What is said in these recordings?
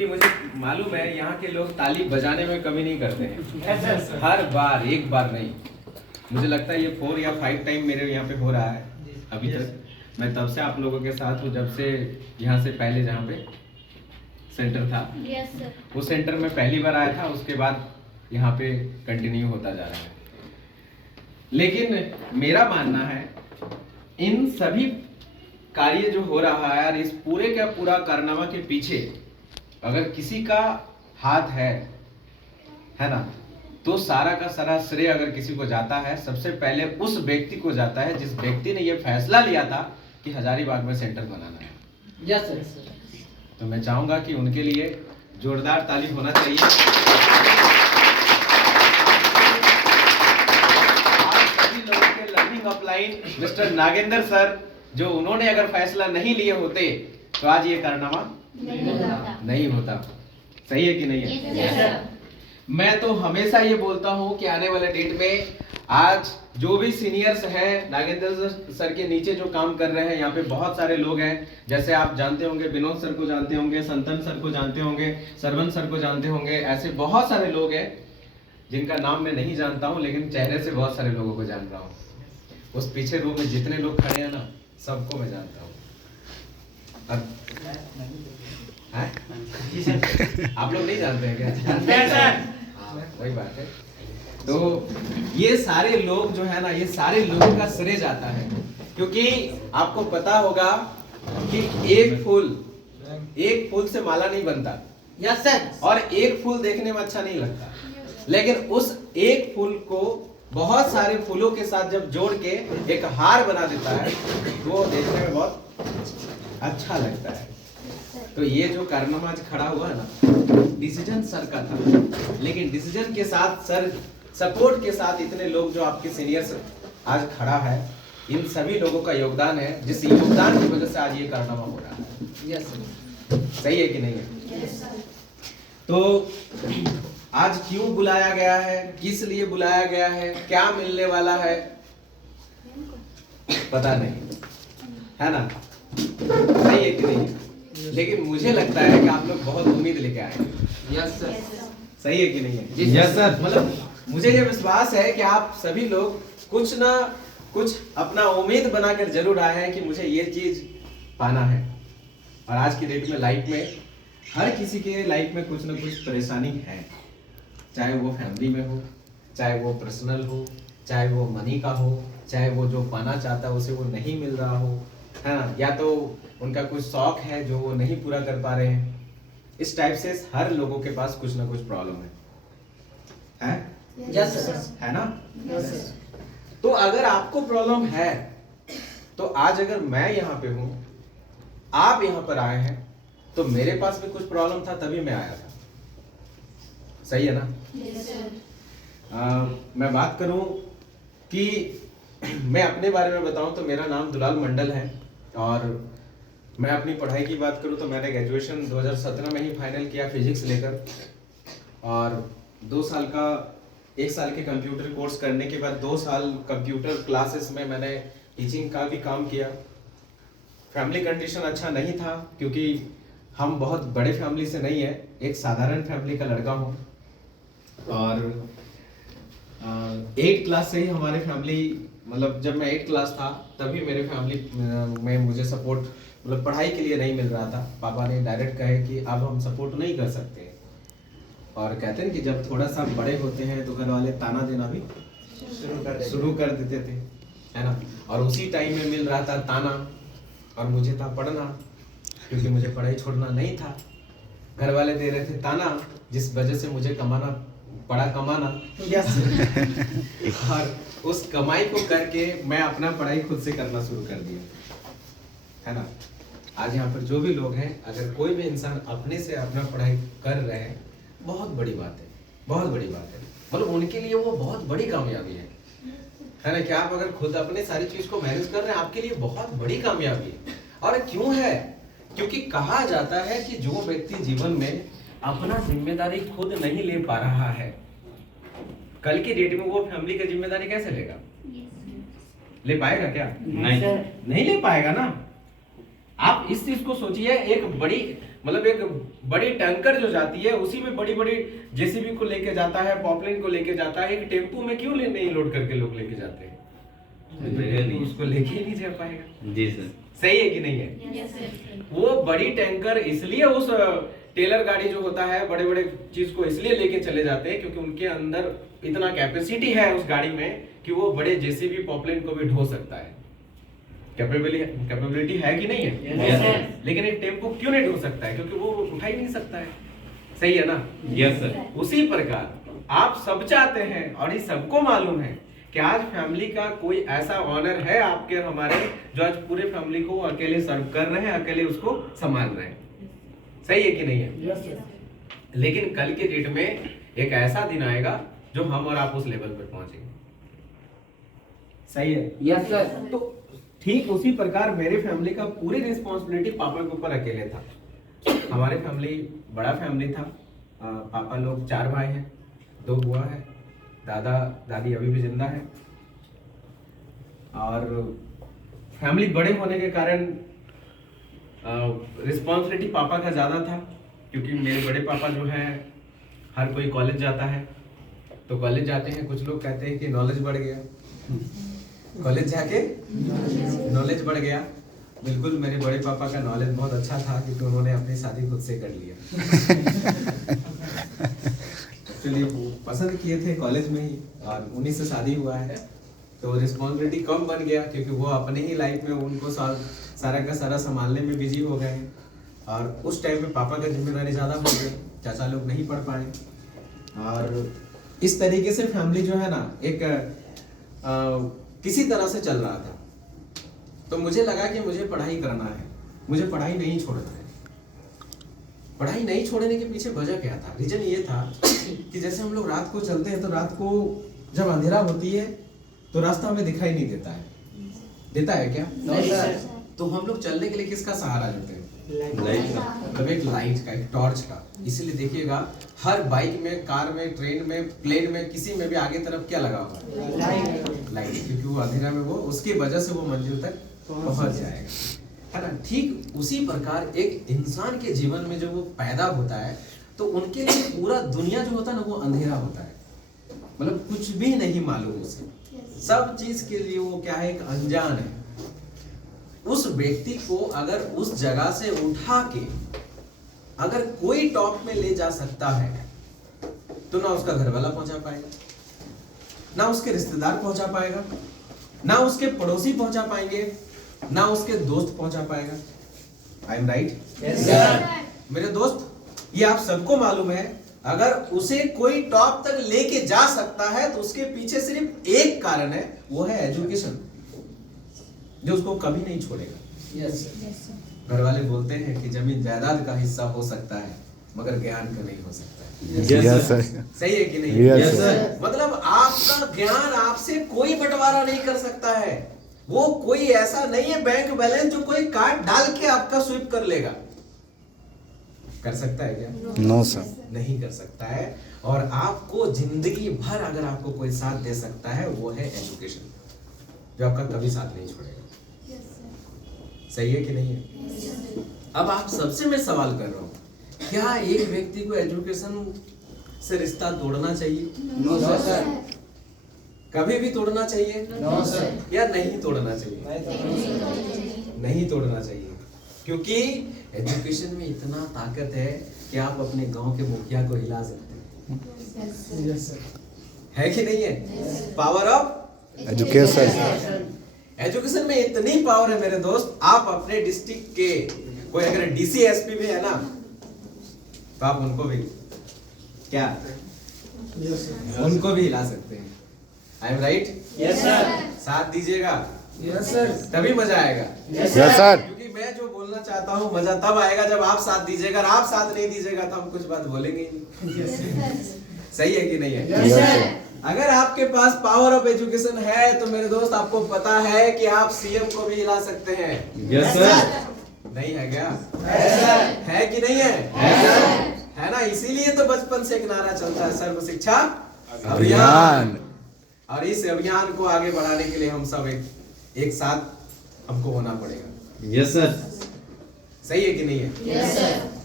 क्योंकि मुझे मालूम है यहाँ के लोग ताली बजाने में कमी नहीं करते हैं। हर बार, एक बार नहीं, मुझे लगता है ये 4 या 5 टाइम मेरे यहाँ पे हो रहा है अभी तक। मैं तब से आप लोगों के साथ हूँ, जब से यहाँ से पहले जहाँ पे सेंटर था, उस सेंटर में पहली बार आया था, उसके बाद यहाँ पे कंटिन्यू होता जा रहा है। लेकिन मेरा मानना है इन सभी कार्य जो हो रहा है और इस पूरे का पूरा कारनामा के पीछे अगर किसी का हाथ है ना, तो सारा का सारा श्रेय अगर किसी को जाता है, सबसे पहले उस व्यक्ति को जाता है जिस व्यक्ति ने यह फैसला लिया था कि हजारीबाग में सेंटर बनाना है। Yes sir. तो मैं चाहूंगा कि उनके लिए जोरदार ताली होना चाहिए। आप सभी लोगों के learning upline mister Nagendra sir, जो उन्होंने अगर फैसला नहीं लिए होते तो आज ये कारनामा नहीं होता। सही है कि नहीं है? yes, मैं तो हमेशा ये बोलता हूँ कि आने वाले डेट में आज जो भी सीनियर्स हैं, नागेंद्र सर के नीचे जो काम कर रहे हैं, यहाँ पे बहुत सारे लोग हैं। जैसे आप जानते होंगे, विनोद सर को जानते होंगे, संतन सर को जानते होंगे, सरवन सर को जानते होंगे। ऐसे बहुत सारे लोग हैं जिनका नाम मैं नहीं जानता हूँ, लेकिन चेहरे से बहुत सारे लोगों को जान रहा हूँ। उस पीछे रूम में जितने लोग खड़े हैं ना, सबको मैं जानता हूँ। आप लोग नहीं जानते हैं क्या? वही बात है। तो ये सारे लोग जो है ना, ये सारे लोगों का श्रेय जाता है, क्योंकि आपको पता होगा कि एक फूल से माला नहीं बनता। Yes sir. और एक फूल देखने में अच्छा नहीं लगता, लेकिन उस एक फूल को बहुत सारे फूलों के साथ जब जोड़ के एक हार बना देता है, वो देखने में बहुत अच्छा लगता है। तो ये जो कारनामा आज खड़ा हुआ है ना, डिसीजन सर का था, लेकिन डिसीजन के साथ सर सपोर्ट के साथ इतने लोग जो आपके सीनियर्स आज खड़ा है, इन सभी लोगों का योगदान है, जिस योगदान की वजह से आज ये कारनामा हो रहा है। यस सही है कि नहीं है? तो आज क्यों बुलाया गया है, किस लिए बुलाया गया है, क्या मिलने वाला है, पता नहीं, है ना? सही है कि नहीं है? लेकिन मुझे लगता है कि आप लोग बहुत उम्मीद लेके आए हैं। Yes sir. सही है कि नहीं है? Yes sir. मतलब मुझे ये विश्वास है कि आप सभी लोग कुछ ना कुछ अपना उम्मीद बनाकर जरूर आए हैं कि मुझे ये चीज पाना है। और आज की डेट में लाइफ में हर किसी के लाइफ में कुछ ना कुछ परेशानी है, चाहे वो फैमिली में हो, चाहे वो पर्सनल हो, चाहे वो मनी का हो, चाहे वो जो पाना चाहता है उसे वो नहीं मिल रहा हो, है ना, या तो उनका कुछ शौक है जो वो नहीं पूरा कर पा रहे हैं। इस टाइप से हर लोगों के पास कुछ ना कुछ प्रॉब्लम है? Yes sir. है ना? Yes sir. तो अगर आपको प्रॉब्लम है, तो आज अगर मैं यहाँ पे हूँ, आप यहाँ पर आए हैं, तो मेरे पास भी कुछ प्रॉब्लम था तभी मैं आया था। सही है ना? Yes sir. मैं बात करूं कि मैं अपने बारे में बताऊं तो मेरा नाम दुलाल मंडल है, और मैं अपनी पढ़ाई की बात करूं तो मैंने ग्रेजुएशन 2017 में ही फाइनल किया फिजिक्स लेकर, और 2 साल का 1 साल के कंप्यूटर कोर्स करने के बाद 2 साल कंप्यूटर क्लासेस में मैंने टीचिंग का भी काम किया। फैमिली कंडीशन अच्छा नहीं था, क्योंकि हम बहुत बड़े फैमिली से नहीं है, एक साधारण फैमिली का लड़का हूँ। और 8 क्लास से ही हमारे फैमिली, मतलब जब मैं 8 क्लास था तभी मेरे फैमिली में मुझे सपोर्ट, मतलब पढ़ाई के लिए नहीं मिल रहा था। पापा ने डायरेक्ट कहे कि अब हम सपोर्ट नहीं कर सकते, और कहते हैं कि जब थोड़ा सा बड़े होते हैं तो घर वाले ताना देना भी शुरू कर देते थे, है ना। और उसी टाइम में मिल रहा था ताना, और मुझे था पढ़ना, क्योंकि मुझे पढ़ाई छोड़ना नहीं था। घर वाले दे रहे थे ताना, जिस वजह से मुझे पड़ा कमाना। यस। और उस कमाई को करके मैं अपना पढ़ाई खुद से करना शुरू कर दिया, है ना। आज यहाँ पर जो भी लोग हैं, अगर कोई भी इंसान अपने से अपना पढ़ाई कर रहे हैं, बहुत बड़ी बात है, बहुत बड़ी बात है। मतलब उनके लिए वो बहुत बड़ी कामयाबी है ना। क्या आप अगर खुद अपने सारी चीज को मैनेज कर रहे हैं, आपके लिए बहुत बड़ी कामयाबी है। और क्यों है? क्योंकि कहा जाता है कि जो व्यक्ति जीवन में अपना जिम्मेदारी खुद नहीं ले पा रहा है, कल की डेट में वो फैमिली की जिम्मेदारी कैसे लेगा? ले पाएगा क्या? नहीं ले पाएगा ना। आप इस चीज को सोचिए, एक बड़ी मतलब एक बड़ी टैंकर जो जाती है उसी में बड़ी बड़ी जेसीबी को लेके जाता है, पॉपलाइन को लेके जाता है, एक टेम्पू में क्यों नहीं लोड करके लोग लेके जाते हैं? टेम्पू उसको लेके ही नहीं जा पाएगा। जी सर, सही है कि नहीं है? वो बड़ी टैंकर इसलिए उस टेलर गाड़ी जो होता है बड़े बड़े चीज को इसलिए लेके चले जाते हैं क्योंकि उनके अंदर इतना कैपेसिटी है उस गाड़ी में कि वो बड़े जेसीबी पॉपलाइन को भी ढो सकता है। कैपेबिलिटी है कि नहीं है? Yes, sir. लेकिन एक टेम्पो क्यों नहीं ढो सकता है? क्योंकि वो उठा ही नहीं सकता है। सही है ना? यस सर, उसी प्रकार आप सब चाहते हैं और ये सबको मालूम है कि आज फैमिली का कोई ऐसा ऑनर है आपके और हमारे जो आज पूरे फैमिली को अकेले सर्व कर रहे हैं, अकेले उसको संभाल रहे हैं। सही है कि नहीं है? लेकिन कल के डेट में एक ऐसा दिन आएगा जो हम और आप उस लेवल पर पहुंचेंगे। सही है? Yes sir. तो ठीक उसी प्रकार मेरे फैमिली का पूरी रिस्पॉन्सिबिलिटी पापा के ऊपर अकेले था। हमारे फैमिली बड़ा फैमिली था। पापा लोग 4 भाई हैं, 2 बुआ है, दादा दादी अभी भी जिंदा है। और फैमिली बड़े होने के कारण रिस्पॉन्सिबिलिटी पापा का ज़्यादा था, क्योंकि मेरे बड़े पापा जो हैं हर कोई कॉलेज जाता है। तो कॉलेज जाते हैं, कुछ लोग कहते हैं कि नॉलेज बढ़ गया, कॉलेज जाके नॉलेज बढ़ गया। बिल्कुल मेरे बड़े पापा का नॉलेज बहुत अच्छा था क्योंकि उन्होंने अपनी शादी खुद से कर लिया। चलिए वो पसंद किए थे कॉलेज में ही और उन्हीं से शादी हुआ है, तो रिस्पॉन्सिबिलिटी कम बन गया क्योंकि वो अपने ही लाइफ में उनको सारा का सारा संभालने में बिजी हो गए। और उस टाइम में पापा का जिम्मेदारी ज़्यादा हो गई, चाचा लोग नहीं पढ़ पाए। और इस तरीके से फैमिली जो है ना एक किसी तरह से चल रहा था। तो मुझे लगा कि मुझे पढ़ाई करना है, मुझे पढ़ाई नहीं छोड़ना है। पढ़ाई नहीं छोड़ने के पीछे वजह क्या था? रीजन ये था कि जैसे हम लोग रात को चलते हैं तो रात को जब अंधेरा होती है तो रास्ता हमें दिखाई नहीं देता है। देता है क्या? नहीं सर। तो हम लोग चलने के लिए किसका सहारा लेते हैं? लाइट का। मतलब एक लाइट का, एक टॉर्च का। इसीलिए देखिएगा हर बाइक में, कार में, ट्रेन में, प्लेन में, किसी में भी आगे तरफ क्या लगा हुआ है? लाइट। क्योंकि वो अंधेरा में वो उसकी वजह से वो मंजिल तक पहुंच जाएगा, है ना? ठीक उसी प्रकार एक इंसान के जीवन में जब वो पैदा होता है तो उनके लिए पूरा दुनिया जो होता है ना वो अंधेरा होता है। मतलब कुछ भी नहीं मालूम उसे, सब चीज के लिए वो क्या है? एक अनजान है। उस व्यक्ति को अगर उस जगह से उठा के अगर कोई टॉप में ले जा सकता है तो ना उसका घर वाला पहुंचा पाएगा, ना उसके रिश्तेदार पहुंचा पाएगा, ना उसके पड़ोसी पहुंचा पाएंगे, ना उसके दोस्त पहुंचा पाएगा। I am right? Yes sir. मेरे दोस्त, ये आप सबको मालूम है, अगर उसे कोई टॉप तक लेके जा सकता है तो उसके पीछे सिर्फ एक कारण है, वो है एजुकेशन, जो उसको कभी नहीं छोड़ेगा। Yes sir. घर वाले बोलते हैं कि जमीन जायदाद का हिस्सा हो सकता है मगर ज्ञान का नहीं हो सकता है। यस सर, सही है कि नहीं? Yes sir. मतलब आपका ज्ञान आपसे कोई बंटवारा नहीं कर सकता है। वो कोई ऐसा नहीं है बैंक बैलेंस जो कोई कार्ड डाल के आपका स्वीप कर लेगा। कर सकता है क्या? No sir. नहीं कर सकता है। और आपको जिंदगी भर अगर आपको कोई साथ दे सकता है वो है एजुकेशन, जो आपका कभी साथ नहीं छोड़ेगा। सही है कि नहीं है? अब आप सबसे मैं सवाल कर रहा हूं, क्या एक व्यक्ति को एजुकेशन से रिश्ता तोड़ना चाहिए? No sir. कभी भी तोड़ना चाहिए? No sir. या नहीं तोड़ना चाहिए? नहीं तोड़ना चाहिए, क्योंकि एजुकेशन में इतना ताकत है कि आप अपने गांव के मुखिया को हिला सकते हैं। Yes sir. है कि नहीं है? Power of education. एजुकेशन में इतनी पावर है मेरे दोस्त, आप अपने डिस्ट्रिक्ट के कोई अगर डीसी एसपी भी है ना तो आप उनको भी क्या उनको भी हिला सकते हैं। I am right? Yes sir. साथ दीजिएगा, यस सर। तभी मजा आएगा। Yes sir. क्योंकि मैं जो बोलना चाहता हूँ मजा तब आएगा जब आप साथ दीजिएगा, और आप साथ नहीं दीजिएगा तो हम कुछ बात बोलेंगे ही नहीं। सही है कि नहीं है? Yes sir. अगर आपके पास पावर ऑफ एजुकेशन है तो मेरे दोस्त आपको पता है कि आप सीएम को भी हिला सकते हैं। Yes sir. नहीं है क्या? है कि नहीं है? है ना? इसीलिए तो बचपन से एक नारा चलता है, सर्व शिक्षा अभियान। और इस अभियान को आगे बढ़ाने के लिए हम सब एक साथ हमको होना पड़ेगा। Yes sir. सही है कि नहीं है? Yes sir.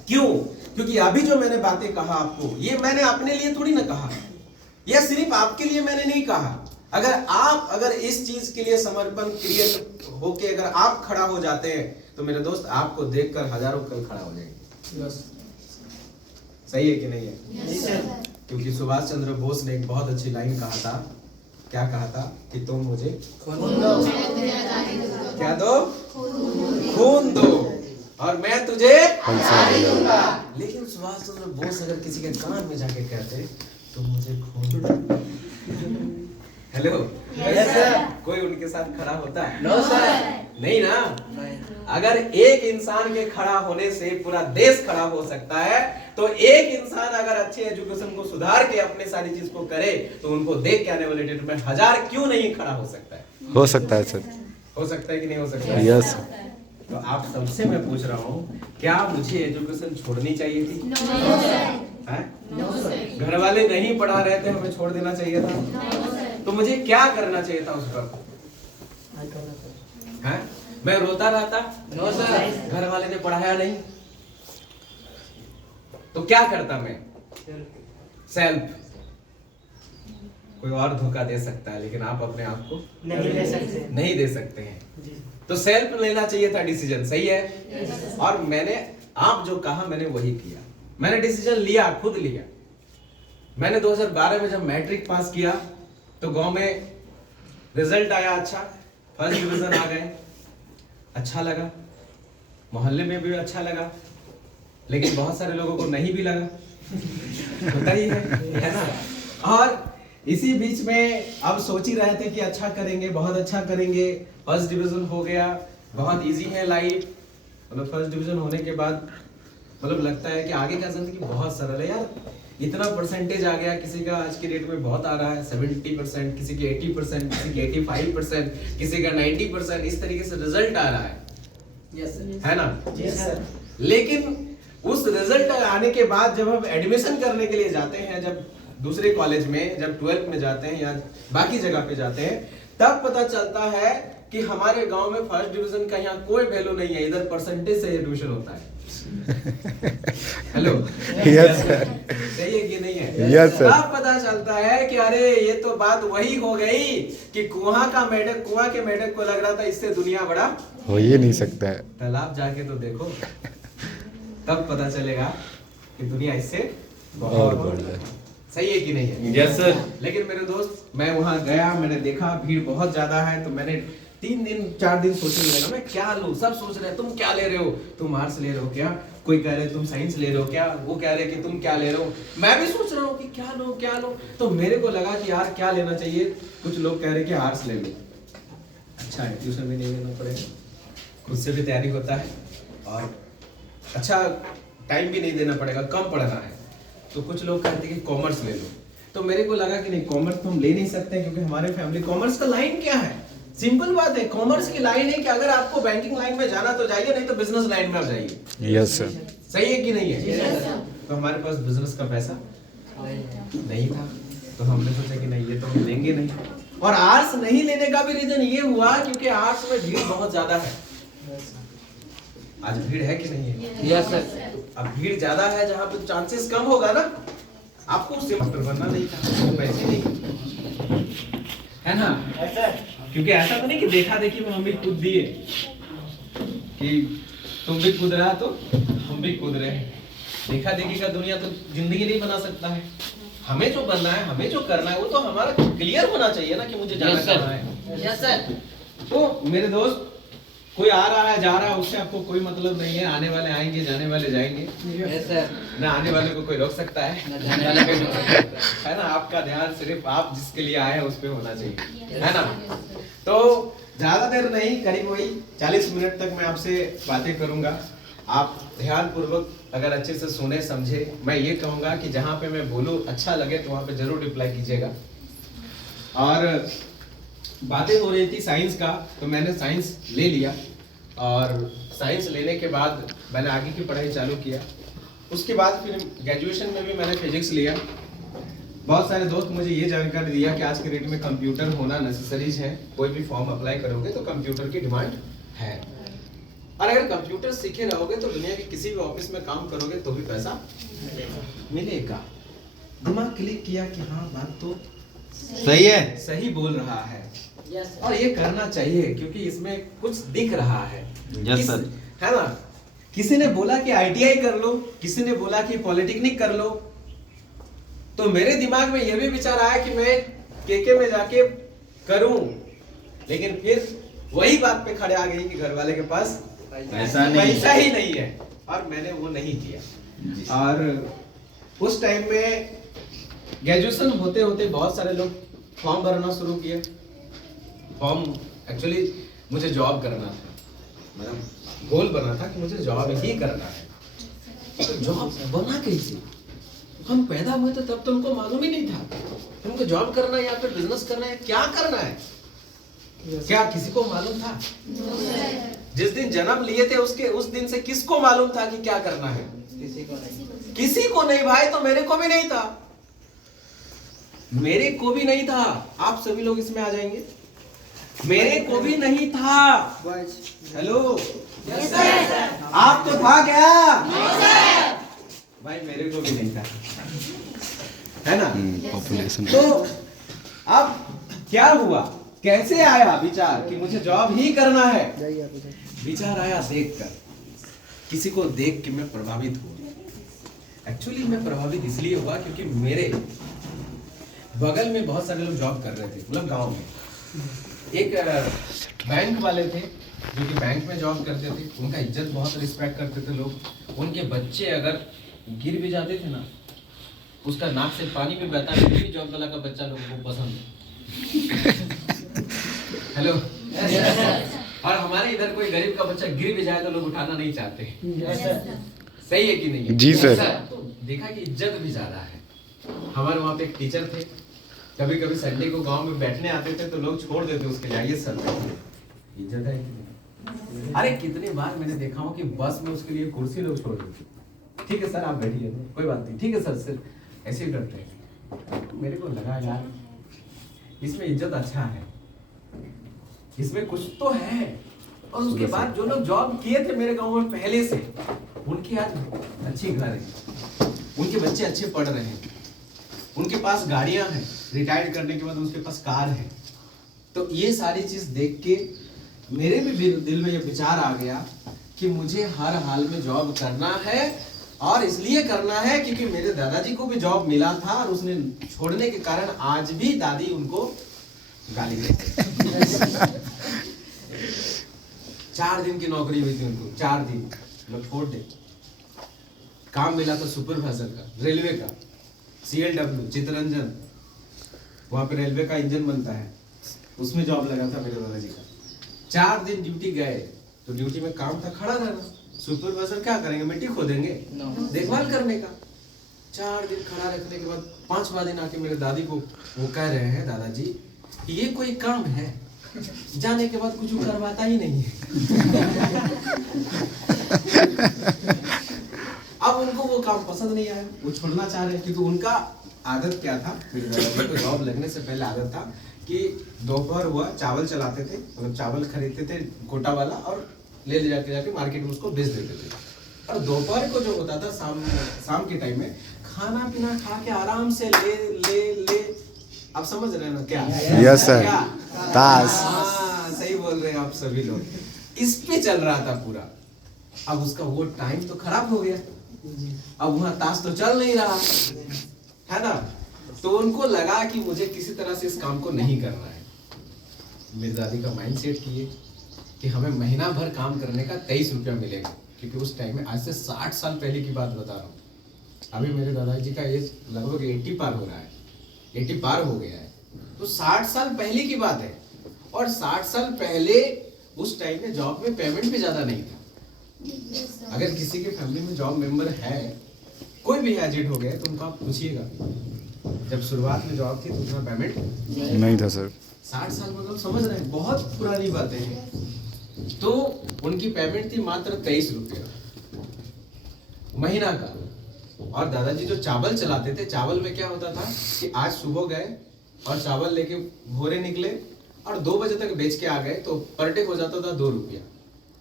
क्यों? क्योंकि अभी जो मैंने बातें कहा आपको, ये मैंने अपने लिए थोड़ी ना कहा, यह सिर्फ आपके लिए मैंने नहीं कहा। अगर इस चीज के लिए समर्पण क्रिएट होके अगर आप खड़ा हो जाते हैं तो मेरे दोस्त आपको देखकर हजारों कल खड़ा हो जाएंगे। सही है कि नहीं है? क्योंकि सुभाष चंद्र बोस ने एक बहुत अच्छी लाइन कहा था। क्या कहा था? कि तुम मुझे क्या दो? खून दो और मैं तुझे दूंगा। लेकिन सुभाष चंद्र बोस अगर किसी के कान में जाके कहते तुम मुझे खून दो, हेलो, कोई उनके साथ खड़ा होता है? नो सर, नहीं ना। अगर एक इंसान के खड़ा होने से पूरा देश खड़ा हो सकता है, तो एक इंसान अगर अच्छे एजुकेशन को सुधार के अपने सारी चीज को करे तो उनको देख के आने वाले डेट में 1000 क्यों नहीं खड़ा हो सकता है? हो सकता है सर। हो सकता है कि नहीं हो सकता है? यस। तो आप सबसे मैं पूछ रहा हूँ, क्या मुझे एजुकेशन छोड़नी चाहिए थी? घर वाले नहीं पढ़ा रहे थे, हमें छोड़ देना चाहिए था? तो मुझे क्या करना चाहिए था उस पर? मैं रोता रहता? नो सर, घर वाले ने पढ़ाया नहीं तो क्या करता मैं? सेल्फ। कोई और धोखा दे सकता है लेकिन आप अपने आप को नहीं दे सकते हैं। तो सेल्फ लेना चाहिए था डिसीजन। सही है? और मैंने आप जो कहा मैंने वही किया। मैंने डिसीजन लिया, खुद लिया। मैंने 2012 में जब मैट्रिक पास किया तो गांव में रिजल्ट आया अच्छा, फर्स्ट डिवीजन आ गए, अच्छा लगा, मोहल्ले में भी अच्छा लगा, लेकिन बहुत सारे लोगों को नहीं भी लगा। होता ही है ना? और इसी बीच में अब सोच ही रहे थे कि अच्छा करेंगे, बहुत अच्छा करेंगे, फर्स्ट डिवीजन हो गया, बहुत इजी है लाइफ। मतलब फर्स्ट डिवीजन होने के बाद मतलब लगता है कि आगे का जिंदगी बहुत सरल है यार। इतना परसेंटेज आ गया, किसी का आज की डेट में बहुत आ रहा है 70%, किसी की 80%, किसी की 85%, किसी का 90%, इस तरीके से रिजल्ट आ रहा है। है ना? लेकिन उस रिजल्ट आने के बाद जब हम एडमिशन करने के लिए जाते हैं, जब दूसरे कॉलेज में, जब 12th में जाते हैं या बाकी जगह पे जाते हैं, तब पता चलता है कि हमारे गांव में फर्स्ट डिवीजन का यहाँ कोई वैल्यू नहीं है, इधर परसेंटेज से एडमिशन होता है। Hello, yes sir. सही है कि नहीं है? Yes sir. तब पता चलता है कि अरे ये तो बात वही हो गई कि कुआं के मेढक को लग रहा था इससे दुनिया बड़ा हो ही नहीं सकता है। तालाब जाके तो देखो, तब पता चलेगा कि दुनिया इससे बहुत बड़ा है। सही है कि नहीं है? Yes sir. लेकिन मेरे दोस्त, मैं वहां गया, मैंने देखा भीड़ बहुत ज्यादा है, तो मैंने 3 दिन 4 दिन सोचने लगा मैं क्या लूं। सब सोच रहे हैं तुम क्या ले रहे हो, तुम आर्ट्स ले रहे हो क्या, कोई कह रहे तुम साइंस ले रहे हो क्या, वो कह रहे कि तुम क्या ले रहे हो, मैं भी सोच रहा हूँ कि क्या लो। तो मेरे को लगा कि यार क्या लेना चाहिए। कुछ लोग कह रहे कि आर्ट्स ले लो, अच्छा है, ट्यूशन भी नहीं लेना पड़ेगा, खुद से भी तैयारी होता है और अच्छा टाइम भी नहीं देना पड़ेगा, कम पढ़ना है। तो कुछ लोग कहते हैं कि कॉमर्स ले लो। तो मेरे को लगा कि नहीं, कॉमर्स तो हम ले नहीं सकते क्योंकि हमारे फैमिली, कॉमर्स का लाइन क्या है? सिंपल बात है, कॉमर्स की लाइन है कि अगर आपको बैंकिंग लाइन में जाना तो जाइए, नहीं तो बिजनेस लाइन में आप जाइए। Yes sir. सही है कि नहीं है? तो हमारे पास बिजनेस का पैसा नहीं था, तो हमने सोचा कि नहीं, ये तो हम लेंगे नहीं। और आर्ट्स नहीं लेने का भी रीजन ये हुआ क्योंकि आर्ट्स में भीड़ बहुत ज्यादा है। आज भीड़ है कि नहीं है? Yes sir. अब भीड़ ज्यादा है, जहाँ पे चांसेस कम होगा ना, आपको उससे डॉक्टर बनना नहीं था, तो पैसे नहीं, है ना? क्योंकि ऐसा तो नहीं कि देखा देखी में हम भी कूद दिए कि तुम भी कूद रहा तो हम भी कूद रहे हैं। देखा देखी का दुनिया तो जिंदगी नहीं बना सकता है। हमें जो बनना है, हमें जो करना है, वो तो हमारा क्लियर होना चाहिए ना कि मुझे जाना कहाँ है। Yes sir. तो मेरे दोस्त, कोई आ रहा है जा रहा है उससे आपको कोई मतलब नहीं है। आने वाले आएंगे, जाने वाले जाएंगे। Yes sir. ना आने वाले को कोई रोक सकता है, ना जाने वाले को रोक सकता है ना? आपका ध्यान सिर्फ आप जिसके लिए आए हैं उस पे होना चाहिए, है ना? तो ज्यादा देर नहीं, करीब वही 40 मिनट तक मैं आपसे बातें करूंगा। आप ध्यान पूर्वक अगर अच्छे से सुने समझे, मैं ये कहूंगा कि जहाँ पे मैं बोलूँ अच्छा लगे तो वहाँ पे जरूर रिप्लाई कीजिएगा। और बातें हो रही थी साइंस का, तो मैंने साइंस ले लिया और साइंस लेने के बाद मैंने आगे की पढ़ाई चालू किया। उसके बाद फिर ग्रेजुएशन में भी मैंने फिजिक्स लिया। बहुत सारे दोस्त मुझे ये जानकारी दिया कि आज के डेट में कंप्यूटर होना नेसेसरीज है, कोई भी फॉर्म अप्लाई करोगे तो कंप्यूटर की डिमांड है। और अगर कंप्यूटर सीखे रहोगे तो दुनिया के किसी भी ऑफिस में काम करोगे तो भी पैसा मिलेगा। दिमाग क्लिक किया कि हाँ बात तो सही है। सही बोल रहा है और ये करना चाहिए क्योंकि इसमें कुछ दिख रहा है। Yes sir. है ना। किसी ने बोला कि ITI कर लो, किसी ने बोला कि पॉलिटेक्निक कर लो, तो मेरे दिमाग में यह भी विचार आया कि मैं केके में जाके करूं, लेकिन फिर वही बात पे खड़े आ गई कि घर वाले के पास पैसा ही नहीं है और मैंने वो नहीं किया। और उस टाइम में ग्रेजुएशन होते होते बहुत सारे लोग फॉर्म भरना शुरू किए। फॉर्म एक्चुअली मुझे जॉब करना था, मेरा गोल बना था कि मुझे जॉब ही करना है। तो जॉब बना कैसे? हम पैदा हुए तो तब तो हमको मालूम ही नहीं था हमको जॉब करना है या फिर बिजनेस करना है, क्या करना है। क्या किसी को मालूम था? जिस दिन जन्म लिए थे उसके उस दिन से किसको मालूम था कि क्या करना है? किसी को नहीं भाई। तो मेरे को भी नहीं था, मेरे को भी नहीं था। आप सभी लोग इसमें आ जाएंगे। मेरे को भी नहीं था। हेलो आप तो था क्या? भाई मेरे को भी नहीं था, है ना। पॉपुलेशन तो अब क्या हुआ, कैसे आया विचार कि मुझे जॉब ही करना है? विचार आया देखकर, किसी को देख के मैं प्रभावित हुआ। एक्चुअली मैं प्रभावित इसलिए हुआ क्योंकि मेरे बगल में बहुत सारे लोग जॉब कर रहे थे, मतलब गांव में। एक बैंक वाले थे जो कि बैंक में जॉब करते थे, उनका इज्जत बहुत रिस्पेक्ट करते थे लोग। उनके बच्चे अगर गिर भी जाते थे ना, उसका नाक से पानी भी बहता, फिर भी जॉब वाला का बच्चा लोगों को पसंद है। हेलो। और हमारे इधर कोई गरीब का बच्चा गिर भी जाए तो लोग उठाना नहीं चाहते। सही है कि नहीं है? जी सर। तो देखा कि इज्जत भी ज्यादा है। हमारे वहाँ पे एक टीचर थे, कभी कभी संडे को गांव में बैठने आते थे तो लोग छोड़ देते उसके लिए, आइए सर। इज्जत है कि नहीं? अरे कितनी बार मैंने देखा हूँ कि बस में उसके लिए कुर्सी लोग छोड़ देते। ठीक है सर आप बैठिए, कोई बात नहीं, ठीक है सर। सिर्फ ऐसे ही करते हैं। तो मेरे को लगा यार इसमें इज्जत अच्छा है, इसमें कुछ तो है। और उसके बाद जो लोग जॉब किए थे मेरे गांव में पहले से, उनकी आज अच्छी घर है, उनके बच्चे अच्छे पढ़ रहे हैं, उनके पास गाड़ियां हैं, रिटायर करने के बाद उनके पास कार है। तो ये सारी चीज देख के मेरे भी दिल में ये विचार आ गया कि मुझे हर हाल में जॉब करना है। और इसलिए करना है क्योंकि मेरे दादाजी को भी जॉब मिला था और उसने छोड़ने के कारण आज भी दादी उनको गाली देते। 4 दिन की नौकरी हुई थी उनको, 4 दिन लोग छोड़ दे। काम मिला था सुपरवाइजर का, रेलवे का, CLW चितरंजन, वहां पे रेलवे का इंजन बनता है, उसमें जॉब लगा था मेरे दादाजी का। 4 दिन ड्यूटी गए तो ड्यूटी में काम था खड़ा रहना। सुपरवाइजर क्या करेंगे, मिट्टी खोदेंगे, देखभाल करने का। 4 दिन खड़ा रखने के बाद 5वां दिन आके मेरे दादी को वो कह रहे हैं, दादाजी ये कोई काम है? जाने के बाद कुछ करवाता ही नहीं है। अब उनको वो काम पसंद नहीं आया, वो छोड़ना चाह रहे हैं क्योंकि उनका आदत क्या था, मेरे दादाजी को जॉब लगने से पहले आदत था कि दोपहर हुआ चावल चलाते थे, मतलब चावल खरीदते थे कोटा वाला और ले जाके मार्केट में उसको बेच देते थे। और दोपहर को जो होता था शाम के टाइम में खाना पीना खा के आराम से ले आप समझ रहे हैं ना क्या? Yes sir. ताश। सही बोल रहे हैं आप सभी लोग। इस पे चल रहा था पूरा। अब उसका वो टाइम तो खराब हो गया, अब वहाँ ताश तो चल नहीं रहा है ना। तो उनको लगा कि मुझे किसी तरह से इस काम को नहीं करना है। मेरी दादी का माइंड सेट किए कि हमें महीना भर काम करने का 23 रुपया मिलेगा, क्योंकि उस टाइम में आज से 60 साल पहले की बात बता रहा हूँ। अभी मेरे दादाजी का एज लगभग 80 पार हो रहा है, 80 पार हो गया है। तो 60 साल पहले की बात है। और 60 साल पहले उस टाइम में जॉब में पेमेंट भी ज्यादा नहीं था। अगर किसी के फैमिली में जॉब मेंबर है, कोई भी एजेड हो गया तो उनको आप पूछिएगा, जब शुरुआत में जॉब थी तो उतना पेमेंट नहीं था सर। 60 साल मतलब समझ रहे हैं, बहुत पुरानी बातें हैं। तो उनकी पेमेंट थी मात्र 23 रुपया महीना का। और दादाजी जो चावल चलाते थे, चावल में क्या होता था कि आज सुबह गए और चावल लेके भोरे निकले और 2 बजे तक बेच के आ गए तो पर डे हो जाता था 2 रुपया। तो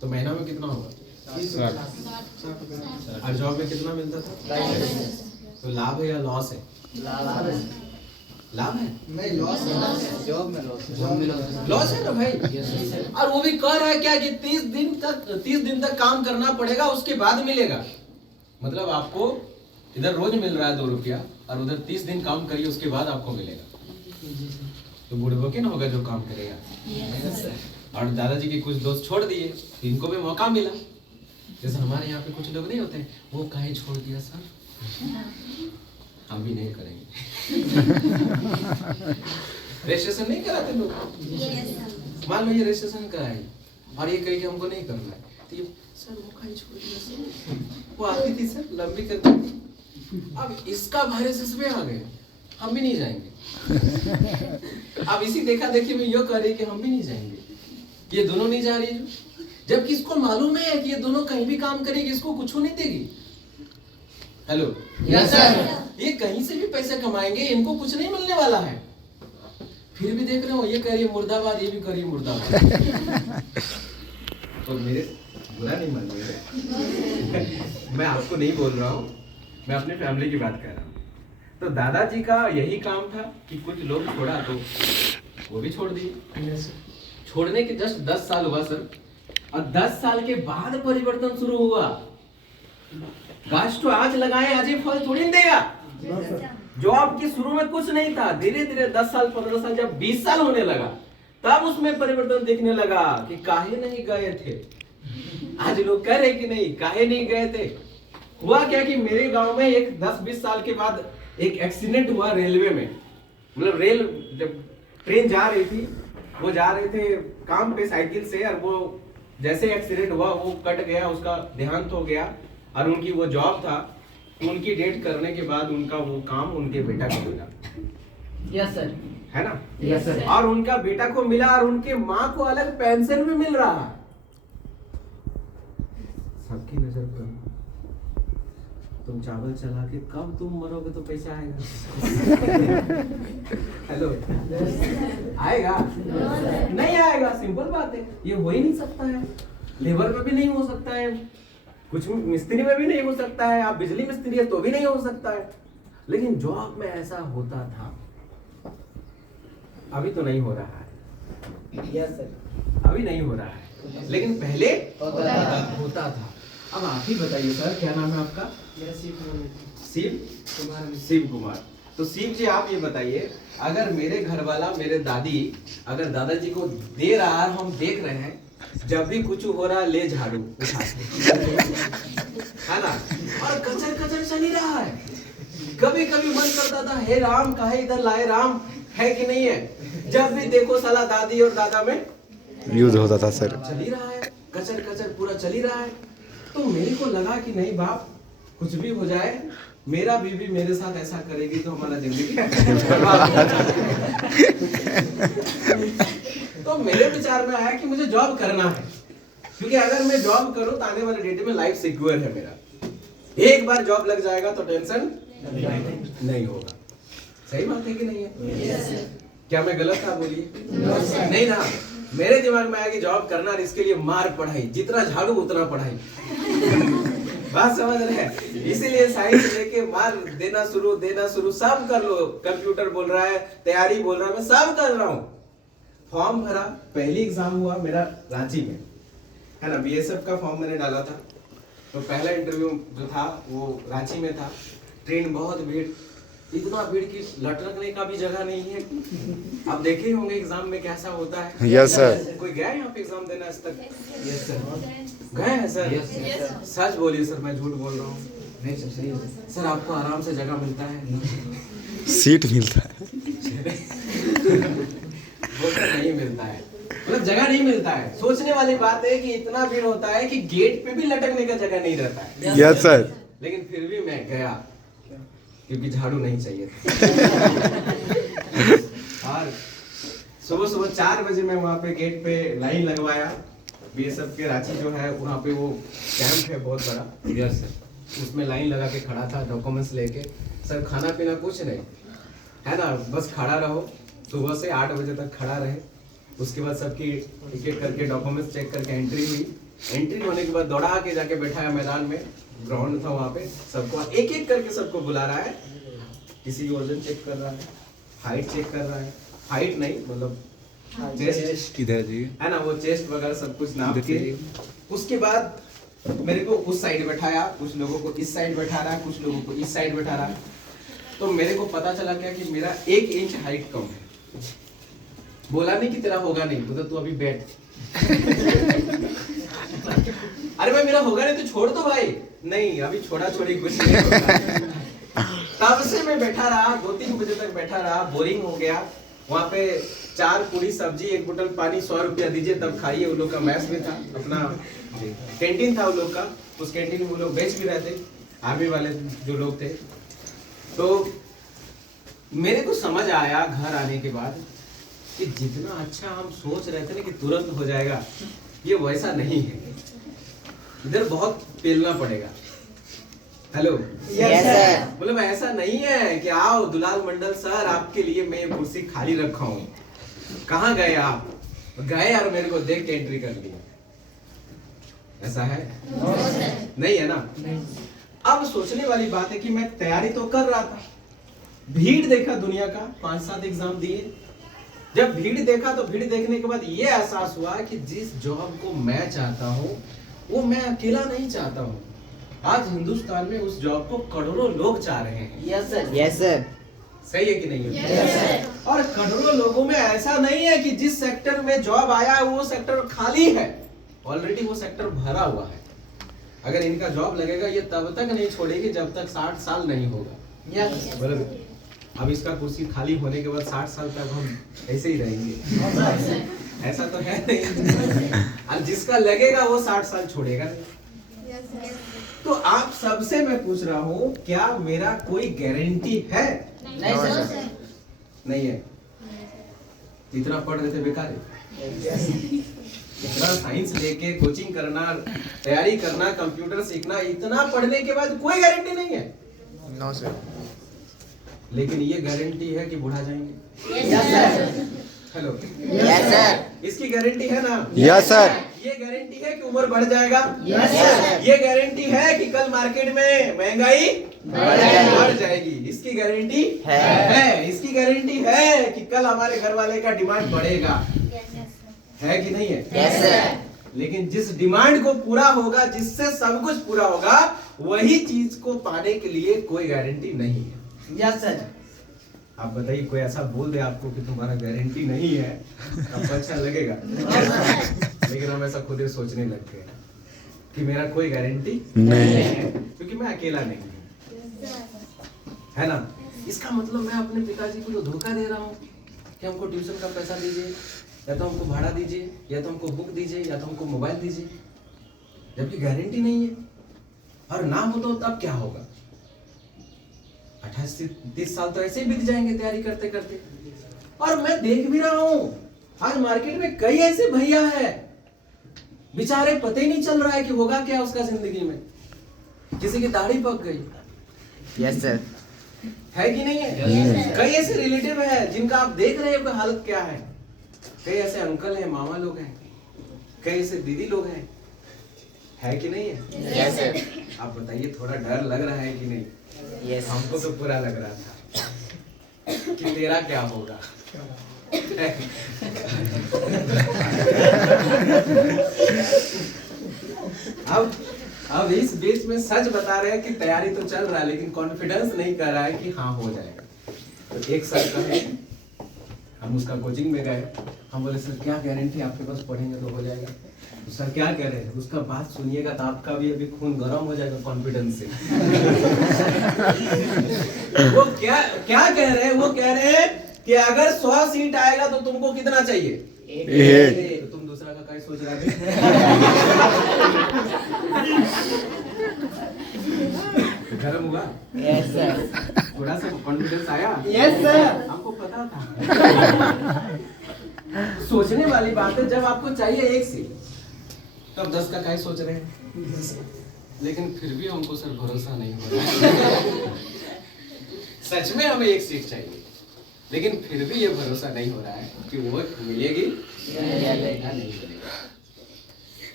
तो महीना में कितना होगा? 60। और जॉब में कितना मिलता था? तो लाभ है या लॉस है? लाभ है? नहीं लॉस है, जॉब में लॉस लॉस है ना भाई। और वो भी कह रहा है क्या कि 30 दिन तक काम करना पड़ेगा, उसके बाद मिलेगा। मतलब आपको इधर रोज मिल रहा है 2 रुपया और उधर 30 दिन काम करिए, उसके बाद आपको मिलेगा। तो बुढ़बोके ना होगा जो काम करेगा। और दादाजी के कुछ दोस्त छोड़ दिए, इनको भी मौका मिला। जैसे हमारे यहाँ पे कुछ लोग नहीं होते, वो काहे छोड़ दिया सर, हम भी नहीं करेंगे। रजिस्ट्रेशन नहीं कराते लोग। मान लो ये रजिस्ट्रेशन कराए और ये कहे कि हमको नहीं करना है, तो ये सर वो काहे छोड़ दिया सर, वो आती थी सर, लंबी करती थी। अब इसका वायरस इसमें आ गए, हम भी नहीं जाएंगे। अब इसी देखा देखी में ये कह रही कि हम भी नहीं जाएंगे, ये दोनों नहीं जा रही जो, जबकि इसको मालूम है कि ये दोनों कहीं भी काम करेगी, इसको कुछ नहीं देगी। Hello, yes sir. ये कहीं से भी पैसे कमाएंगे, इनको कुछ नहीं मिलने वाला है। फिर भी देख रहे हो ये कह रही है मुर्दाबाद, ये भी कह रही है मुर्दाबाद। तो मेरे बुरा नहीं मानिएगा, मैं आपको नहीं बोल रहा हूँ, मैं अपनी फैमिली की बात कर रहा हूँ। तो दादाजी का यही काम था कि कुछ लोग छोड़ा तो वो भी छोड़ दिए। छोड़ने के जस्ट 10 साल हुआ सर, और 10 साल के बाद परिवर्तन शुरू हुआ। गाछ तो आज लगाए आज ही फल थोड़ी देगा। जॉब के शुरू में कुछ नहीं था, धीरे धीरे 10 साल 15 साल जब 20 साल होने लगा, तब उसमें परिवर्तन दिखने लगा कि काहे नहीं गए थे। आज लोग कह रहे कि नहीं, काहे नहीं गए थे। हुआ क्या कि मेरे गांव में एक 10-20 साल के बाद एक एक्सीडेंट हुआ रेलवे में। मतलब रेल जब ट्रेन जा रही थी, वो जा रहे थे काम पे साइकिल से, और वो जैसे एक्सीडेंट हुआ वो कट गया, उसका देहांत हो गया। और उनकी वो जॉब था, उनकी डेट करने के बाद उनका वो काम उनके बेटा को मिला। Yes sir. है ना? Yes sir. और उनका बेटा को मिला और उनके माँ को अलग पेंशन भी मिल रहा है। सबकी नजर पर तुम चावल चला के कब तुम मरोगे तो पैसा आएगा। हेलो, आएगा? नहीं आएगा, सिंपल बात है। ये हो ही नहीं सकता है। लेबर में भी नहीं हो सकता है, कुछ मिस्त्री में भी नहीं हो सकता है, आप बिजली मिस्त्री है तो भी नहीं हो सकता है। लेकिन जॉब में ऐसा होता था, अभी तो नहीं हो रहा है। Yes sir. अभी नहीं हो रहा है, लेकिन पहले होता था। अब आप ही बताइए सर, क्या नाम है आपका? शिव कुमार। तो शिव जी आप ये बताइए, अगर मेरे घर वाला मेरे दादी अगर दादाजी को दे रहा है, हम देख रहे हैं, जब भी कुछ हो रहा है ले झाड़ू उठा है ना, और कचर कचर चल ही रहा है। कभी कभी मन करता था हे राम काहे इधर लाए राम, है कि नहीं है? जब भी देखो साला दादी और दादा में युद्ध होता था सर। चल ही रहा है, कचर कचर पूरा चल ही रहा है। तो मेरे को लगा कि नहीं बाप, कुछ भी हो जाए, मेरा बीवी मेरे साथ ऐसा करेगी तो हमारा जिंदगी तो मेरे विचार में आया कि मुझे जॉब करना है, क्योंकि अगर मैं जॉब करूं तो आने वाले डेट में लाइफ सिक्योर है मेरा। एक बार जॉब लग जाएगा तो टेंशन नहीं होगा। सही बात है कि नहीं है? क्या मैं गलत था? बोलिए। नहीं ना, मेरे दिमाग में आया कि जॉब करना और इसके लिए मार पढ़ाई, जितना झाड़ू उतना पढ़ाई। बात समझ रहे हैं? इसीलिए साइंस लेके मार देना शुरू सब कर लो। कंप्यूटर बोल रहा है, तैयारी बोल रहा है, मैं सब कर रहा हूँ। फॉर्म भरा, पहली एग्जाम हुआ मेरा रांची में, है ना, बीएसएफ का फॉर्म मैंने डाला था। तो पहला इंटरव्यू जो था वो रांची में था। ट्रेन बहुत भीड़, इतना भीड़ की लटकने का भी जगह नहीं है। आप देखे ही होंगे एग्जाम में कैसा होता है। Yes sir. कोई गया यहाँ पे एग्जाम देना आज तक? Yes sir. गए हैं सर? Yes sir. सच बोलिए सर, मैं झूठ बोल रहा हूँ? नहीं सर, सही है सर आपको आराम से जगह मिलता है? सीट मिलता है। वो तो नहीं मिलता है, मतलब जगह नहीं मिलता है। सोचने वाली बात है कि इतना भीड़ होता है कि गेट पे भी लटकने का जगह नहीं रहता है। Yes sir. लेकिन फिर भी मैं गया, क्योंकि झाड़ू नहीं चाहिए था। और सुबह सुबह 4 बजे मैं वहाँ पे गेट पे लाइन लगवाया। बीएसएफ के रांची जो है वहाँ पे वो कैंप है बहुत बड़ा, यस सर। उसमें लाइन लगा के खड़ा था डॉक्यूमेंट्स लेके। सर खाना पीना कुछ नहीं है ना, बस खड़ा रहो, सुबह से 8 बजे तक खड़ा रहे। उसके बाद सबकी टिकट करके डॉक्यूमेंट्स चेक करके एंट्री हुई। एंट्री होने के बाद दौड़ा के जाके बैठा है मैदान में, ग्राउंड था वहाँ पे, सबको एक एक करके सबको बुला रहा है, किसी की वजन चेक कर रहा है, हाइट चेक कर रहा है, हाइट नहीं मतलब चेस्ट इधर जी है ना, वो चेस्ट वगैरह सब कुछ नाप के उसके बाद मेरे को उस साइड बैठाया, कुछ लोगों को इस साइड बैठा रहा है, कुछ लोगों को इस साइड बैठा रहा है। तो मेरे को पता चला क्या कि मेरा 1 इंच हाइट कम है। बोला नहीं कि तेरा होगा नहीं, बोला तू अभी बैठ। अरे भाई मेरा होगा नहीं तो छोड़ दो भाई। नहीं अभी छोड़ा छोड़ी कुछ नहीं होगा। तब से मैं बैठा रहा, 2-3 बजे तक बैठा रहा, बोरिंग हो गया। वहाँ पे 4 पूरी सब्जी 1 बोतल पानी 100 रुपया दीजिए तब खाइए। वो लोग का मैस में था, अपना कैंटीन था वो लोग का, उस कैंटीन में वो लोग बेच भी रहे थे, आर्मी वाले जो लोग थे। तो मेरे को समझ आया घर आने के बाद कि जितना अच्छा हम सोच रहे थे ना कि तुरंत हो जाएगा, ये वैसा नहीं है, इधर बहुत पेलना पड़ेगा। Hello yes sir. मतलब ऐसा नहीं है कि आओ दुलाल मंडल सर आपके लिए मैं ये कुर्सी खाली रखा हूँ, कहाँ गए आप? गए और मेरे को देख के एंट्री कर लिया, ऐसा है? नहीं है ना। अब सोचने वाली बात है कि मैं तैयारी तो कर रहा था, भीड़ देखा दुनिया का, 5-7 एग्जाम दिए। जब भीड़ देखा तो भीड़ देखने के बाद ये एहसास हुआ कि जिस जॉब को मैं चाहता हूँ वो मैं अकेला नहीं चाहता हूँ। आज हिंदुस्तान में उस जॉब को करोड़ों लोग चाह रहे हैं। Yes sir. Yes sir. सही है कि नहीं है? yes, और करोड़ों लोगों में ऐसा नहीं है कि जिस सेक्टर में जॉब आया है वो सेक्टर खाली है, ऑलरेडी वो सेक्टर भरा हुआ है। अगर इनका जॉब लगेगा ये तब तक नहीं छोड़ेगी जब तक 60 साल नहीं होगा। यस मतलब अब इसका कुर्सी खाली होने के बाद 60 साल तक हम ऐसे ही रहेंगे, ऐसा तो है नहीं। और जिसका लगेगा वो 60 साल छोड़ेगा नहीं। तो आप सबसे मैं पूछ रहा हूँ, क्या मेरा कोई गारंटी है? नहीं सर। नहीं है। इतना पढ़ रहे थे बेकार है। इतना साइंस लेके कोचिंग करना, तैयारी करना, कंप्यूटर सीखना, इतना पढ़ने के बाद कोई गारंटी नहीं है। No sir. लेकिन ये गारंटी है कि बुढ़ा जाएंगे। Yes sir. Hello yes sir. इसकी गारंटी है ना? Yes sir. ये गारंटी है कि उम्र बढ़ जाएगा। Yes sir. ये गारंटी है कि कल मार्केट में महंगाई बढ़ जाएगी। इसकी गारंटी है। इसकी गारंटी है कि कल हमारे घर वाले का डिमांड बढ़ेगा, है कि नहीं है? Yes sir. लेकिन जिस डिमांड को पूरा होगा, जिससे सब कुछ पूरा होगा, वही चीज को पाने के लिए कोई गारंटी नहीं है। Yes sir. आप बताइए, कोई ऐसा बोल दे आपको कि तुम्हारा गारंटी नहीं है, आपको अच्छा लगेगा? लेकिन हम ऐसा खुद ही सोचने लग गए कि मेरा कोई गारंटी नहीं है, क्योंकि मैं अकेला नहीं हूँ, है ना। इसका मतलब मैं अपने पिताजी को तो धोखा दे रहा हूँ कि हमको ट्यूशन का पैसा दीजिए, या तो हमको भाड़ा दीजिए, या तो हमको बुक दीजिए, या तो हमको मोबाइल दीजिए, जबकि गारंटी नहीं है। और ना हो तो तब क्या होगा? 28 से 30 साल तो ऐसे ही बीत जाएंगे तैयारी करते करते। और मैं देख भी रहा हूँ आज मार्केट में कई ऐसे भैया है, बेचारे पता ही नहीं चल रहा है कि होगा क्या उसका जिंदगी में। किसी की दाढ़ी पक गई। Yes sir. है कि नहीं है? कई ऐसे रिलेटिव है जिनका आप देख रहे हैं हालत क्या है। कई ऐसे अंकल हैं, मामा लोग हैं, कई ऐसे दीदी लोग हैं, है कि नहीं है? Yes sir. आप बताइए, थोड़ा डर लग रहा है कि नहीं? यस। हमको तो पूरा लग रहा था कि तेरा क्या होगा। अब इस बीच में सच बता रहे हैं कि तैयारी तो चल रहा है, लेकिन कॉन्फिडेंस नहीं कर रहा है कि हाँ हो जाएगा। तो एक सर कहे, हम उसका कोचिंग में गए, हम बोले सर क्या गारंटी आपके पास पढ़ेंगे तो हो जाएगा? तो सर क्या कह रहे हैं, उसका बात सुनिएगा तो आपका भी अभी खून गर्म हो जाएगा कॉन्फिडेंस से। वो क्या कह रहे हैं? वो कह रहे हैं कि अगर 100 सीट आएगा तो तुमको कितना चाहिए? तो तुम दूसरा का क्या सोच रहे थे? गर्म हुआ? Yes sir. थोड़ा सा कॉन्फिडेंस आया? Yes sir. हमको पता था। सोचने वाली बात है, जब आपको चाहिए 1 सीट तब 10 का क्या सोच रहे हैं? लेकिन फिर भी हमको सर भरोसा नहीं हो रहा। सच में हमें 1 सीट चाहिए, लेकिन फिर भी ये भरोसा नहीं हो रहा है कि वो मिलेगी या नहीं मिलेगी।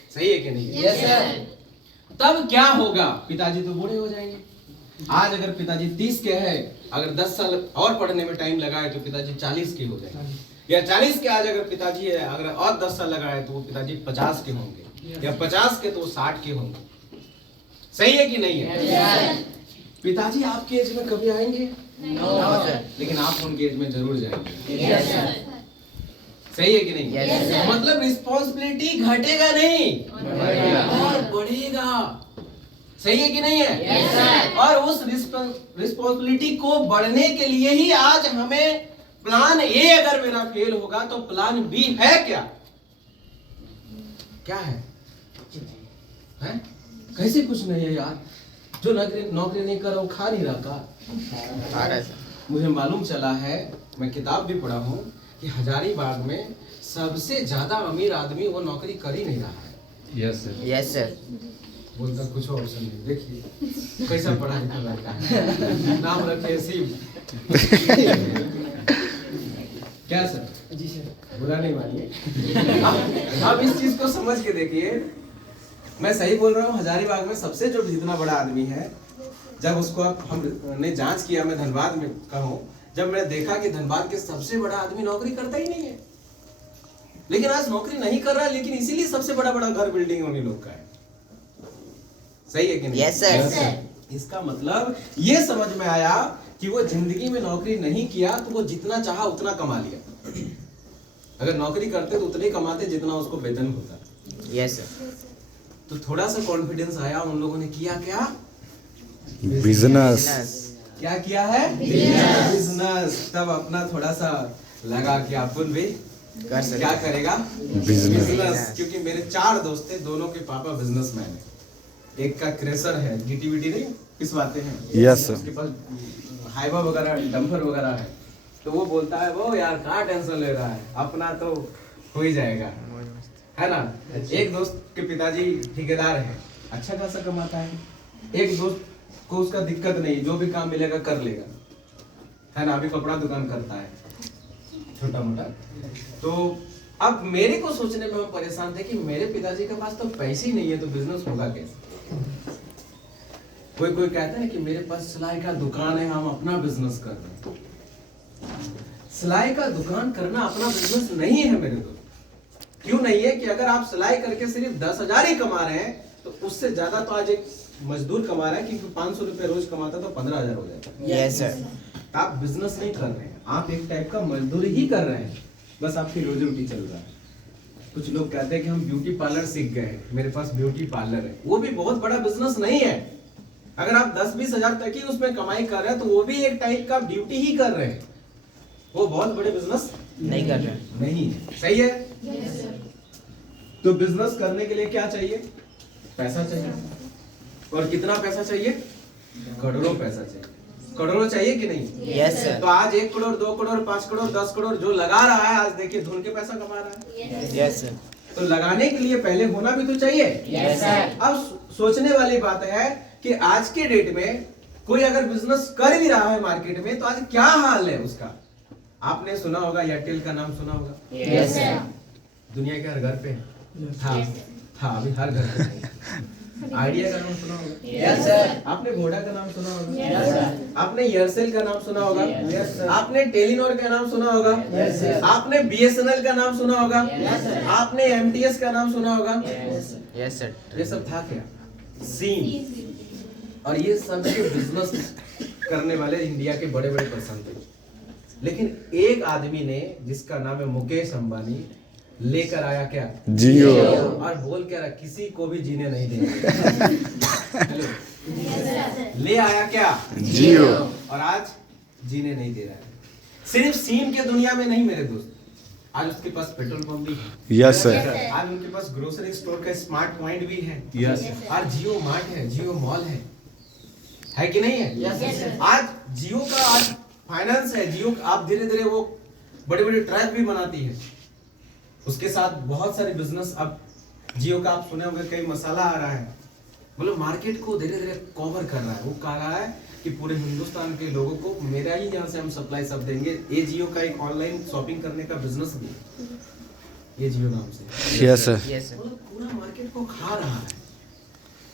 सही है कि नहीं? Yes sir. तब क्या होगा? पिताजी तो बूढ़े हो जाएंगे। आज अगर पिताजी 30 के हैं, अगर 10 साल और पढ़ने में टाइम लगाए तो पिताजी 40 के हो जाएंगे। या 40 के आज अगर पिताजी है, अगर और 10 साल लगाए तो वो पिताजी 50 के होंगे। या 50 के तो 60 के होंगे। सही है कि नहीं है? पिताजी आपके एज में कभी आएंगे? लेकिन आप उनके एज में जरूर जाएंगे। सही है कि नहीं? मतलब रिस्पॉन्सिबिलिटी घटेगा नहीं और बढ़ेगा। सही है कि नहीं है? और उस रिस्पॉन्सिबिलिटी को बढ़ने के लिए ही आज हमें प्लान ए अगर मेरा फेल होगा तो प्लान बी है क्या? क्या है? कैसे कुछ नहीं है यार? जो नौकरी नहीं कर रहा वो खा नहीं रहा का? मुझे मालूम चला है, मैं किताब भी पढ़ा हूँ कि हजारीबाग में सबसे ज्यादा अमीर आदमी वो नौकरी कर ही नहीं रहा है। Yes sir. Yes sir. बोलता कुछ ऑप्शन नहीं। देखिए कैसा पढ़ा लिखा लड़का है, नाम रखे शिव। क्या सर? जी सर। बुरा नहीं मानिए। आप इस चीज को समझ के देखिए, मैं सही बोल रहा हूँ। हजारीबाग में सबसे जो जितना बड़ा आदमी है, जब उसको हमने जांच किया, मैं धनबाद में कहूँ, जब मैंने देखा कि धनबाद के सबसे बड़ा आदमी नौकरी करता ही नहीं है। लेकिन आज नौकरी नहीं कर रहा है, लेकिन इसीलिए सबसे बड़ा बड़ा घर बिल्डिंग उन्हीं लोग का है। सही है कि नहीं? Yes sir. इसका मतलब ये समझ में आया कि वो जिंदगी में नौकरी नहीं किया तो वो जितना चाहा उतना कमा लिया। अगर नौकरी करते तो उतने कमाते जितना उसको वेतन होता। Yes sir. तो थोड़ा सा कॉन्फिडेंस आया, उन लोगों ने किया क्या? बिजनेस। क्या किया है? बिजनेस। तब अपना थोड़ा सा लगा कि अपन भी कर सकते। क्या करेगा? बिजनेस। क्योंकि मेरे 4 दोस्त थे, दोनों के पापा बिजनेसमैन है। एक का क्रेशर है, गिट्टी विटी नहीं पिसवाते हैं। Yes sir. उसके पास हाइवा वगैरह, डंपर वगैरह है। तो वो बोलता है, वो यार कहाँ टेंशन ले रहा है, अपना तो हो ही जाएगा, है ना? एक दोस्त के पिताजी ठेकेदार है, अच्छा खासा कमाता है। एक दोस्त को उसका दिक्कत नहीं, जो भी काम मिलेगा कर लेगा, है ना? अभी कपड़ा दुकान करता है छोटा मोटा। तो अब मेरे को सोचने में हम परेशान थे कि मेरे पिताजी के पास तो पैसे ही नहीं है, तो बिजनेस होगा कैसे? कोई कहता है ना कि मेरे पास सिलाई का दुकान है, हम अपना बिजनेस कर रहे हैं। सिलाई का दुकान करना अपना बिजनेस नहीं है मेरे दोस्त। क्यों नहीं है? कि अगर आप सिलाई करके सिर्फ 10,000 ही कमा रहे हैं, तो उससे ज्यादा तो आज एक मजदूर कमा रहा है, क्योंकि 500 रुपए रोज कमाता तो 15,000 हो जाता। Yes sir. आप बिजनेस नहीं कर रहे हैं, आप एक टाइप का मजदूरी ही कर रहे हैं, बस आपकी रोजी रोटी चल रहा है। कुछ लोग कहते हैं कि हम ब्यूटी पार्लर सीख गए, मेरे पास ब्यूटी पार्लर है, वो भी बहुत बड़ा बिजनेस नहीं है। अगर आप 10-20 हजार तक ही उसमें कमाई कर रहे हैं तो वो भी एक टाइप का ड्यूटी ही कर रहे हैं, वो बहुत बड़े बिजनेस नहीं कर रहे। नहीं है। सही है? तो बिजनेस करने के लिए क्या चाहिए? पैसा चाहिए। और कितना पैसा चाहिए? करोड़ों पैसा चाहिए। करोड़ों चाहिए कि नहीं? Yes sir. तो आज 1 करोड़, 2 करोड़, 5 करोड़, 10 करोड़ जो लगा रहा है, आज देखिए धुन के पैसा कमा रहा है। Yes sir. तो लगाने के लिए पहले होना भी तो चाहिए। Yes sir. अब सोचने वाली बात है कि आज के डेट में कोई अगर बिजनेस कर भी रहा है मार्केट में, तो आज क्या हाल है उसका? आपने सुना होगा, एयरटेल का नाम सुना होगा? Yes sir. दुनिया के हर घर पे था अभी हर घर पे। आइडिया का नाम सुना होगा? Yes sir. आपने वोडा का नाम सुना होगा? Yes sir. आपने एयरसेल का नाम सुना होगा? Yes sir. आपने टेलीनॉर का नाम सुना होगा? Yes sir. आपने BSNL का नाम सुना होगा? Yes sir. आपने MTS का नाम सुना होगा? Yes sir. ये सब था क्या? सीम। और ये सब के बिजनेस करने वाले इंडिया के बड़े बड़े पर्सन थे। लेकिन एक आदमी ने, जिसका नाम है मुकेश अंबानी, लेकर आया क्या? जियो। और बोल क्या रहा? किसी को भी जीने नहीं देंगे। हेलो, ले आया क्या? जियो। और आज जीने नहीं दे रहा है। सिर्फ सीम के दुनिया में नहीं मेरे दोस्त, आज उसके पास पेट्रोल पंप भी है। Yes sir. आज उनके पास ग्रोसरी स्टोर का स्मार्ट पॉइंट भी है। यस। आज जियो मार्ट है, जियो मॉल है कि नहीं है? यस। आज जियो का आज फाइनेंस है। जियो आप धीरे धीरे वो बड़े बड़े ट्रक भी बनाती है। उसके साथ बहुत सारे बिजनेस अब जियो का आप सुने होंगे, कई मसाला आ रहा है, मतलब मार्केट को धीरे धीरे कवर कर रहा है। वो कह रहा है कि पूरे हिंदुस्तान के लोगों को मेरा ही यहाँ से हम सप्लाई सब देंगे। ये जियो का एक ऑनलाइन शॉपिंग करने का बिजनेस भी है, ये जियो नाम से। Yes sir. Yes sir. पूरा मार्केट को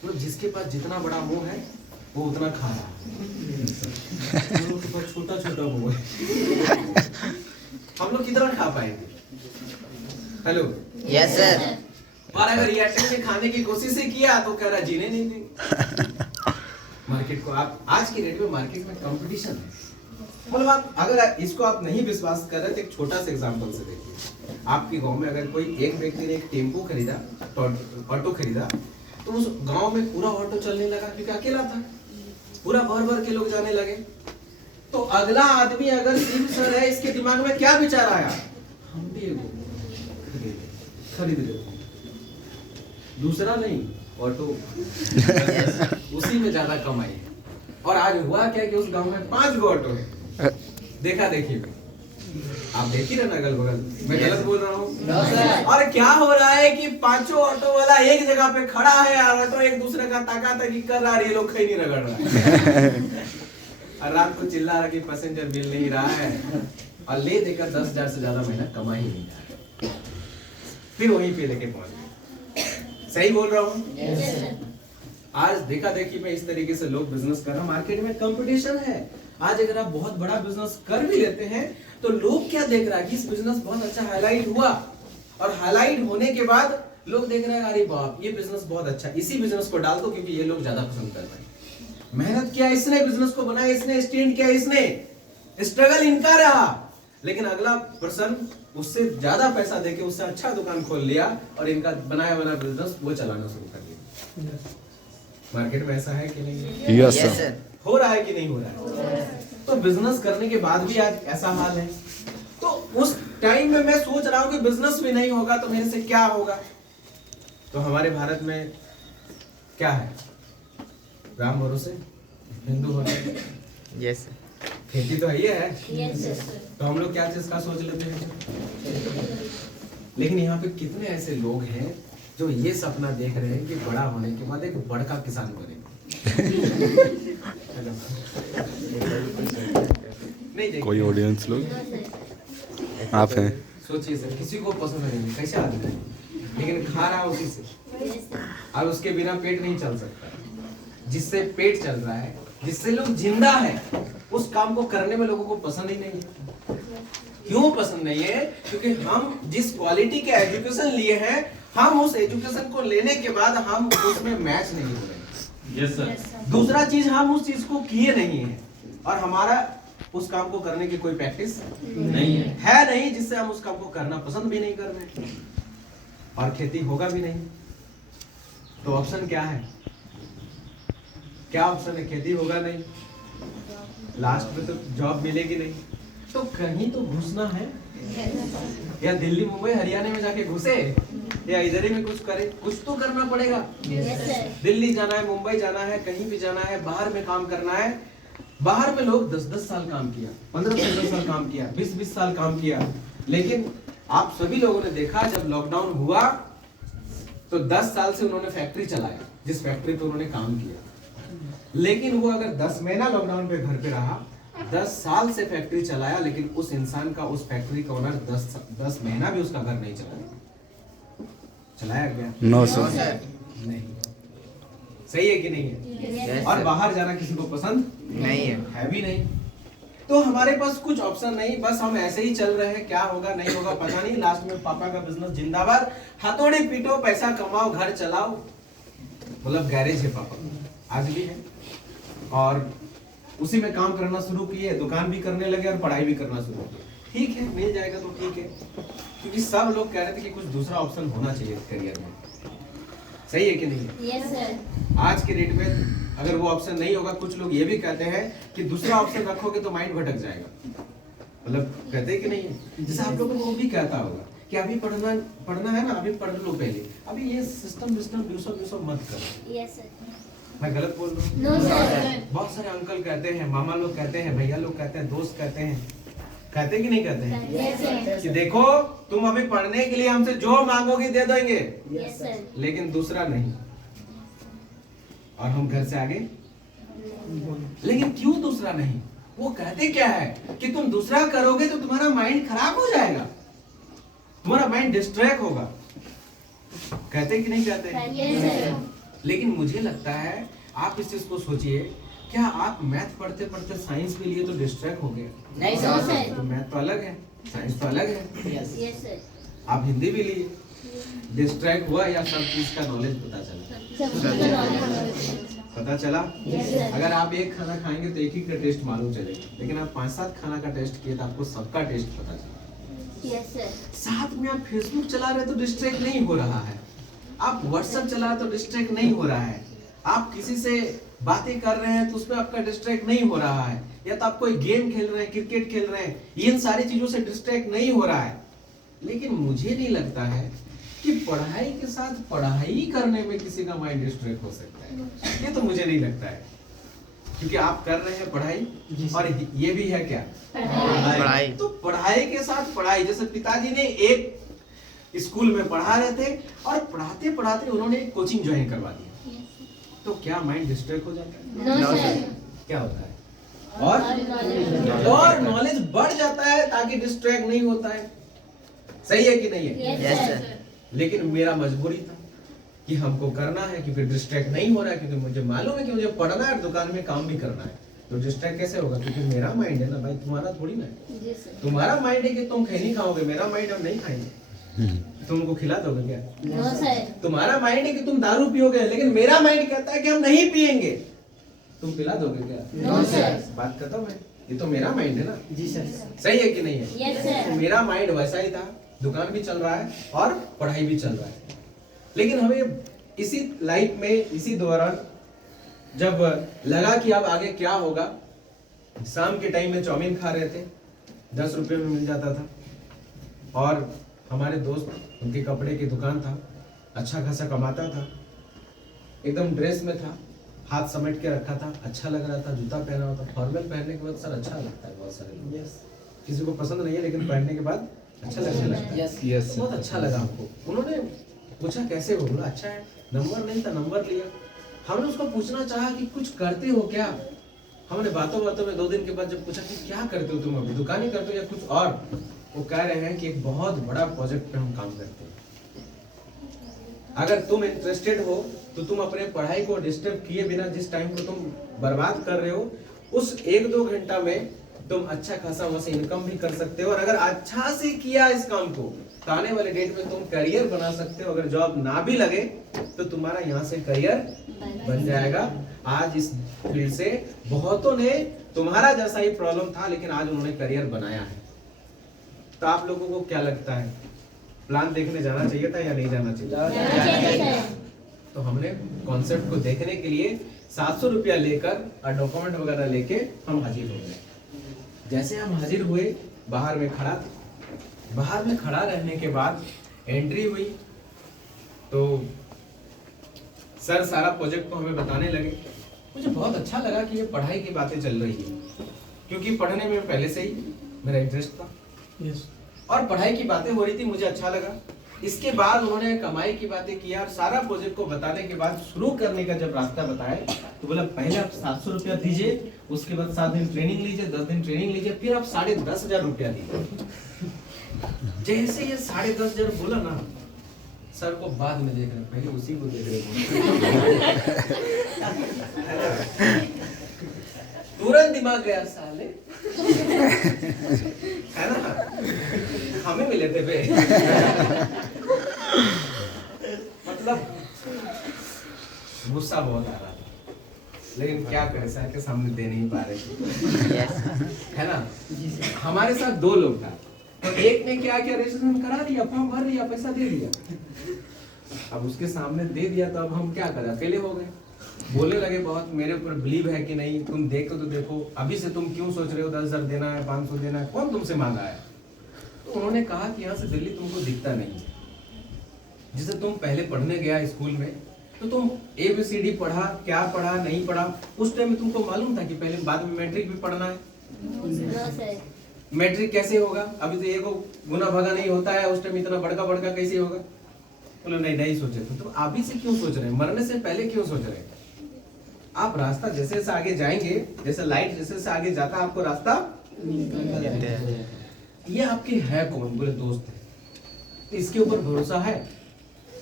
तो जिसके पास जितना बड़ा मुंह है वो उतना खा रहा है, हम लोग के पास छोटा छोटा मुंह है, हम लोग कितना खा पाएंगे? Hello, yes sir. और अगर रिएक्शन में खाने की कोशिश ही किया तो कह रहा जीने नहीं देंगे। मार्केट को आप आज की डेट में मार्केट में कंपटीशन है। मतलब आप अगर इसको आप नहीं विश्वास कर रहे तो एक छोटा सा एग्जांपल से देखिए। आपके गांव में अगर कोई एक व्यक्ति ने एक टेम्पो खरीदा, ऑटो खरीदा, तो उस गांव में पूरा ऑटो चलने लगा क्योंकि अकेला था, पूरा भर भर के लोग जाने लगे। तो अगला आदमी अगर सिर्फ सर है, इसके दिमाग में क्या विचार आया? हम भी एगो खरीद लेते, दूसरा नहीं ऑटो, उसी में ज्यादा कमाई है। और आज हुआ क्या कि उस गांव में 5 गो ऑटो है, देखा देखिए, आप देख ही रहे ना अगल बगल, मैं गलत बोल रहा हूँ? और क्या हो रहा है कि 5 ऑटो वाला एक जगह पे खड़ा है और ऑटो एक दूसरे का ताकातकी कर रहा है, ये लोग खई नहीं रगड़ रहा है। और रात को चिल्ला रहा कि पैसेंजर मिल नहीं रहा है, और ले देकर 10,000 से ज्यादा महीना कमा ही नहीं रहा है, फिर वहीं पे लेके पहुंच गए। सही बोल रहा हूँ? आज देखा देखी में इस तरीके से लोग बिजनेस कर रहे हैं, मार्केट में कंपटीशन है। आज अगर आप बहुत बड़ा बिजनेस कर भी लेते हैं तो लोग क्या देख रहा है कि इस बिजनेस बहुत अच्छा हाईलाइट हुआ, और हाईलाइट होने के बाद लोग देख रहे हैं अरे बाप ये बिजनेस बहुत अच्छा, इसी बिजनेस को डाल दो क्योंकि ये लोग ज्यादा पसंद कर रहे हैं। मेहनत किया इसने, बिजनेस को बनाया इसने, स्टैंड किया इसने, स्ट्रगल इनका रहा, लेकिन अगला पर्सन उससे ज्यादा पैसा देके उससे अच्छा दुकान खोल लिया और इनका बनाया बना बिजनेस वो चलाना शुरू कर दिया। मार्केट में ऐसा है कि नहीं है? Yes sir. हो रहा है कि नहीं हो रहा है? तो बिजनेस करने के बाद भी आज ऐसा हाल है। तो उस टाइम में मैं सोच रहा हूँ कि बिजनेस भी नहीं होगा तो मेरे से क्या होगा? तो हमारे भारत में क्या है? राम भरोसे, हिंदू भरोसे, यस खेती तो है, तो हम लोग क्या चीज का सोच लेते हैं। लेकिन यहाँ पे कितने ऐसे लोग हैं जो ये सपना देख रहे हैं कि बड़ा होने के बाद एक बड़का किसान बनेगा। नहीं कोई ऑडियंस लोग आप हैं? सोचिए सर, किसी को पसंद नहीं, कैसे आदमी है, लेकिन खा रहा है उसी से, और उसके बिना पेट नहीं चल सकता। जिससे पेट चल रहा है, जिससे लोग जिंदा है, उस काम को करने में लोगों को पसंद ही नहीं है। क्यों पसंद नहीं है? क्योंकि हम जिस क्वालिटी के एजुकेशन लिए हैं, हम उस एजुकेशन को लेने के बाद हम उसमें मैच नहीं हो रहे। Yes sir. दूसरा चीज, हम उस चीज को किए नहीं है और हमारा उस काम को करने की कोई प्रैक्टिस नहीं है नहीं, जिससे हम उस काम को करना पसंद भी नहीं कर रहे और खेती होगा भी नहीं। तो ऑप्शन क्या है? क्या ऑप्शन है? खेती होगा नहीं, लास्ट में तो जॉब मिलेगी नहीं, तो कहीं तो घुसना है, या दिल्ली मुंबई हरियाणा में जाके घुसे या इधर ही में कुछ करे, कुछ तो करना पड़ेगा। दिल्ली जाना है, मुंबई जाना है, कहीं भी जाना है, बाहर में काम करना है। बाहर में लोग 10-10 साल काम किया, 15-15 साल काम किया, 20-20 साल काम किया, लेकिन आप सभी लोगों ने देखा जब लॉकडाउन हुआ तो 10 साल से उन्होंने फैक्ट्री चलाया, जिस फैक्ट्री पे उन्होंने काम किया। लेकिन वो अगर 10 महीना लॉकडाउन पे घर पे रहा, 10 साल से फैक्ट्री चलाया, लेकिन उस इंसान का, उस फैक्ट्री का ओनर 10 महीना भी उसका घर नहीं चलाया गया? No sir. नहीं। सही है कि नहीं है? और बाहर जाना किसी को पसंद नहीं है भी नहीं। तो हमारे पास कुछ ऑप्शन नहीं, बस हम ऐसे ही चल रहे हैं, क्या होगा नहीं होगा पता नहीं। लास्ट में पापा का बिजनेस जिंदाबाद, हथौड़ी पीटो, पैसा कमाओ, घर चलाओ, मतलब गैरेज है पापा आज भी है, और उसी में काम करना शुरू किए, दुकान भी करने लगे और पढ़ाई भी करना शुरू किए। ठीक है, मिल जाएगा तो ठीक है, क्योंकि सब लोग कह रहे थे कि कुछ दूसरा ऑप्शन होना चाहिए करियर में। सही है कि नहीं है? Yes sir. आज के डेट में अगर वो ऑप्शन नहीं होगा, कुछ लोग ये भी कहते हैं कि दूसरा ऑप्शन रखोगे तो माइंड भटक जाएगा, मतलब कहते हैं कि नहीं है? जैसे आप लोगों को भी कहता होगा कि अभी पढ़ना है ना, अभी पढ़ लो पहले, अभी ये सिस्टम मत करो। Yes sir. मैं गलत बोल रहा हूँ? No sir. बहुत सारे अंकल कहते हैं, मामा लोग कहते हैं, भैया लोग कहते हैं, दोस्त कहते हैं, कहते कि नहीं कहते हैं यस सर। कि देखो तुम अभी पढ़ने के लिए हमसे जो मांगोगे दे देंगे, यस सर। लेकिन दूसरा नहीं। और हम घर से आगे, लेकिन क्यों दूसरा नहीं? वो कहते क्या है कि तुम दूसरा करोगे तो तुम्हारा माइंड खराब हो जाएगा, तुम्हारा माइंड डिस्ट्रैक्ट होगा। कहते कि नहीं कहते? Yes sir. लेकिन मुझे लगता है आप इस चीज को सोचिए, क्या आप मैथ पढ़ते पढ़ते साइंस भी लिए तो डिस्ट्रैक्ट हो गए? नहीं सर। तो मैथ तो अलग है, साइंस तो अलग है। Yes sir. आप हिंदी भी लिए, डिस्ट्रैक्ट हुआ या सब चीज का नॉलेज पता चला? पता चला? अगर आप एक खाना खाएंगे तो एक ही का टेस्ट मालूम चलेगा, लेकिन आप 5-7 खाना का टेस्ट किए तो आपको सबका टेस्ट पता चला। Yes sir. साथ में आप फेसबुक चला रहे तो डिस्ट्रैक्ट नहीं हो रहा है, आप व्हाट्सएप चला रहे तो डिस्ट्रैक्ट नहीं हो रहा है, आप किसी से बातें कर रहे हैं तो उसमें आपका डिस्ट्रैक्ट नहीं हो रहा है, या तो आप कोई गेम खेल रहे हैं, क्रिकेट खेल रहे हैं, इन सारी चीजों से डिस्ट्रैक्ट नहीं हो रहा है। लेकिन मुझे नहीं लगता है कि पढ़ाई के साथ पढ़ाई करने में किसी का माइंड डिस्ट्रैक्ट हो सकता है, ये तो मुझे नहीं लगता है, क्योंकि आप कर रहे हैं पढ़ाई और ये भी है क्या? पढ़ाई। तो पढ़ाई के साथ पढ़ाई, जैसे पिताजी ने एक स्कूल में पढ़ा रहे थे और पढ़ाते पढ़ाते उन्होंने एक कोचिंग ज्वाइन करवा दिया, तो क्या माइंड डिस्ट्रैक्ट हो जाता है? No sir. क्या होता है? और नॉलेज बढ़ जाता है ताकि डिस्ट्रैक्ट नहीं होता है। सही है कि नहीं है? Yes sir. लेकिन मेरा मजबूरी था कि हमको करना है, कि फिर डिस्ट्रैक्ट नहीं हो रहा है, क्योंकि मुझे मालूम है कि मुझे पढ़ना है, दुकान में काम भी करना है, तो डिस्ट्रैक्ट कैसे होगा? क्योंकि मेरा माइंड है ना भाई, तुम्हारा थोड़ी ना है। जी सर। तुम्हारा माइंड है कि तुम खैनी खाओगे, मेरा माइंड हम नहीं खाएंगे, तुमको खिला दोगे क्या? No sir. तुम्हारा माइंड है कि तुम दारू पियोगे, लेकिन मेरा माइंड कहता है कि हम नहीं पिएंगे, तुम पिला दोगे क्या? No sir. बात खत्म है, ये तो मेरा माइंड है ना। जी सर। सही है कि नहीं है? Yes sir. तो मेरा माइंड वैसा ही था, दुकान भी चल रहा है और पढ़ाई भी चल रहा है, लेकिन हमें इसी लाइफ में, इसी दौरान जब लगा कि अब आगे क्या होगा, शाम के टाइम में चाउमीन खा रहे थे, 10 रुपए में मिल जाता था, और हमारे दोस्त, उनके कपड़े की दुकान था, अच्छा खासा कमाता था, एकदम ड्रेस में था, हाथ समेट के रखा था, अच्छा लग रहा था, जूता पहना हुआ था। फॉर्मल पहनने के बाद सर अच्छा लगता है, बहुत सारे लोग, किसी को पसंद नहीं है, लेकिन पहनने के बाद अच्छा लगने लगता है। यस बहुत अच्छा लगा हमको। उन्होंने पूछा कैसे हो, बोला अच्छा है, नंबर नहीं था, नंबर लिया। हमने उसको पूछना चाहा कि कुछ करते हो क्या? हमने बातों बातों में 2 दिन के बाद जब पूछा कि क्या करते हो तुम, अभी दुकान ही करते हो या कुछ और, वो कह रहे हैं कि एक बहुत बड़ा प्रोजेक्ट पे हम काम करते हैं, अगर तुम इंटरेस्टेड हो तो तुम अपने पढ़ाई को डिस्टर्ब किए बिना जिस टाइम को तुम बर्बाद कर रहे हो, उस 1-2 घंटा में तुम अच्छा खासा वहां से इनकम भी कर सकते हो, और अगर अच्छा से किया इस काम को तो आने वाले डेट में तुम करियर बना सकते हो। अगर जॉब ना भी लगे तो तुम्हारा यहाँ से करियर बन जाएगा। आज इस फील्ड से बहुतों ने, तुम्हारा जैसा ही प्रॉब्लम था, लेकिन आज उन्होंने करियर बनाया है। तो आप लोगों को क्या लगता है, प्लान देखने जाना चाहिए था या नहीं जाना चाहिए? तो हमने कॉन्सेप्ट को देखने के लिए 700 रुपया लेकर और डॉक्यूमेंट वगैरह लेके हम हाजिर हो गए। जैसे हम हाजिर हुए, बाहर में खड़ा थे, बाहर में खड़ा रहने के बाद एंट्री हुई, तो सर सारा प्रोजेक्ट को हमें बताने लगे। मुझे बहुत अच्छा लगा कि ये पढ़ाई की बातें चल रही है, क्योंकि पढ़ने में पहले से ही मेरा इंटरेस्ट था। और पढ़ाई की बातें हो रही थी, मुझे अच्छा लगा। इसके बाद उन्होंने कमाई की बातें किया, और सारा प्रोजेक्ट को बताने के बाद शुरू करने का जब रास्ता बताया, तो बोला पहले आप 700 रुपया दीजिए, उसके बाद 7 दिन ट्रेनिंग लीजिए, 10 दिन ट्रेनिंग लीजिए, फिर आप 10,500 रुपया दीजिए। जैसे ये 10,500 बोला ना, सर को बाद में देख रहे, पहले उसी को देख रहे। तुरंत दिमाग गया, साले है ना, हमें मिले थे बे। मतलब गुस्सा बहुत आ रहा था, लेकिन क्या करें, सर के सामने दे नहीं पा रहे थे, है ना। हमारे साथ 2 लोग था, तो एक ने क्या किया, रजिस्ट्रेशन करा दिया, फॉर्म भर दिया, पैसा दे दिया। अब उसके सामने दे दिया, तो अब हम क्या करें, अकेले हो गए। बोलने लगे बहुत, मेरे ऊपर बिलीव है कि नहीं, तुम देखो तो देखो, अभी से तुम क्यों सोच रहे हो 10,000 देना है, 500 देना है, कौन तुमसे मांगा है? तो उन्होंने कहा कि यहाँ से दिल्ली तुमको दिखता नहीं है, जिसे तुम पहले पढ़ने गया स्कूल में, तो तुम ABCD पढ़ा, क्या पढ़ा नहीं पढ़ा, उस टाइम में तुमको मालूम था कि पहले बाद में मैट्रिक भी पढ़ना है। मैट्रिक कैसे होगा, अभी तो एक गुना भागा नहीं होता है, उस टाइम इतना बड़का बड़का कैसे होगा? बोले नहीं सोचे थे। तो अभी से क्यों सोच रहे हैं, मरने से पहले क्यों सोच रहे हैं? आप रास्ता जैसे जैसे आगे जाएंगे, जैसे लाइट जैसे जैसे आगे जाता, आपको रास्ता ये आपके है कौन? बोले दोस्त है। तो इसके ऊपर भरोसा है?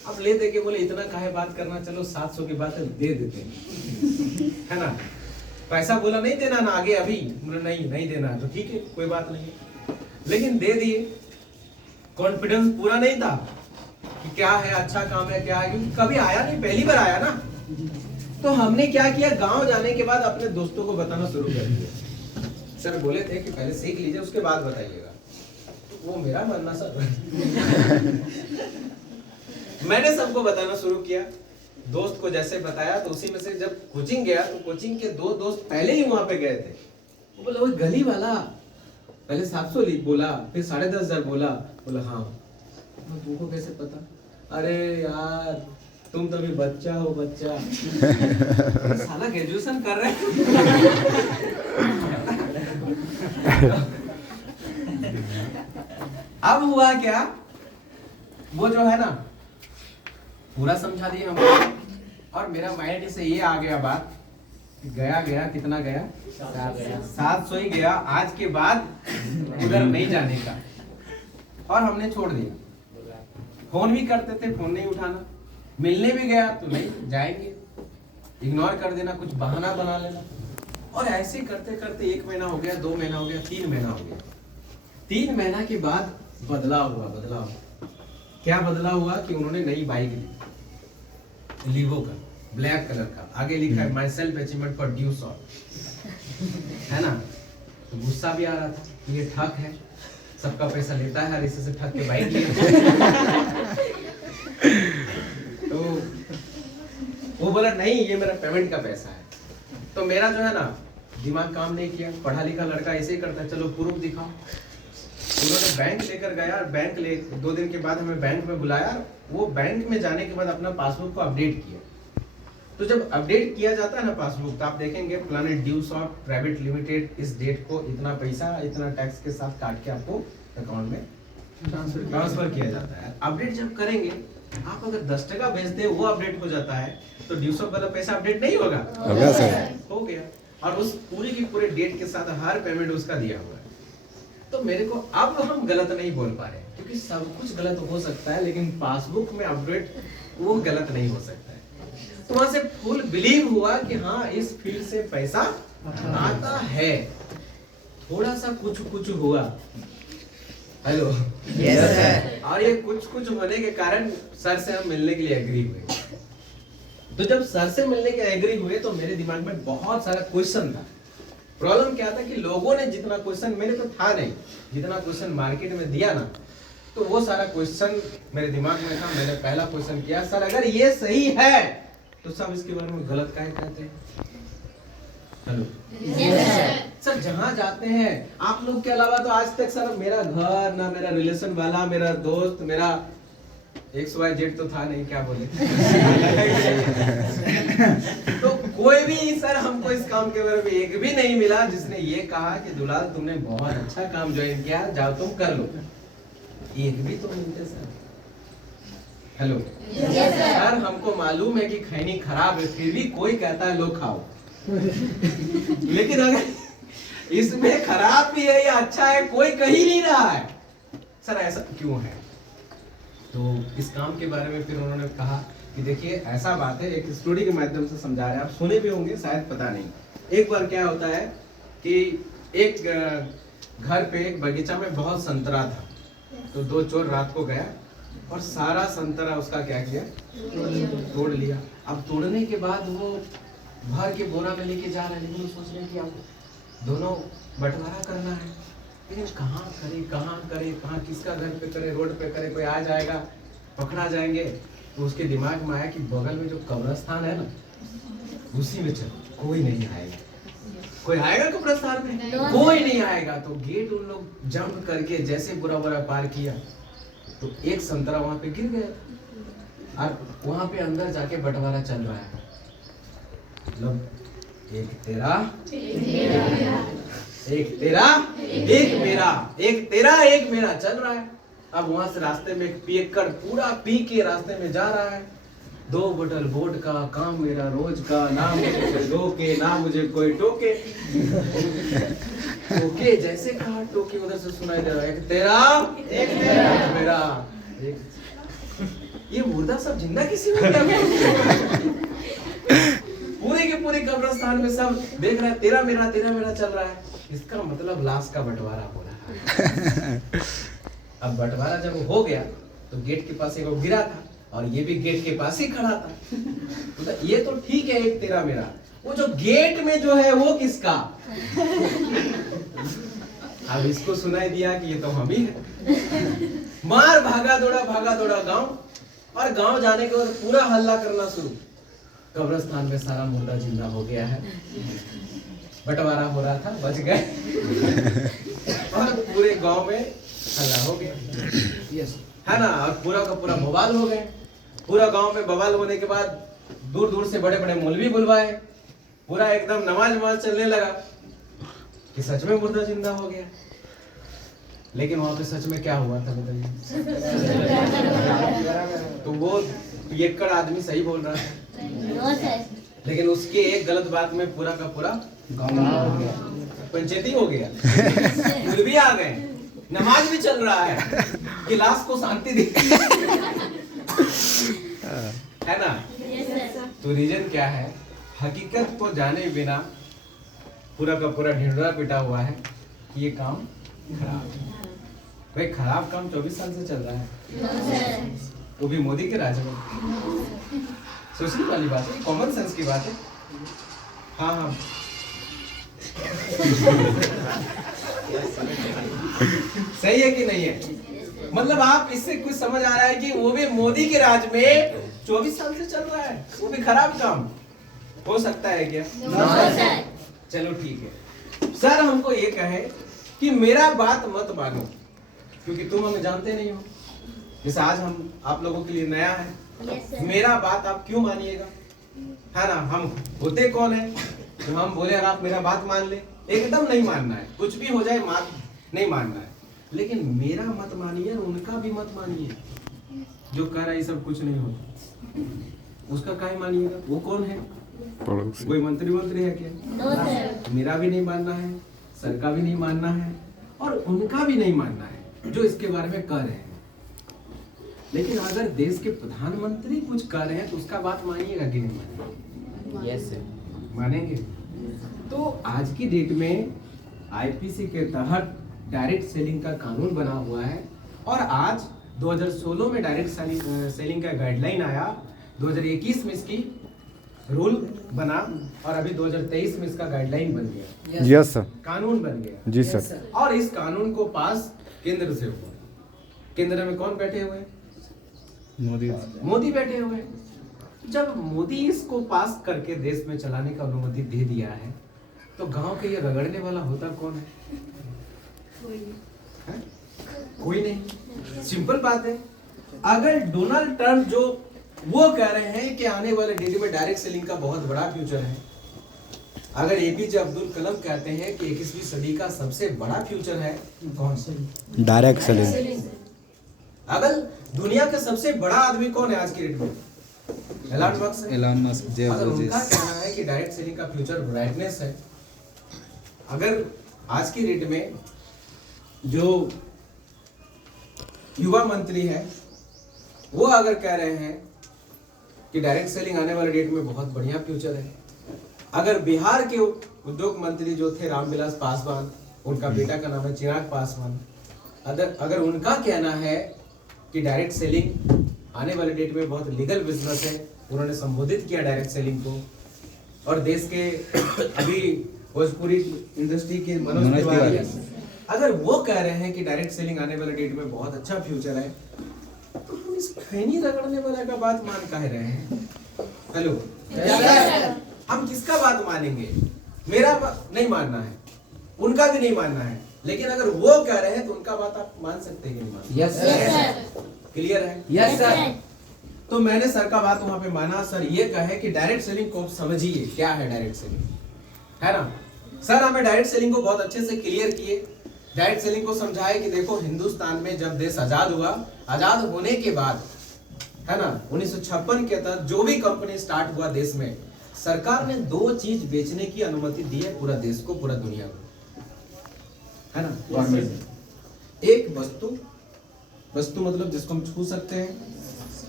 अब ले दे के बोले इतना काहे बात करना, चलो 700 की बात है दे देते हैं, है ना। पैसा बोला नहीं देना ना आगे, अभी बोला नहीं देना, तो ठीक है कोई बात नहीं है, लेकिन दे दिए। कॉन्फिडेंस पूरा नहीं था कि क्या है, अच्छा काम है क्या है, क्योंकि कभी आया नहीं, पहली बार आया ना। तो हमने क्या किया, गांव जाने के बाद अपने दोस्तों को बताना शुरू कर दिया। सर बोले थे कि पहले सीख लीजिए उसके बाद बताइएगा, वो मेरा मानना सर। मैंने सबको बताना शुरू किया, दोस्त को जैसे बताया तो उसी में से जब कोचिंग गया तो कोचिंग के 2 दोस्त पहले ही वहां पे गए थे। वो बोला वो गली वाला पहले 700 बोला, फिर 10,500 बोला हाँ। तुमको कैसे पता? अरे यार तुम तो अभी बच्चा हो, बच्चा। साला ग्रेजुएशन कर रहे अब हुआ क्या, वो जो है ना पूरा समझा दिया हमको, और मेरा माइंड से ये आ गया बात, गया कितना गया, 700 ही गया, आज के बाद उधर नहीं जाने का। और हमने छोड़ दिया। फोन भी करते थे, फोन नहीं उठाना, मिलने भी गया तो नहीं जाएंगे, इग्नोर कर देना, कुछ बहाना बना लेना। और ऐसे करते करते 1 महीना हो गया, 2 महीना हो गया, 3 महीना हो गया। 3 महीना के बाद बदलाव हुआ। क्या बदलाव हुआ कि उन्होंने नई बाइक ली, लीवो का, ब्लैक कलर का, आगे लिखा है my self achievement for due shop, है ना। तो गुस्सा भी आ रहा था, ये ठग है, सबका पैसा लेता है और इसी से ठग के बाइक लिया। तो वो बोला नहीं ये मेरा पेमेंट का पैसा है। तो मेरा जो है ना दिमाग काम नहीं किया, पढ़ा लिखा लड़का ऐसे ही करता है, चलो प्रूफ दिखाओ। उन्होंने बैंक लेकर गया, और बैंक ले 2 दिन के बाद हमें बैंक में बुलाया। वो बैंक में जाने के बाद अपना पासबुक को अपडेट किया। तो जब अपडेट किया जाता है ना पासबुक, तो आप देखेंगे planet due shop private limited इस डेट को इतना पैसा इतना टैक्स के साथ काट के आपको अकाउंट में ट्रांसफर किया जाता है। अपडेट जब करेंगे, आप अगर 10 टका भेजते हैं वो अपडेट हो जाता है, तो ड्यू शॉप वाला पैसा अपडेट नहीं होगा, हो गया। और उस पूरी की पूरे डेट के साथ हर पेमेंट उसका दिया हुआ है। तो मेरे को अब हम गलत नहीं बोल पा रहे, क्योंकि सब कुछ गलत हो सकता है, लेकिन पासबुक में अपडेट वो गलत नहीं हो सकता है। तो वहां से फुल बिलीव हुआ कि हाँ इस फील्ड से पैसा आता है। थोड़ा सा कुछ हुआ, हेलो, यस सर। और ये कुछ होने के कारण सर से हम मिलने के लिए एग्री हुए। तो जब सर से मिलने के एग्री हुए तो मेरे दिमाग में बहुत सारा क्वेश्चन था। प्रॉब्लम क्या था कि लोगों ने जितना क्वेश्चन, मेरे तो था नहीं, जितना क्वेश्चन मार्केट में दिया ना, तो वो सारा क्वेश्चन मेरे दिमाग में था। मैंने पहला क्वेश्चन किया, सर अगर ये सही है तो सब इसके बारे में गलत काहे कहते हैं? हेलो, सर जहां जाते हैं आप लोग के अलावा तो आज तक सर मेरा घर ना मेरा रिलेशन वाला, मेरा दोस्त, मेरा XYZ तो था नहीं, क्या बोले। तो कोई भी सर हमको इस काम के बारे में एक भी नहीं मिला जिसने ये कहा कि दुलाल तुमने बहुत अच्छा काम ज्वाइन किया, जाओ तुम कर लो। एक भी तो मिलते सर। हेलो, सर हमको मालूम है कि खैनी खराब है, फिर भी कोई कहता है लो खाओ। लेकिन अगर इसमें खराब भी है या अच्छा है कोई कह ही नहीं रहा है, सर ऐसा क्यों है? तो इस काम के बारे में फिर उन्होंने कहा कि देखिए ऐसा बात है, एक स्टोरी के माध्यम से समझा रहे हैं, आप सुने भी होंगे शायद, पता नहीं। एक बार क्या होता है कि एक घर पे एक बगीचा में बहुत संतरा था, तो 2 चोर रात को गया और सारा संतरा उसका क्या किया, तोड़ लिया। अब तोड़ने के बाद वो भर के बोरा में लेके जा रहे हैं, लेकिन सोच रहे हैं कि अब दोनों बंटवारा करना है, लेकिन कहाँ करे, कहाँ किसका घर पे करे, रोड पे करे, कोई आ जाएगा पकड़ा जाएंगे। तो उसके दिमाग में आया कि बगल में जो कब्रिस्तान है ना, उसी में चल, कोई नहीं आएगा। कोई आएगा कब्रिस्तान में? कोई नहीं आएगा। तो गेट उन लोग जंप करके जैसे बुरा पार किया, तो एक संतरा वहां पे गिर गया और वहां पे अंदर जाके बंटवारा चल रहा है। मतलब एक तेरा, एक तेरा, एक मेरा, एक तेरा एक मेरा चल रहा है। अब वहां से रास्ते में एक पियक्कड़ पूरा पी के रास्ते में जा रहा है, 2 बोतल वोडका, काम मेरा रोज का, ना मुझे रोके ना मुझे कोई टोके। ओके, जैसे कहा टोके, उधर से सुनाई दे रहा है एक तेरा, एक मेरा, एक ये मुर्दा सब जिंदा किसी में क्या पूरे के पूरे कब्रिस्तान में सब देख रहे हैं तेरा मेरा चल रहा है। इसका मतलब लाश का बंटवारा हो रहा है। अब बंटवारा जब हो गया तो गेट के पास एक वो गिरा था और ये भी गेट के पास ही खड़ा था। तो ये तो ठीक है एक तेरा मेरा, वो जो गेट में जो है वो किसका? अब इसको सुनाई दिया कि ये तो हम ही है। मार भागा दौड़ा गांव, और गांव जाने के बाद पूरा हल्ला करना शुरू। कब्रिस्तान में सारा मुर्दा जिंदा हो गया है, बंटवारा हो रहा था, बच गए और पूरे गांव में हल्ला हो गया, है ना। और पूरा का पूरा बवाल हो गए। पूरा गांव में बवाल होने के बाद दूर दूर से बड़े बड़े मौलवी बुलवाए, पूरा एकदम नमाज चलने लगा कि सच में मुर्दा जिंदा हो गया। लेकिन वहां पे सच में क्या हुआ था बताइए? तो वो पियक्कड़ आदमी सही बोल रहा था, लेकिन उसके एक गलत बात में पूरा का पूरा गांव हो गया, पंचायती हो गया, मौलवी आ गए, नमाज भी चल रहा है कि लाश को शांति दी, है ना। तो रीजन क्या है? हकीकत को जाने बिना पूरा का पूरा ढिंढोरा पिटा हुआ है कि ये काम खराब है। भाई खराब काम 24 साल से चल रहा है, वो भी मोदी के राज में। सोचने वाली बात है, कॉमन सेंस की बात है। हाँ सही है कि नहीं है? मतलब आप इससे कुछ समझ आ रहा है कि वो भी मोदी के राज में 24 साल से चल रहा है, वो भी खराब काम हो सकता है क्या? चलो ठीक है। सर हमको ये कहे कि मेरा बात मत मानो क्योंकि तुम हमें जानते नहीं हो। जैसे आज हम आप लोगों के लिए नया है, मेरा बात आप क्यों मानिएगा, है ना। हम होते कौन है तो हम बोले और आप मेरा बात मान ले? एकदम नहीं मानना है, कुछ भी हो जाए नहीं मानना है। लेकिन मेरा मत मानिए, उनका भी मत मानिए। जो कह रहा है सब कुछ नहीं होता, उसका काहे मानिएगा? वो कौन है? कोई मंत्री है क्या? मेरा भी नहीं मानना है, सर का भी नहीं मानना है, और उनका भी नहीं मानना है जो इसके बारे में कह रहे हैं। लेकिन अगर देश के प्रधानमंत्री कुछ कह रहे हैं तो उसका बात मानिएगा कि नहीं मानिएगा? यस मानेंगे। तो आज की डेट में आईपीसी के तहत डायरेक्ट सेलिंग का कानून बना हुआ है, और आज 2016 में डायरेक्ट सेलिंग का गाइडलाइन आया, 2021 में इसकी रूल बना, और अभी 2023 में इसका गाइडलाइन बन गया। यस सर, कानून बन गया जी सर। और इस कानून को पास केंद्र से हुआ। केंद्र में कौन बैठे हुए? मोदी बैठे हुए। जब मोदी इसको पास करके देश में चलाने का अनुमति दे दिया है तो गांव के ये रगड़ने वाला होता कौन है? कोई नहीं। सिंपल बात है। अगर डोनाल्ड ट्रंप जो वो कह रहे हैं कि आने वाले डेट में डायरेक्ट सेलिंग का बहुत बड़ा फ्यूचर है, अगर एपीजे अब्दुल कलाम कहते हैं कि 21वीं सदी का सबसे बड़ा फ्यूचर है कौन सा? Direct selling. अगर दुनिया का सबसे बड़ा आदमी कौन है आज की डेट में? Elon Musk. अगर उनका कहना है कि डायरेक्ट सेलिंग का फ्यूचर ब्राइटनेस है, अगर आज की डेट में जो युवा मंत्री है वो अगर कह रहे हैं कि डायरेक्ट सेलिंग आने वाले डेट में बहुत बढ़िया फ्यूचर है, अगर बिहार के उद्योग मंत्री जो थे रामविलास पासवान, उनका बेटा का नाम है चिराग पासवान, अगर उनका कहना है कि डायरेक्ट सेलिंग आने वाले डेट में बहुत लीगल बिजनेस है, उन्होंने संबोधित किया डायरेक्ट सेलिंग को, और देश के अभी भोजपुरी इंडस्ट्री के मनोज तिवारी अगर वो कह रहे हैं कि डायरेक्ट सेलिंग आने वाले डेट में बहुत अच्छा फ्यूचर है, तो हम इस खैनी रगड़ने वाला का बात मान काहे रहे हैं? हेलो, हम किसका बात मानेंगे? मेरा नहीं मानना है, उनका भी नहीं मानना है, लेकिन अगर वो कह रहे हैं तो उनका बात आप मान सकते हैं कि नहीं मान? Yes sir. क्लियर है? Yes sir. तो मैंने सर का बात वहां पे माना। सर ये कहे कि डायरेक्ट सेलिंग को समझिए क्या है डायरेक्ट सेलिंग, है ना। सर हमें डायरेक्ट सेलिंग को बहुत अच्छे से क्लियर किए, डायरेक्ट सेलिंग को समझाए कि देखो हिंदुस्तान में जब देश आजाद हुआ, आजाद होने के बाद, है ना, 1956 के तहत जो भी कंपनी स्टार्ट हुआ देश में, सरकार ने 2 चीज बेचने की अनुमति दी है पूरा देश को, पूरा दुनिया को, है ना। गवर्नमेंट एक वस्तु मतलब जिसको हम छू सकते हैं,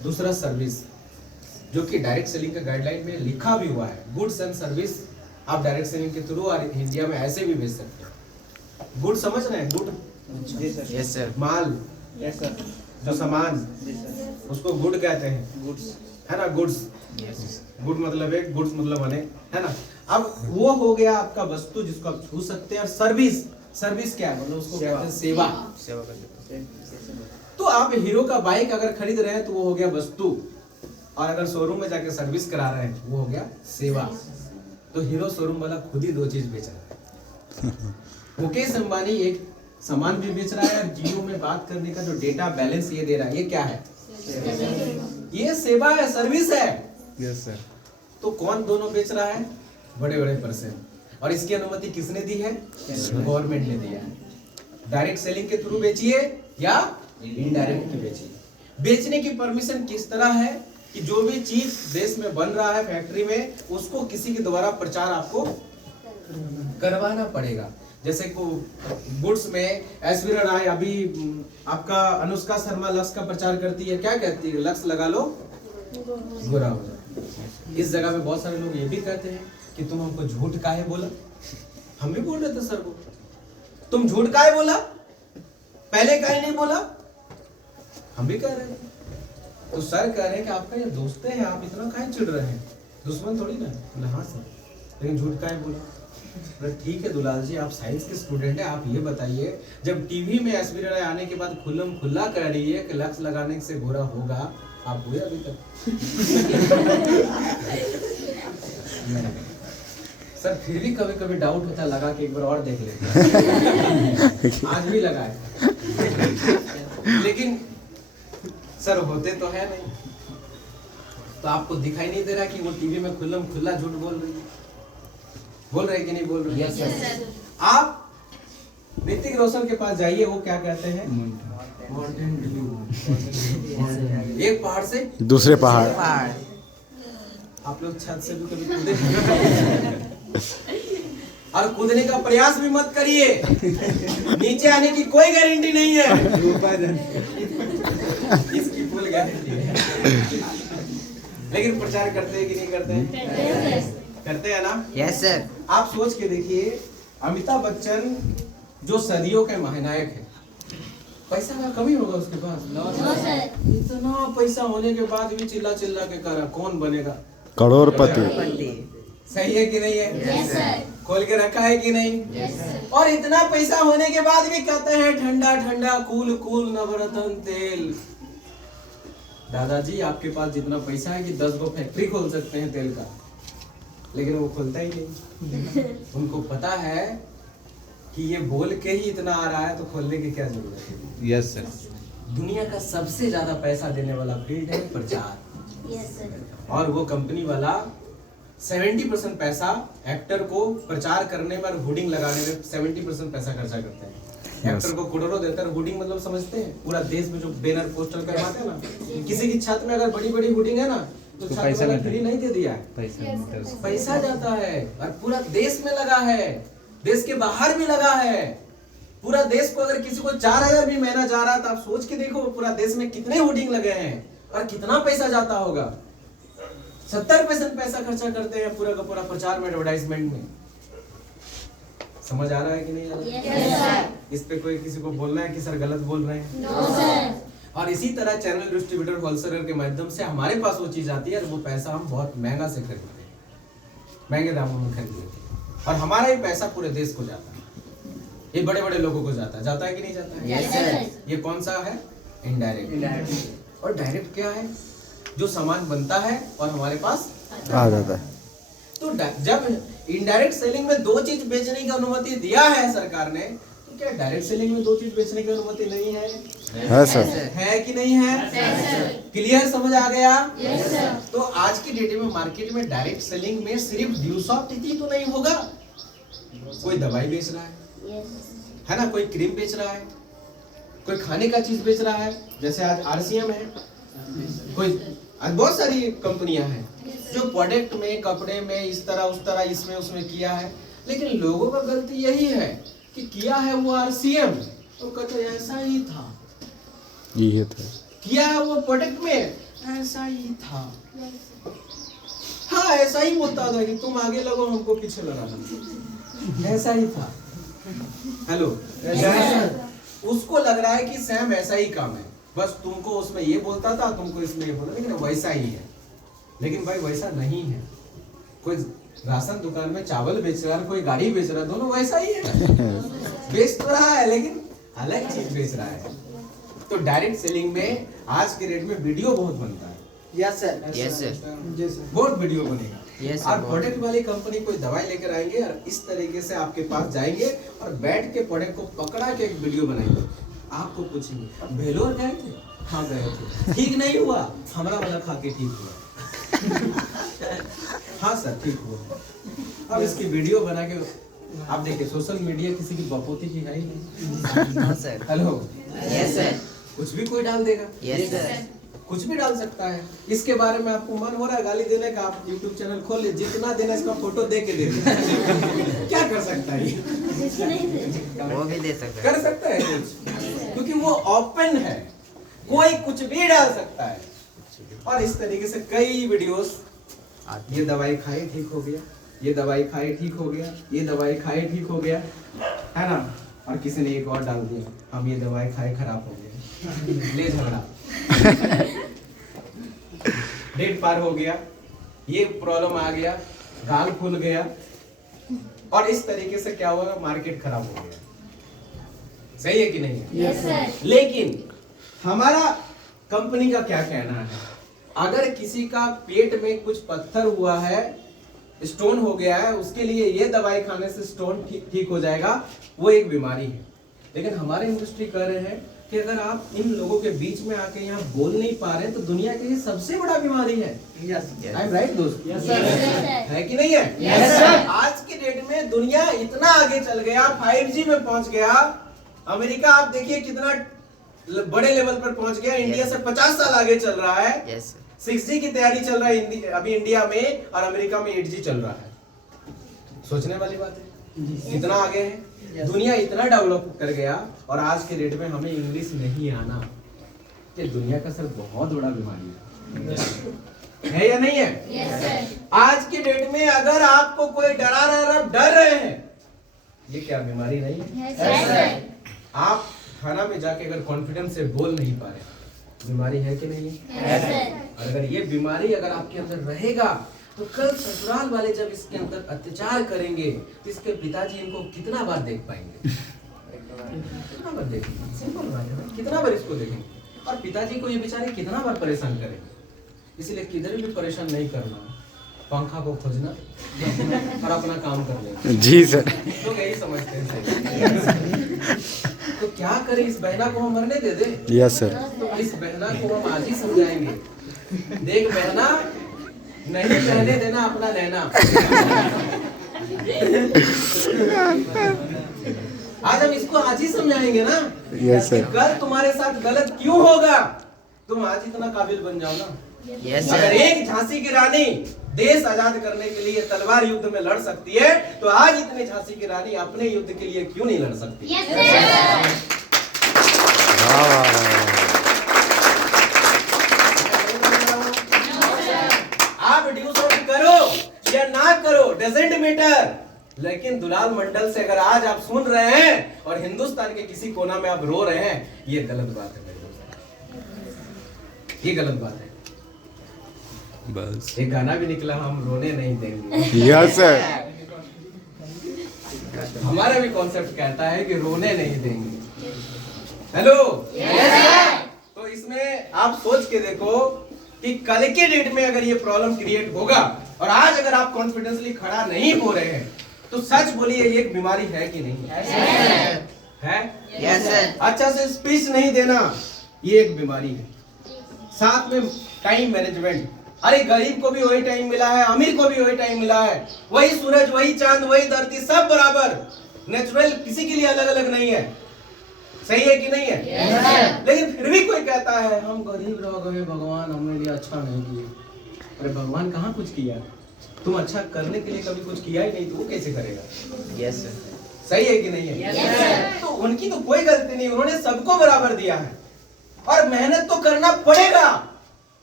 दूसरा सर्विस, जो कि डायरेक्ट सेलिंग का गाइडलाइन में लिखा भी हुआ है। गुड्स एंड सर्विस आप डायरेक्ट सेलिंग के थ्रू और इंडिया में ऐसे भी भेज सकते हैं। गुड समझ रहे हैं? Good yes sir. माल, यस सर। जो सामान, उसको गुड कहते हैं, गुड्स। है ना? गुड्स, गुड मतलब एक, गुड्स मतलब अनेक, है ना? अब वो हो गया आपका वस्तु जिसको आप छू सकते हैं। और सर्विस, सर्विस क्या है? मतलब उसको कहते हैं सेवा। सेवा करते हैं। तो आप हीरो का बाइक अगर खरीद रहे हैं तो वो हो गया वस्तु, और अगर शोरूम में जाके सर्विस करा रहे हैं वो हो गया सेवा। तो हीरो शोरूम वाला खुद ही दो चीज बेच रहा है। मुकेश अंबानी एक सामान भी बेच रहा है और जियो में बात करने का जो डेटा बैलेंस ये दे रहा है, ये क्या है? ये सेवा है, सर्विस है। Yes sir. तो कौन दोनों बेच रहा है? बड़े बड़े पर्सन। और इसकी अनुमति किसने दी है? गवर्नमेंट ने दिया है। डायरेक्ट सेलिंग के थ्रू बेचिए या इनडायरेक्ट की बेचिए। बेचने की परमिशन किस तरह है कि जो भी चीज देश में बन रहा है फैक्ट्री में, उसको किसी के द्वारा प्रचार आपको करवाना पड़ेगा। जैसे को गुड्स में ऐश्वर्या राय अभी आपका अनुष्का शर्मा लक्स का प्रचार करती है, क्या कहती है? लक्स लगा लो गोरा हो जाओ। इस जगह पे बहुत सारे लोग ये भी कहते हैं कि तुम हमको झूठ काहे बोला। हम भी बोल रहे थे सर को, तुम झूठ काहे बोला, पहले काहे नहीं बोला, हम भी कह रहे हैं। तो सर कह रहे हैं कि आपका ये दोस्त है, आप इतना काहे चिढ़ रहे हैं, दुश्मन थोड़ी ना। बोले हाँ सर, लेकिन झूठ काहे बोला। बोले ठीक है दुलाल जी, आप साइंस के स्टूडेंट हैं, आप ये बताइए जब टीवी में ऐश्वर्या राय आने के बाद खुल्लम खुल्ला कह रही है कि लक्स लगाने से गोरा होगा, आप हुए अभी तक? सर फिर भी कभी कभी डाउट होता है, लगा के एक बार और देख लेते। आज भी लगा है, लेकिन सर होते तो है नहीं। तो आपको दिखाई नहीं दे रहा कि वो टीवी में खुल्लम खुल्ला झूठ बोल रही है? बोल रहे कि नहीं बोल रहे? Yes sir. आप ऋतिक रोशन के पास जाइए, वो क्या कहते हैं? Mountain Dew. एक पहाड़ से दूसरे पहाड़। आप लोग छत से भी कभी कूदे? और कूदने का प्रयास भी मत करिए, नीचे आने की कोई गारंटी नहीं है। इसकी फुल गारंटी है। लेकिन प्रचार करते हैं कि नहीं करते हैं? करते हैं ना? Yes sir. आप सोच के देखिए, अमिताभ बच्चन जो सदियों के महानायक है, पैसा का कमी होगा उसके पास? इतना पैसा होने के बाद भी चिल्ला चिल्ला के करा, कौन बनेगा करोड़पति। सही है कि नहीं है? Yes sir. खोल के रखा है कि नहीं? Yes sir. और इतना पैसा होने के बाद भी कहते हैं ठंडा ठंडा कूल कूल नवरत्न तेल। दादाजी आपके पास जितना पैसा है कि 10 गो फैक्ट्री खोल सकते हैं तेल का, लेकिन वो खोलता ही नहीं। उनको पता है कि ये बोल के ही इतना आ रहा है, तो खोलने की क्या जरूरत है? Yes sir. दुनिया का सबसे ज्यादा पैसा देने वाला फील्ड है प्रचार। Yes sir. और वो कंपनी वाला 70% पैसा एक्टर को प्रचार करने पर, होर्डिंग लगाने में 70% पैसा खर्चा करते हैं। एक्टर को करोड़ों देते हैं। होर्डिंग मतलब समझते हैं? पूरा देश में जो बैनर पोस्टर करवाते हैं ना, किसी की छत में अगर बड़ी बड़ी होर्डिंग है ना, तो छत पैसा वाला लगता है। फ्री नहीं दे दिया है, पैसा जाता है। और पूरा देश में लगा है, देश के बाहर भी लगा है। पूरा देश को अगर किसी को 4000 भी महीना जा रहा है, तो आप सोच के देखो पूरा देश में कितने होर्डिंग लगे हैं और कितना पैसा जाता होगा। 70% पैसा खर्चा करते हैं पूरा का पूरा प्रचार में, एडवर्टाइजमेंट में। समझ आ रहा है कि नहीं आ रहा है? Yes sir. इस पे कोई किसी को बोलना है कि सर गलत बोल रहे हैं? No sir. और इसी तरह चैनल डिस्ट्रीब्यूटर होलसेलर के माध्यम से हमारे पास वो चीज आती है और वो पैसा हम बहुत महंगा से खरीदते हैं, महंगे दामों में खरीद लेते हैं, और हमारा ही पैसा पूरे देश को जाता है। ये बड़े बड़े लोगों को जाता है कि नहीं जाता है? Yes sir. ये कौन सा है? इनडायरेक्ट। और डायरेक्ट क्या है? जो सामान बनता है और हमारे पास आ जाता है। तो जब इनडायरेक्ट सेलिंग में 2 चीज बेचने की अनुमति दिया है सरकार ने, तो क्या डायरेक्ट सेलिंग में 2 चीज बेचने की अनुमति नहीं है? है सर। है कि नहीं है? क्लियर समझ आ गया? Yes sir. तो आज की डेट में मार्केट में डायरेक्ट सेलिंग में सिर्फ ड्यूसॉफ्ट ही तो नहीं होगा, कोई दवाई बेच रहा है ना, कोई क्रीम बेच रहा है, कोई खाने का चीज बेच रहा है, जैसे आज RCM है, कोई आज बहुत सारी कंपनियां हैं जो प्रोडक्ट में, कपड़े में, इस तरह उस तरह, इसमें उसमें किया है। लेकिन लोगों का गलती यही है कि किया है वो RCM, तो कहते ऐसा ही था। ये था। किया है वो प्रोडक्ट में, ऐसा ही था। हाँ ऐसा ही बोलता था कि तुम आगे लगो हमको पीछे लगाना, ऐसा ही था। हेलो, उसको लग रहा है कि सैम ऐसा ही काम है, बस तुमको उसमें ये बोलता था, तुमको इसमें ये बोला, लेकिन वैसा ही है। लेकिन भाई वैसा नहीं है। कोई राशन दुकान में चावल बेच रहा है, कोई गाड़ी बेच रहा है, दोनों वैसा ही है। बेच तो रहा है लेकिन अलग चीज बेच रहा है। तो डायरेक्ट सेलिंग में आज के रेट में वीडियो बहुत बनता है। यस सर, यस सर, बहुत वीडियो बनेगा। Yes, और sir, प्रोडक्ट वाली कंपनी कोई दवाई लेकर आएंगे और इस तरीके से आपके पास जाएंगे और बैठ के प्रोडक्ट को पकड़ा के एक वीडियो बनाएंगे। आपको पूछेंगे भेलोर गए थे? हाँ गए थे। ठीक नहीं हुआ? हमारा वाला खा के ठीक हुआ। हाँ सर ठीक हुआ। अब इसकी वीडियो बना के आप देखिए, सोशल मीडिया किसी की बपोती की है ही नहीं। No sir, hello, yes sir, कुछ भी कोई डाल देगा, यस सर, कुछ भी डाल सकता है। इसके बारे में आपको मन हो रहा है गाली देने का, आप YouTube चैनल खोल लीजिए, जितना देना इसका फोटो दे के दे दीजिए। क्या कर सकता है ये? वो भी दे सकते कर सकता है कुछ, क्योंकि वो ओपन है, कोई कुछ भी डाल सकता है। और इस तरीके से कई वीडियोस, ये दवाई खाई ठीक हो गया, ये दवाई खाई ठीक हो गया, ये दवाई खाई ठीक हो गया, है ना। और किसी ने एक और डाल दिया, हम ये दवाई खाए खराब हो गया, ले झगड़ा। डेट पार हो गया, ये प्रॉब्लम आ गया, गाल फूल गया, और इस तरीके से क्या हुआ, मार्केट खराब हो गया। सही है कि नहीं है? यस सर, लेकिन हमारा कंपनी का क्या कहना है, अगर किसी का पेट में कुछ पत्थर हुआ है, स्टोन हो गया है, उसके लिए ये दवाई खाने से स्टोन ठीक हो जाएगा, वो एक बीमारी है। लेकिन हमारे इंडस्ट्री कह रहे हैं कि अगर आप इन लोगों के बीच में आके यहाँ बोल नहीं पा रहे तो दुनिया की ये सबसे बड़ा बीमारी है। आई एम राइट दोस्त? यस सर, है कि नहीं है? Yes, sir. आज के डेट में दुनिया इतना आगे चल गया, 5G में पहुंच गया। अमेरिका आप देखिए कितना बड़े लेवल पर पहुंच गया, इंडिया से 50 साल आगे चल रहा है। यस सर, 6G की तैयारी चल रहा है अभी इंडिया में, और अमेरिका में 8G चल रहा है। सोचने वाली बात है, कितना आगे है। दुनिया इतना डेवलप कर गया, और आज के डेट में हमें इंग्लिश नहीं आना, ये दुनिया का सर बहुत बड़ा बीमारी है या नहीं है? यस सर, आज के डेट में अगर आपको कोई डरा रहा है, आप डर रहे हैं, ये क्या बीमारी नहीं है? यस सर, आप थाना में जाके अगर कॉन्फिडेंस से बोल नहीं पा रहे, बीमारी है कि नहीं है? यस सर, और अगर ये बीमारी अगर आपके अंदर रहेगा, तो कल ससुराल वाले जब इसके अंदर अत्याचार करेंगे तो इसके पिताजी इनको कितना बार देख पाएंगे? कितना बार देखेंगे? सिंपल बात है, कितना बार इसको देखेंगे? और पिताजी को ये बेचारे कितना बार परेशान करेंगे? इसलिए किधर भी परेशान नहीं करना, पंखा को खोजना और अपना काम कर लेना। जी सर, लोग यही समझते हैं। तो क्या करें, इस बहना को हम मरने दे दे? यस सर, तो इस बहना को हम आज ही समझाएंगे, देख बहना, नहीं रहने देना अपना रहना। आज हम इसको आज ही समझाएंगे ना। यस सर, कल तुम्हारे साथ गलत क्यों होगा, तुम आज इतना काबिल बन जाओ ना। यस अगर सर, एक झांसी की रानी देश आजाद करने के लिए तलवार युद्ध में लड़ सकती है, तो आज इतने झांसी की रानी अपने युद्ध के लिए क्यों नहीं लड़ सकती? यस सर, वाह वाह वाह। आप ड्यूटी करो या ना करो, डजंट मैटर, लेकिन दुलाल मंडल से अगर आज आप सुन रहे हैं और हिंदुस्तान के किसी कोना में आप रो रहे हैं, ये गलत बात है मेरे दोस्त, ये गलत बात है। बस एक गाना भी निकला, हम रोने नहीं देंगे। यस सर, हमारा भी कॉन्सेप्ट कहता है कि रोने नहीं देंगे। हेलो, तो इसमें आप सोच के देखो कि कल के डेट में अगर ये प्रॉब्लम क्रिएट होगा, और आज अगर आप कॉन्फिडेंसली खड़ा नहीं हो रहे हैं, तो सच बोलिए ये एक बीमारी है कि नहीं है? यस सर, अच्छा से स्पीच नहीं देना, ये एक बीमारी है। साथ में टाइम मैनेजमेंट, अरे गरीब को भी वही टाइम मिला है, अमीर को भी वही टाइम मिला है, वही सूरज, वही चांद, वही धरती, सब बराबर नेचुरल, किसी के लिए अलग अलग नहीं है। सही है कि नहीं है? yes, लेकिन फिर भी कोई कहता है हम गरीब रह गए, भगवान हमने लिए अच्छा नहीं किया। अरे भगवान कहाँ कुछ किया? तुम अच्छा करने के लिए कभी कुछ किया ही नहीं, तो वो कैसे करेगा? यस सर, सही है कि नहीं है? yes, तो उनकी तो कोई गलती नहीं, उन्होंने सबको बराबर दिया है, और मेहनत तो करना पड़ेगा।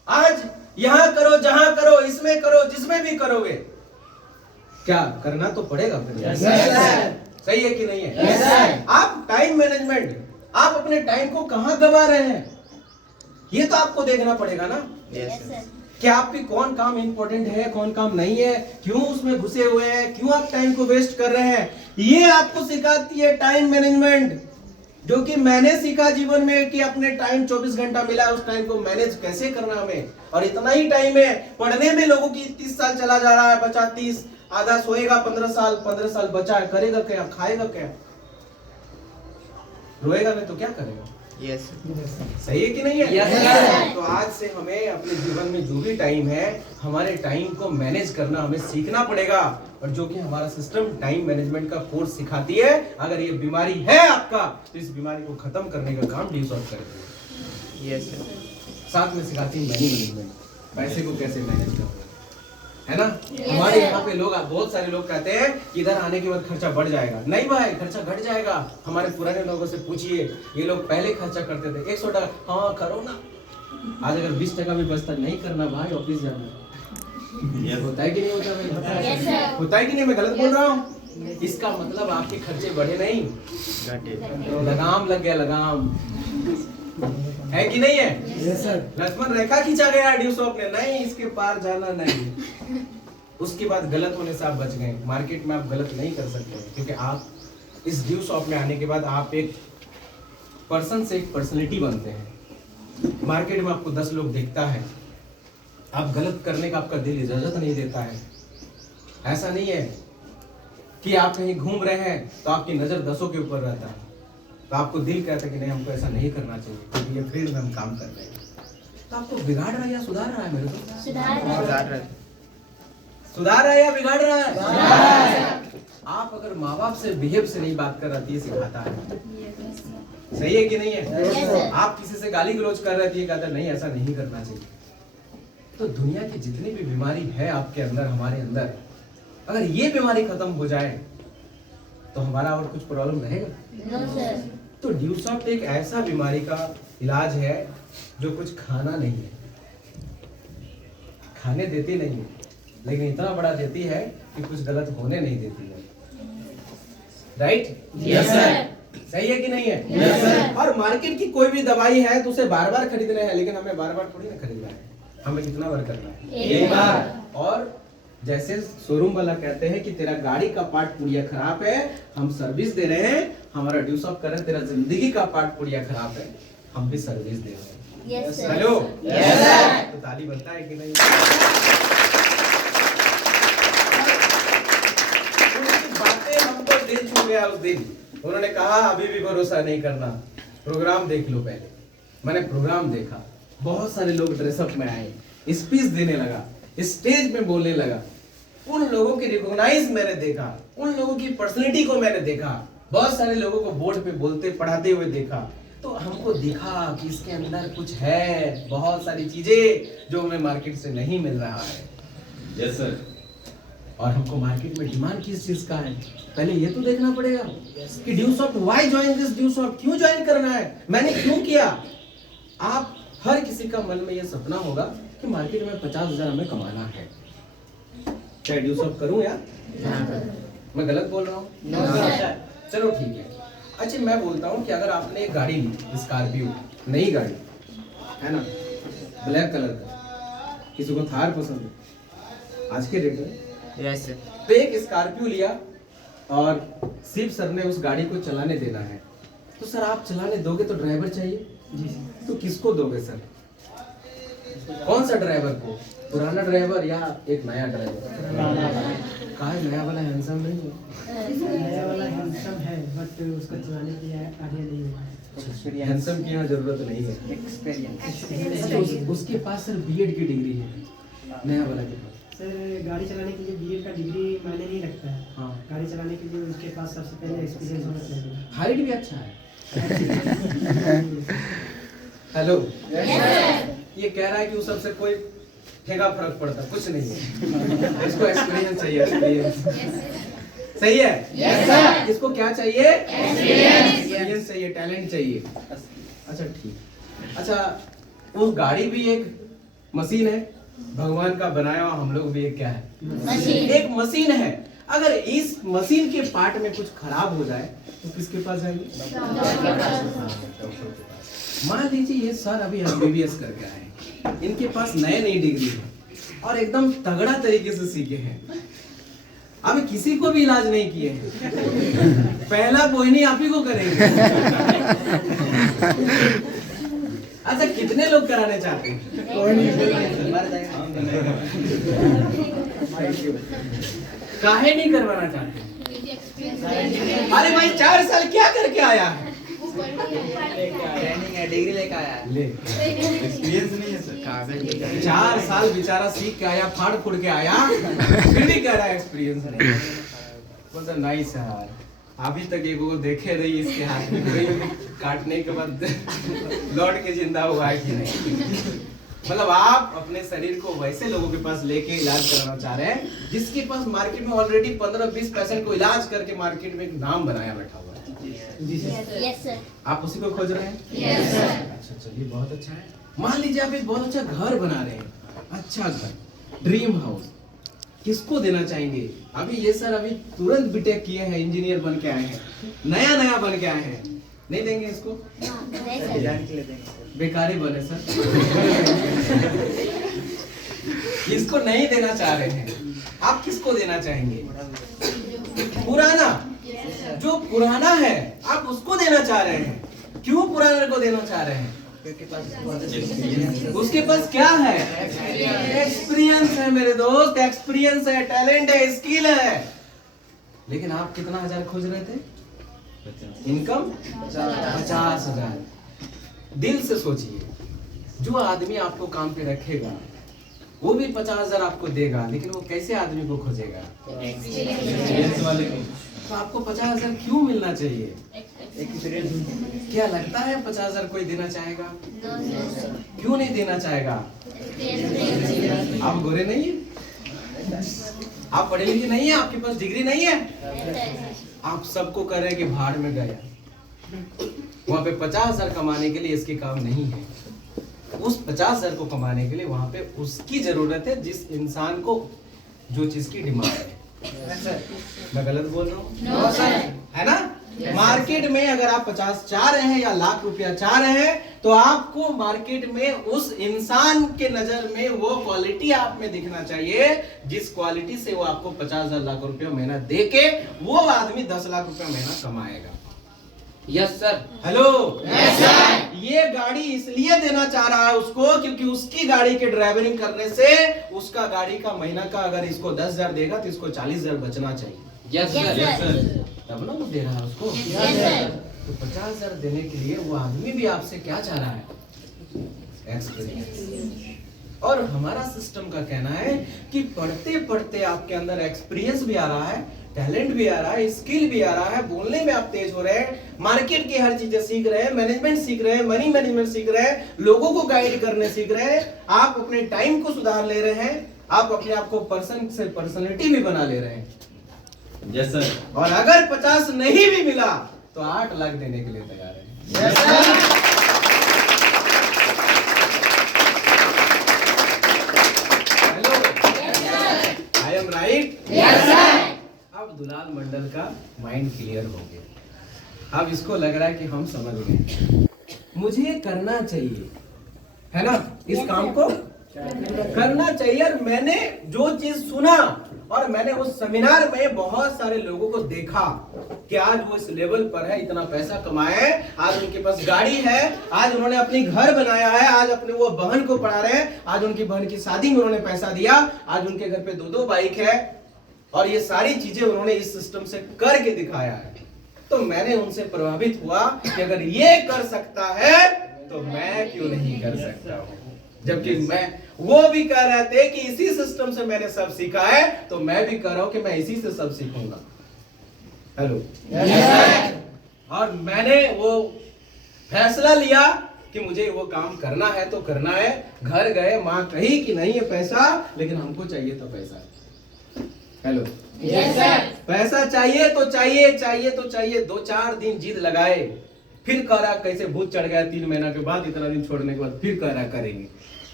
आज यहाँ करो, जहां करो, इसमें करो, जिसमें भी करोगे, क्या करना तो पड़ेगा फिर। सही है कि नहीं है? आप टाइम मैनेजमेंट, आप अपने टाइम को कहां गवा रहे हैं, ये तो आपको देखना पड़ेगा ना। कि आपकी कौन काम इंपॉर्टेंट है, कौन काम नहीं है, क्यों उसमें घुसे हुए हैं, क्यों आप टाइम को वेस्ट कर रहे हैं, ये आपको सिखाती है टाइम मैनेजमेंट। जो कि मैंने सीखा जीवन में कि अपने टाइम 24 घंटा मिला है, उस टाइम को मैनेज कैसे करना हमें। और इतना ही टाइम है पढ़ने में, लोगों की 30 साल चला जा रहा है, बचा 30, आधा सोएगा 15 साल बचा है, करेगा क्या, खाएगा क्या, रोएगा नहीं तो क्या करेगा। सही है कि नहीं है? तो आज से हमें अपने जीवन में जो भी टाइम है, हमारे टाइम को मैनेज करना हमें सीखना पड़ेगा। और जो कि हमारा सिस्टम टाइम मैनेजमेंट का कोर्स सिखाती है। अगर ये बीमारी है आपका, तो इस बीमारी को खत्म करने का काम डिसऑर्डर करेगी। साथ में सिखाती है मनी मैनेजमेंट, पैसे को कैसे मैनेज करना है ना। हमारे यहाँ पे लोग, बहुत सारे लोग कहते हैं कि इधर आने के बाद खर्चा बढ़ जाएगा। नहीं भाई, खर्चा घट जाएगा। हमारे पुराने लोगों से पूछिए, ये लोग पहले खर्चा करते थे 100 टका, हाँ करो ना। आज अगर 20 टका भी बचता, नहीं करना भाई, ऑफिस जाना। होता है कि नहीं होता भाई? होता है कि नहीं? मैं गलत बोल रहा हूँ? इसका मतलब आपके खर्चे बढ़े नहीं, लगाम लग गया, लगाम है कि नहीं है? लक्ष्मण रेखा खींचा गया ड्यू शॉप ने, नहीं इसके पार जाना नहीं। उसके बाद गलत होने से आप बच गए। मार्केट में आप गलत नहीं कर सकते, क्योंकि आप इस ड्यू शॉप में आने के बाद आप एक पर्सन से एक पर्सनैलिटी बनते हैं। मार्केट में आपको 10 लोग देखता है, आप गलत करने का आपका दिल इजाजत नहीं देता है। ऐसा नहीं है कि आप कहीं घूम रहे हैं तो आपकी नजर 10 के ऊपर रहता है, तो आपको दिल कहता है कि नहीं हमको ऐसा नहीं करना चाहिए, क्योंकि ये फील्ड में हम काम कर रहे हैं। तो आपको बिगाड़ रहा है या सुधार रहा है? मेरे को सुधार रहा है या बिगाड़ रहा है? आप अगर माँ बाप से बिहेव से नहीं बात कर रहा थी, सिखाता है। सही है कि नहीं है? आप किसी से गाली गलौज कर रहे थे, कहता नहीं ऐसा नहीं करना चाहिए। तो दुनिया की जितनी भी बीमारी है आपके अंदर, हमारे अंदर, अगर ये बीमारी खत्म हो जाए तो हमारा और कुछ प्रॉब्लम रहेगा? तो ड्यू शॉप एक ऐसा बीमारी का इलाज है जो कुछ खाना नहीं है, खाने देती नहीं है, लेकिन इतना बड़ा देती है कि कुछ गलत होने नहीं देती है। राइट? Yes sir. सही है कि नहीं है? Yes sir. और मार्केट की कोई भी दवाई है तो उसे बार बार खरीदना है, लेकिन हमें बार बार थोड़ी ना खरीदना है। हमें कितना बार करना है? एक बार। और जैसे शोरूम वाला कहते हैं कि तेरा गाड़ी का पार्ट पुड़िया खराब है, हम सर्विस दे रहे हैं, हमारा ड्यू शॉप कर रहे हैं, तेरा जिंदगी का पार्ट पुड़िया खराब है, हम भी सर्विस दे रहे हैं। हेलो, तो ताली बनता है कि नहीं? बातें हमको दिल छू गया उस दिन। उन्होंने कहा अभी भी भरोसा नहीं करना, प्रोग्राम देख लो पहले। मैंने प्रोग्राम देखा, बहुत सारे लोग ड्रेसअप में आए, स्पीच देने लगा, स्टेज में बोलने लगा। उन लोगों की रिकॉग्नाइज मैंने देखा, उन लोगों की पर्सनैलिटी को मैंने देखा, बहुत सारे लोगों को बोर्ड पे बोलते पढ़ाते हुए देखा। तो हमको दिखा कि इसके अंदर कुछ है, बहुत सारी चीजें जो हमें मार्केट से नहीं मिल रहा है। Yes sir. और हमको मार्केट में डिमांड किस चीज का है, पहले ये तो देखना पड़ेगा कि due shop, why join this due shop, क्यों ज्वाइन करना है, मैंने क्यों किया। आप हर किसी का मन में ये सपना होगा कि मार्केट में 50,000 हमें कमाना है, क्या ड्यू शॉप करूं या मैं गलत बोल रहा हूँ? चलो ठीक है। अच्छा मैं बोलता हूँ कि अगर आपने एक गाड़ी ली, स्कॉर्पियो, नई गाड़ी है ना, ब्लैक कलर का, किसी को थार पसंद है आज के डेट में, यस सर, तो एक स्कॉर्पियो लिया और शिव सर ने उस गाड़ी को चलाने देना है, तो सर आप चलाने दोगे तो ड्राइवर चाहिए जी, तो किसको दोगे सर? कौन सा ड्राइवर को, पुराना ड्राइवर या एक नया ड्राइवर? कहा नया वाला हैंडसम नहीं है? नया वाला हैंडसम है, बट उसको चलाने के लिए आइडिया नहीं है। हैंडसम की यहाँ जरूरत नहीं है, एक्सपीरियंस। उसके पास सर बीएड की डिग्री है, नया वाला के पास। सर गाड़ी चलाने के लिए बीएड का डिग्री मायने नहीं रखता है। हाँ, गाड़ी चलाने के लिए उसके पास सबसे पहले एक्सपीरियंस होना चाहिए। हाइट भी अच्छा है। हेलो, ये कह रहा है कि उस सबसे कोई ठेका फर्क पड़ता कुछ नहीं है, इसको एक्सपीरियंस चाहिए, एक्सपीरियंस। सही है? Yes sir. इसको क्या चाहिए? एक्सपीरियंस चाहिए, टैलेंट चाहिए। अच्छा ठीक। अच्छा वो गाड़ी भी एक मशीन है, भगवान का बनाया हुआ हम लोग भी एक क्या है, एक मशीन है। अगर इस मशीन के पार्ट में कुछ खराब हो जाए तो किसके पास जाएंगे? मान लीजिए ये सर अभी MBBS करके आए, इनके पास नई डिग्री है और एकदम तगड़ा तरीके से सीखे हैं, अभी किसी को भी इलाज नहीं किए हैं, पहला बोहनी आप ही को करेंगे। अच्छा, कितने लोग कराने चाहते हैं? काहे नहीं करवाना चाहते? अरे भाई 4 साल क्या करके आया है? ट्रेनिंग है, डिग्री लेके आया है। ले एक्सपीरियंस नहीं है सर। 4 साल बेचारा सीख के आया, फाड़ फुड़ के आया, फिर भी कह रहा है एक्सपीरियंस नहीं। बोलता नहीं सर, अभी तक एक को देखे रही इसके हाथ में कोई काटने के बाद लौट के जिंदा हुआ है कि नहीं। मतलब आप अपने शरीर को वैसे लोगों के पास लेके इलाज कराना चाह रहे हैं जिसके पास मार्केट में ऑलरेडी 15-20% को इलाज करके मार्केट में एक नाम बनाया बैठा हुआ है। जी सर, आप उसी को खोज रहे हैं? अच्छा, चलिए बहुत अच्छा है। मान लीजिए आप एक बहुत अच्छा घर बना रहे हैं, अच्छा घर, ड्रीम हाउस, किसको देना चाहेंगे? अभी ये सर अभी तुरंत बीटेक किए हैं, इंजीनियर बन के आए हैं, नया बन के आए हैं, नहीं देंगे इसको? बेकारी बने सर। किसको नहीं देना चाह रहे हैं? आप किसको देना चाहेंगे? पुराना, जो पुराना है आप उसको देना चाह रहे हैं। क्यों पुराने को देना चाह रहे हैं? उसके पास क्या है? एक्सपीरियंस है मेरे दोस्त, एक्सपीरियंस है, टैलेंट है, स्किल है। लेकिन आप कितना 1000 खोज रहे थे? इनकम 50,000। दिल से सोचिए, जो आदमी आपको काम पे रखेगा वो भी 50,000 आपको देगा, लेकिन वो कैसे आदमी को खोजेगा? एक्सपीरियंस वाले को। तो आपको 50,000 क्यों मिलना चाहिए? क्या लगता है 50,000 कोई देना चाहेगा? क्यों नहीं देना चाहेगा? आप गोरे नहीं है, आप पढ़े लिखे नहीं है, आपके पास डिग्री नहीं है, आप सबको कह रहे हैं कि भाड़ में गया, वहां पे 50,000 कमाने के लिए इसके काम नहीं है। उस 50,000 को कमाने के लिए वहां पे उसकी जरूरत है, जिस इंसान को जो चीज की डिमांड है। मैं गलत बोल रहा हूँ? है ना? मार्केट में अगर आप 50 चाह रहे हैं या लाख रुपया चाह रहे हैं, तो आपको मार्केट में उस इंसान के नजर में वो क्वालिटी आप में दिखना चाहिए, जिस क्वालिटी से वो आपको 50,000 लाख रुपया महीना दे के वो आदमी 10 लाख रुपया महीना कमाएगा। Yes sir. Hello. Yes sir. ये गाड़ी इसलिए देना चाह रहा है उसको क्योंकि उसकी गाड़ी के ड्राइवरिंग करने से उसका गाड़ी का महीना का अगर इसको 10,000 देगा तो इसको 40,000 बचना चाहिए। Yes sir. तब ना वो दे रहा है उसको। तो 50,000 देने के लिए वो आदमी भी आपसे क्या चाह रहा है? एक्सपीरियंस। और हमारा सिस्टम का कहना है कि पढ़ते पढ़ते आपके अंदर एक्सपीरियंस भी आ रहा है, टैलेंट भी आ रहा है, स्किल भी आ रहा है, बोलने में आप तेज हो रहे हैं, मार्केट की हर चीजें सीख रहे हैं, मैनेजमेंट सीख रहे हैं, मनी मैनेजमेंट सीख रहे हैं, लोगों को गाइड करने सीख रहे हैं, आप अपने टाइम को सुधार ले रहे हैं, आप अपने आप को पर्सन से पर्सनालिटी भी बना ले रहे हैं। Yes sir. और अगर 50 नहीं भी मिला तो 8 लाख देने के लिए तैयार है। Yes sir. Hello. I am right? Yes sir. अब दुलाल मंडल का माइंड क्लियर हो गया, अब इसको लग रहा है कि हम समझ गए, मुझे करना चाहिए, है ना? इस काम को करना चाहिए। और मैंने जो चीज सुना और मैंने उस सेमिनार में बहुत सारे लोगों को देखा कि आज वो इस लेवल पर है, इतना पैसा कमाए, आज उनके पास गाड़ी है, आज उन्होंने अपनी घर बनाया है, आज अपने वो बहन को पढ़ा रहे हैं, आज उनकी बहन की शादी में उन्होंने पैसा दिया, आज उनके घर पे 2-2 बाइक है, और ये सारी चीजें उन्होंने इस सिस्टम से करके दिखाया है। तो मैंने उनसे प्रभावित हुआ कि अगर ये कर सकता है तो मैं क्यों नहीं कर सकता हूँ। जबकि मैं, वो भी कह रहे थे कि इसी सिस्टम से मैंने सब सीखा है, तो मैं भी कह रहा हूं कि मैं इसी से सब सीखूंगा। हेलो। और मैंने वो फैसला लिया कि मुझे वो काम करना है तो करना है। घर गए, माँ कही कि नहीं है पैसा, लेकिन हमको चाहिए तो पैसा। हेलो। Yes sir. पैसा चाहिए तो चाहिए, चाहिए तो चाहिए। 2-4 दिन जिद लगाए, फिर कह रहा कैसे भूत चढ़ गया 3 महीना के बाद, इतना दिन छोड़ने के बाद फिर कह रहा करेंगे।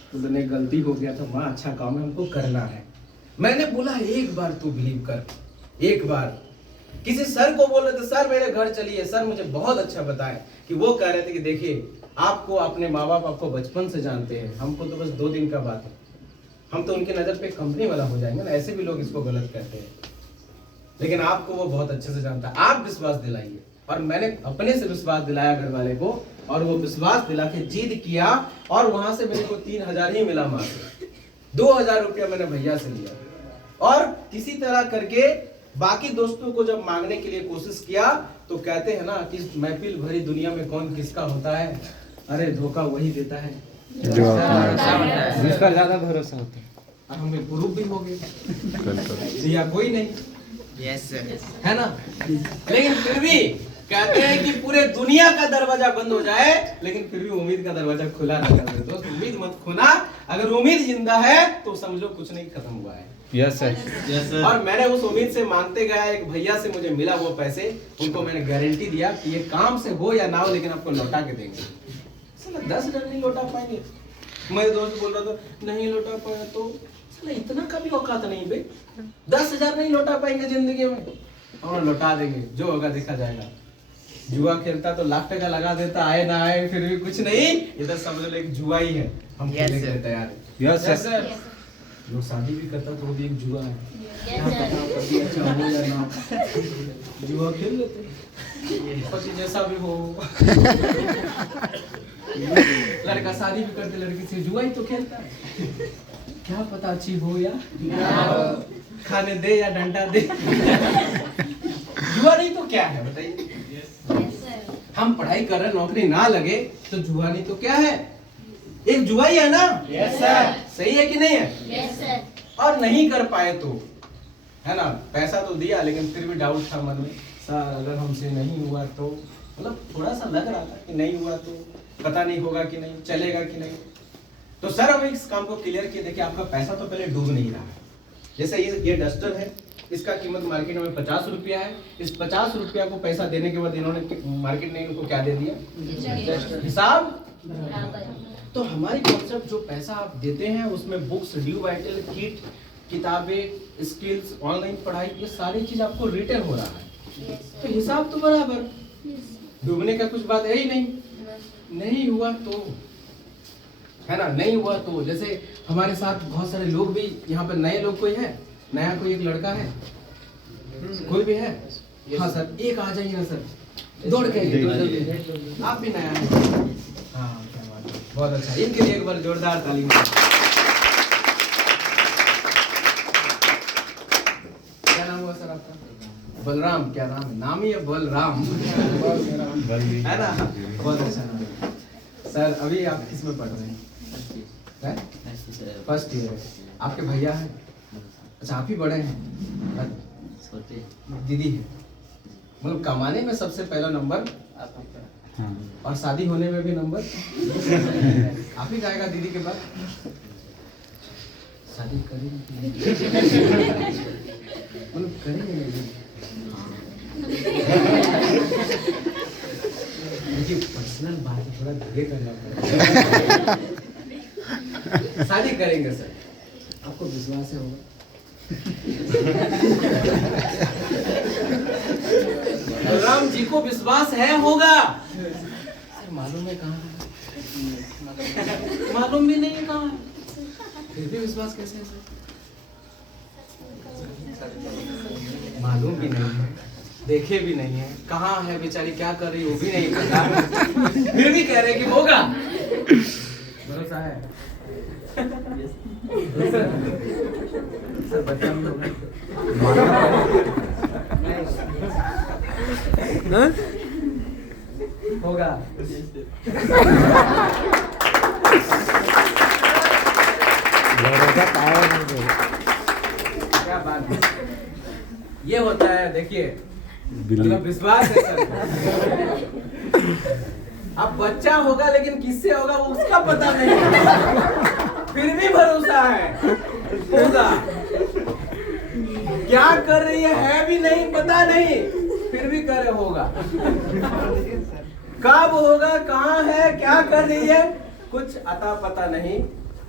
तो मैंने गलती हो गया था माँ, अच्छा काम है, हमको करना है। मैंने बोला एक बार तू बिलीव कर, एक बार। किसी सर को बोल रहे थे सर मेरे घर चलिए, सर मुझे बहुत अच्छा बताए कि वो कह रहे थे कि देखिए आपको अपने माँ बाप आपको बचपन से जानते हैं, हमको तो बस 2 दिन का बात है, हम तो उनकी नज़र पे कंपनी वाला हो जाएंगे ना, ऐसे भी लोग इसको गलत कहते हैं, लेकिन आपको वो बहुत अच्छे से जानता है, आप विश्वास दिलाइए। और मैंने अपने से विश्वास दिलाया घर वाले को, और वो विश्वास दिला के जिद किया, और वहां से मेरे को 3000 ही मिला माँ से, 2000 रुपया मैंने भैया से लिया, और किसी तरह करके बाकी दोस्तों को जब मांगने के लिए कोशिश किया तो कहते हैं ना कि महफिल भरी दुनिया में कौन किसका होता है, अरे धोखा वही देता है जिसका ज्यादा भरोसा होता है। और हमें प्रूफ भी हो गए या कोई नहीं, यस सर, है ना। लेकिन फिर भी कहते हैं कि पूरे दुनिया का दरवाजा बंद हो जाए लेकिन फिर भी उम्मीद का दरवाजा खुला ना कर दे। दोस्त उम्मीद मत खोना, अगर उम्मीद जिंदा है तो समझो कुछ नहीं खत्म हुआ है। Yes sir, yes sir. और मैंने उस उम्मीद से मांगते गया, एक भैया से मुझे मिला वो पैसे, उनको मैंने गारंटी दिया कि ये काम से हो या ना हो लेकिन आपको लौटा के देंगे। 10,000 नहीं लौटा पाएंगे। मेरे दोस्त बोल रहा था नहीं लौटा पाया, तो इतना का भी औकात नहीं बे, 10,000 नहीं लौटा पाएंगे जिंदगी में, और लौटा देंगे, जो होगा देखा जाएगा। जुआ खेलता तो लाख टका लगा देता, आए ना आए फिर भी कुछ नहीं, इधर समझ लो एक जुआ ही है, हम खेलने के लिए तैयार है। Yes sir. लोग शादी भी करता तो वो भी एक जुआ है, क्या पता पति अच्छा हो या ना, जुआ खेल लेते, पति जैसा भी हो। लड़का शादी भी करते लड़की से, जुआ ही तो खेलता है, क्या पता अच्छी हो या खाने दे या डंडा दे। जुआ नहीं तो क्या है बताइए। हम पढ़ाई कर रहे, नौकरी ना लगे तो जुआ नहीं तो क्या है, एक जुआ ही है ना। यस सर, सही है कि नहीं है। Yes sir. और नहीं कर पाए तो, है ना, पैसा तो दिया लेकिन फिर भी डाउट था मन में, सर अगर हमसे नहीं हुआ तो, मतलब थोड़ा सा लग रहा था कि नहीं हुआ तो पता नहीं होगा कि नहीं, चलेगा कि नहीं। तो सर हम इस काम को क्लियर किए, देखिए आपका पैसा तो पहले डूब नहीं रहा है। जैसे ये डस्टर है, इसका कीमत मार्केट में 50 रुपया है, इस 50 रुपया को पैसा देने के बाद इन्होंने मार्केट ने इनको क्या दे दिया, हिसाब। तो हमारी कॉन्सेप्ट जो पैसा आप देते हैं उसमें बुक्स, ड्यू वाइटल किट, किताबें, स्किल्स, ऑनलाइन पढ़ाई, ये सारी चीज आपको रिटर्न हो रहा है, तो हिसाब तो बराबर, डूबने का कुछ बात है ही नहीं। नहीं हुआ तो, है ना, नहीं हुआ तो, जैसे हमारे साथ बहुत सारे लोग भी यहाँ पे नए लोग, कोई है नया, कोई एक लड़का है, कोई भी है। हाँ सर, एक आ जाइए ना सर, दौड़ के आप भी नया है। हाँ क्या बात है, बहुत अच्छा, इनके लिए एक बार जोरदार ताली। क्या नाम हुआ सर आपका? बलराम। क्या नाम है? नाम ही है बलराम, है ना, बहुत अच्छा नाम है। सर अभी आप किस में पढ़ रहे हैं? First year. आपके भैया हैं? अच्छा आप ही बड़े हैं? दीदी है, मतलब कमाने में सबसे पहला नंबर और शादी होने में भी नंबर आप ही जाएगा दीदी के बाद। शादी करेंगे मतलब करेंगे देखिए पर्सनल बात है, थोड़ा धीरे करना पड़ेगा। शादी करेंगे सर, आपको विश्वास है होगा? राम जी को विश्वास है होगा? सर मालूम है कहाँ, मालूम भी नहीं है कहाँ, फिर भी विश्वास कैसे है सर? मालूम भी नहीं है, देखे भी नहीं है, कहाँ है बेचारी, क्या कर रही है वो भी नहीं पता, फिर भी कह रहे कि होगा। भरोसा है सर, बच्चा भी होगा, होगा। क्या बात है, ये होता है देखिए, मतलब विश्वास है सर। अब बच्चा होगा लेकिन किससे होगा वो उसका पता नहीं, फिर भी भरोसा है होगा। क्या कर रही है भी नहीं पता नहीं, फिर भी कर होगा। कब होगा, कहाँ है, क्या कर रही है, कुछ अता पता नहीं,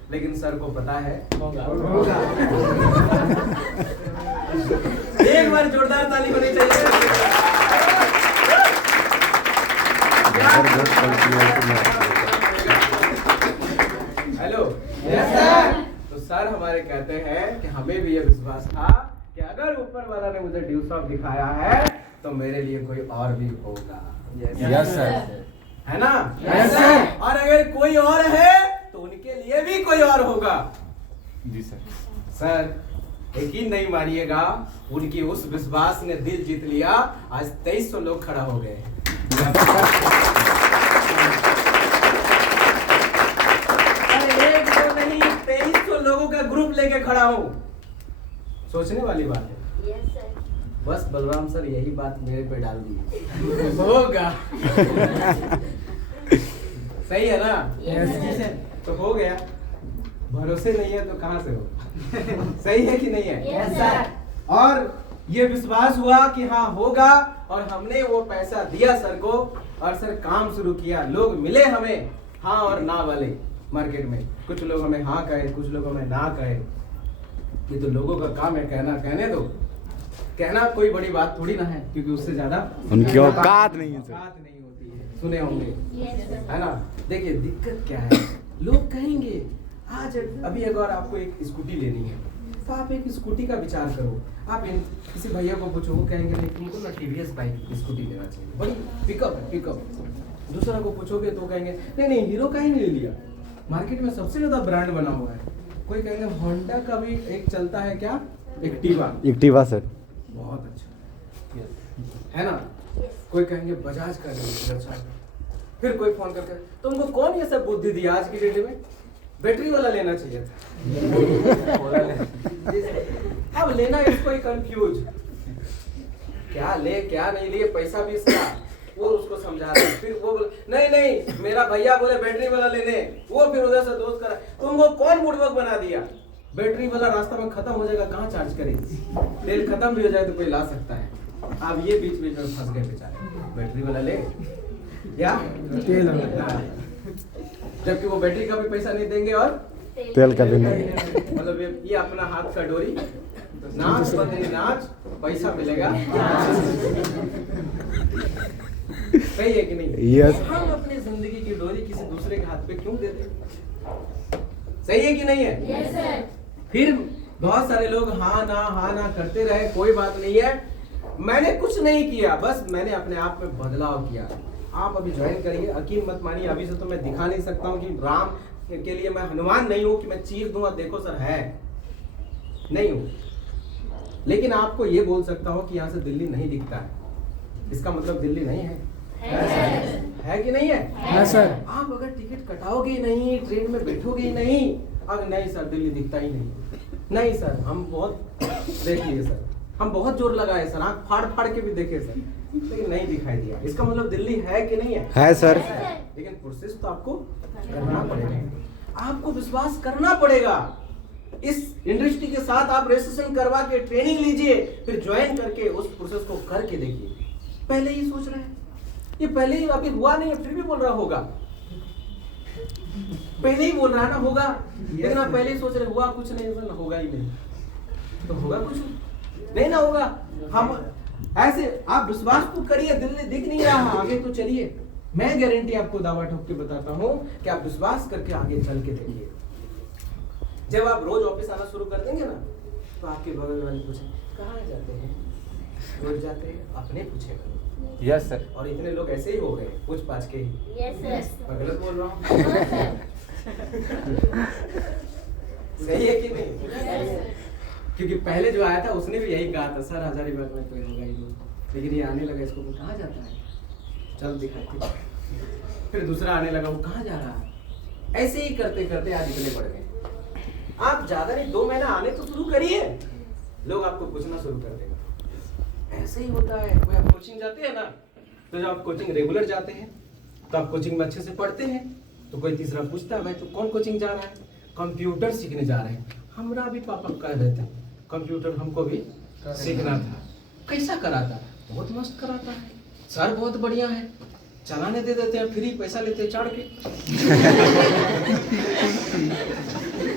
लेकिन सर को पता है होगा। एक बार जोरदार ताली होनी चाहिए। Hello yes sir. तो सर हमारे कहते हैं कि हमें भी ये विश्वास था कि अगर ऊपर वाला ने मुझे ड्यूस ऑफ दिखाया है तो मेरे लिए कोई और भी होगा। Yes sir. है ना? Yes sir. और अगर कोई और है तो उनके लिए भी कोई और होगा। जी सर। सर यकीन नहीं मानिएगा, उनकी उस विश्वास ने दिल जीत लिया। आज 2300 लोग खड़ा हो गए। अरे एक दो नहीं, 2300 लोगों का ग्रुप लेके खड़ा हूँ। सोचने वाली बात है। Yes sir. बस बलराम सर यही बात मेरे पे डाल दी होगा। सही है ना? Yes sir. तो हो गया। भरोसे नहीं है तो कहाँ से हो? सही है कि नहीं है? Yes sir. और ये विश्वास हुआ कि हाँ होगा, और हमने वो पैसा दिया सर को, और सर काम शुरू किया। लोग मिले हमें हाँ और ना वाले मार्केट में। कुछ लोग हमें हाँ कहे, कुछ लोग हमें ना कहे। ये तो लोगों का काम है कहना, कहने दो। कहना कोई बड़ी बात थोड़ी ना है, क्योंकि उससे ज्यादा उनकी औकात नहीं है सर। औकात नहीं होती है। सुने होंगे, यस सर। है ना? देखिए दिक्कत क्या है, लोग कहेंगे आज अभी अगर आपको एक स्कूटी लेनी है तो आप एक स्कूटी का विचार करो। आप किसी भैया को पूछो, वो कहेंगे नहीं तुमको ना टीवीएस बाइक स्कूटी लेना चाहिए, बड़ी पिकअप है पिकअप। दूसरा को पूछोगे तो कहेंगे नहीं नहीं हीरो का ही ले लिया, मार्केट में सबसे ज्यादा ब्रांड बना हुआ है। कोई कहेंगे होंडा का भी एक चलता है क्या, एक्टिवा सर। बहुत अच्छा है ना? कोई कहेंगे बजाज का ले लीजिए, अच्छा। फिर कोई फोन करके तुमको कौन ये सब बुद्धि दिया आज की डेट में, बैटरी वाला लेना चाहिए था। अब लेना इसको ही कंफ्यूज, क्या ले क्या नहीं लिए, पैसा भी इसका। वो उसको समझा रहा है, फिर वो बोले नहीं नहीं मेरा भैया बोले बैटरी वाला लेने, वो फिर उधर से दोस्त करा। तुमको कौन बुड़बक बना दिया? बैटरी वाला रास्ता में खत्म हो जाएगा, कहाँ चार्ज करेगी? तेल खत्म भी हो जाए तो कोई ला सकता है। अब ये बीच बीच में फंस गए बेचारे, बैटरी वाला ले या तेल वाला, जबकि वो बैटरी का भी पैसा नहीं देंगे और तेल का भी नहीं। मतलब ये अपना हाथ का डोरी, नाच बंदे नाच, पैसा मिलेगा। सही है कि नहीं? यस। हम अपनी जिंदगी की डोरी किसी दूसरे के हाथ पे क्यों दे दें? सही है कि नहीं है? Yes sir. फिर बहुत सारे लोग हाँ ना करते रहे, कोई बात नहीं है। मैंने कुछ नहीं किया, बस मैंने अपने आप में बदलाव किया। आप अभी ज्वाइन करिए, यकीन मत मानिए, अभी से तो मैं दिखा नहीं सकता हूँ कि राम के लिए मैं हनुमान नहीं हूँ कि मैं चीर दूंगा, देखो सर है नहीं हूँ। लेकिन आपको ये बोल सकता हूँ कि यहाँ से दिल्ली नहीं दिखता है, इसका मतलब दिल्ली नहीं है। है कि नहीं है? हाँ सर। आप अगर टिकट कटाओगे ही नहीं, ट्रेन में बैठोगे ही नहीं, अगर नहीं सर दिल्ली दिखता ही नहीं, नहीं सर हम बहुत देख लिए सर, हम बहुत जोर लगाए सर, आँख फाड़ फाड़ के भी देखे सर, लेकिन नहीं दिखाई दिया। इसका मतलब दिल्ली है कि नहीं है सर। लेकिन प्रोसेस तो आपको करना पड़ेगा, आपको विश्वास करना पड़ेगा। इस इंडस्ट्री के साथ आप रजिस्ट्रेशन करवा के ट्रेनिंग लीजिए, फिर ज्वाइन करके उस प्रोसेस को करके देखिए। पहले ही सोच रहे हैं, ये पहले ही अभी हुआ नहीं है फिर भी बोल रहा होगा, पहले ही बोल रहा है ना होगा, लेकिन आप पहले ही सोच रहे हुआ कुछ नहीं, ना होगा ही नहीं, तो होगा कुछ नहीं ना होगा। हम ऐसे आप विश्वास तो करिए, दिल्ली दिख नहीं रहा, आगे तो चलिए। मैं गारंटी आपको दावा ठोक के बताता हूँ कि आप विश्वास करके आगे चल के देखिए। जब आप रोज ऑफिस आना शुरू कर देंगे ना, तो आपके बगल वाले पूछे कहाँ जाते हैं, रोज जाते हैं, अपने पूछेगा। Yes sir. और इतने लोग ऐसे ही हो गए पूछ पाछ के ही। Yes sir. मैं गलत बोल रहा हूँ? सही है कि नहीं? क्योंकि पहले जो आया था उसने भी यही कहा था, सर हजारीबाग में कोई होगा ही नहीं, लेकिन ये आने लगा, इसको कहाँ जाता है, चल दिखाते। फिर दूसरा आने लगा, वो कहाँ जा रहा है। ऐसे ही करते करते आज इतने बढ़ गए। आप ज्यादा नहीं 2 महीना आने तो शुरू करिए, लोग आपको पूछना शुरू कर देगा। ऐसे ही होता है। कोई आप कोचिंग जाते हैं ना, तो जब आप कोचिंग रेगुलर जाते हैं तो आप कोचिंग में अच्छे से पढ़ते हैं, तो कोई तीसरा पूछता है भाई तो कौन कोचिंग जा रहा है, कंप्यूटर सीखने जा रहे हैं। हमरा भी पापा कह रहे थे कंप्यूटर हमको भी सीखना था। कैसा कराता? बहुत मस्त कराता है सर, बहुत बढ़िया है, चलाने दे देते हैं, फ्री पैसा लेते हैं चाड़ के।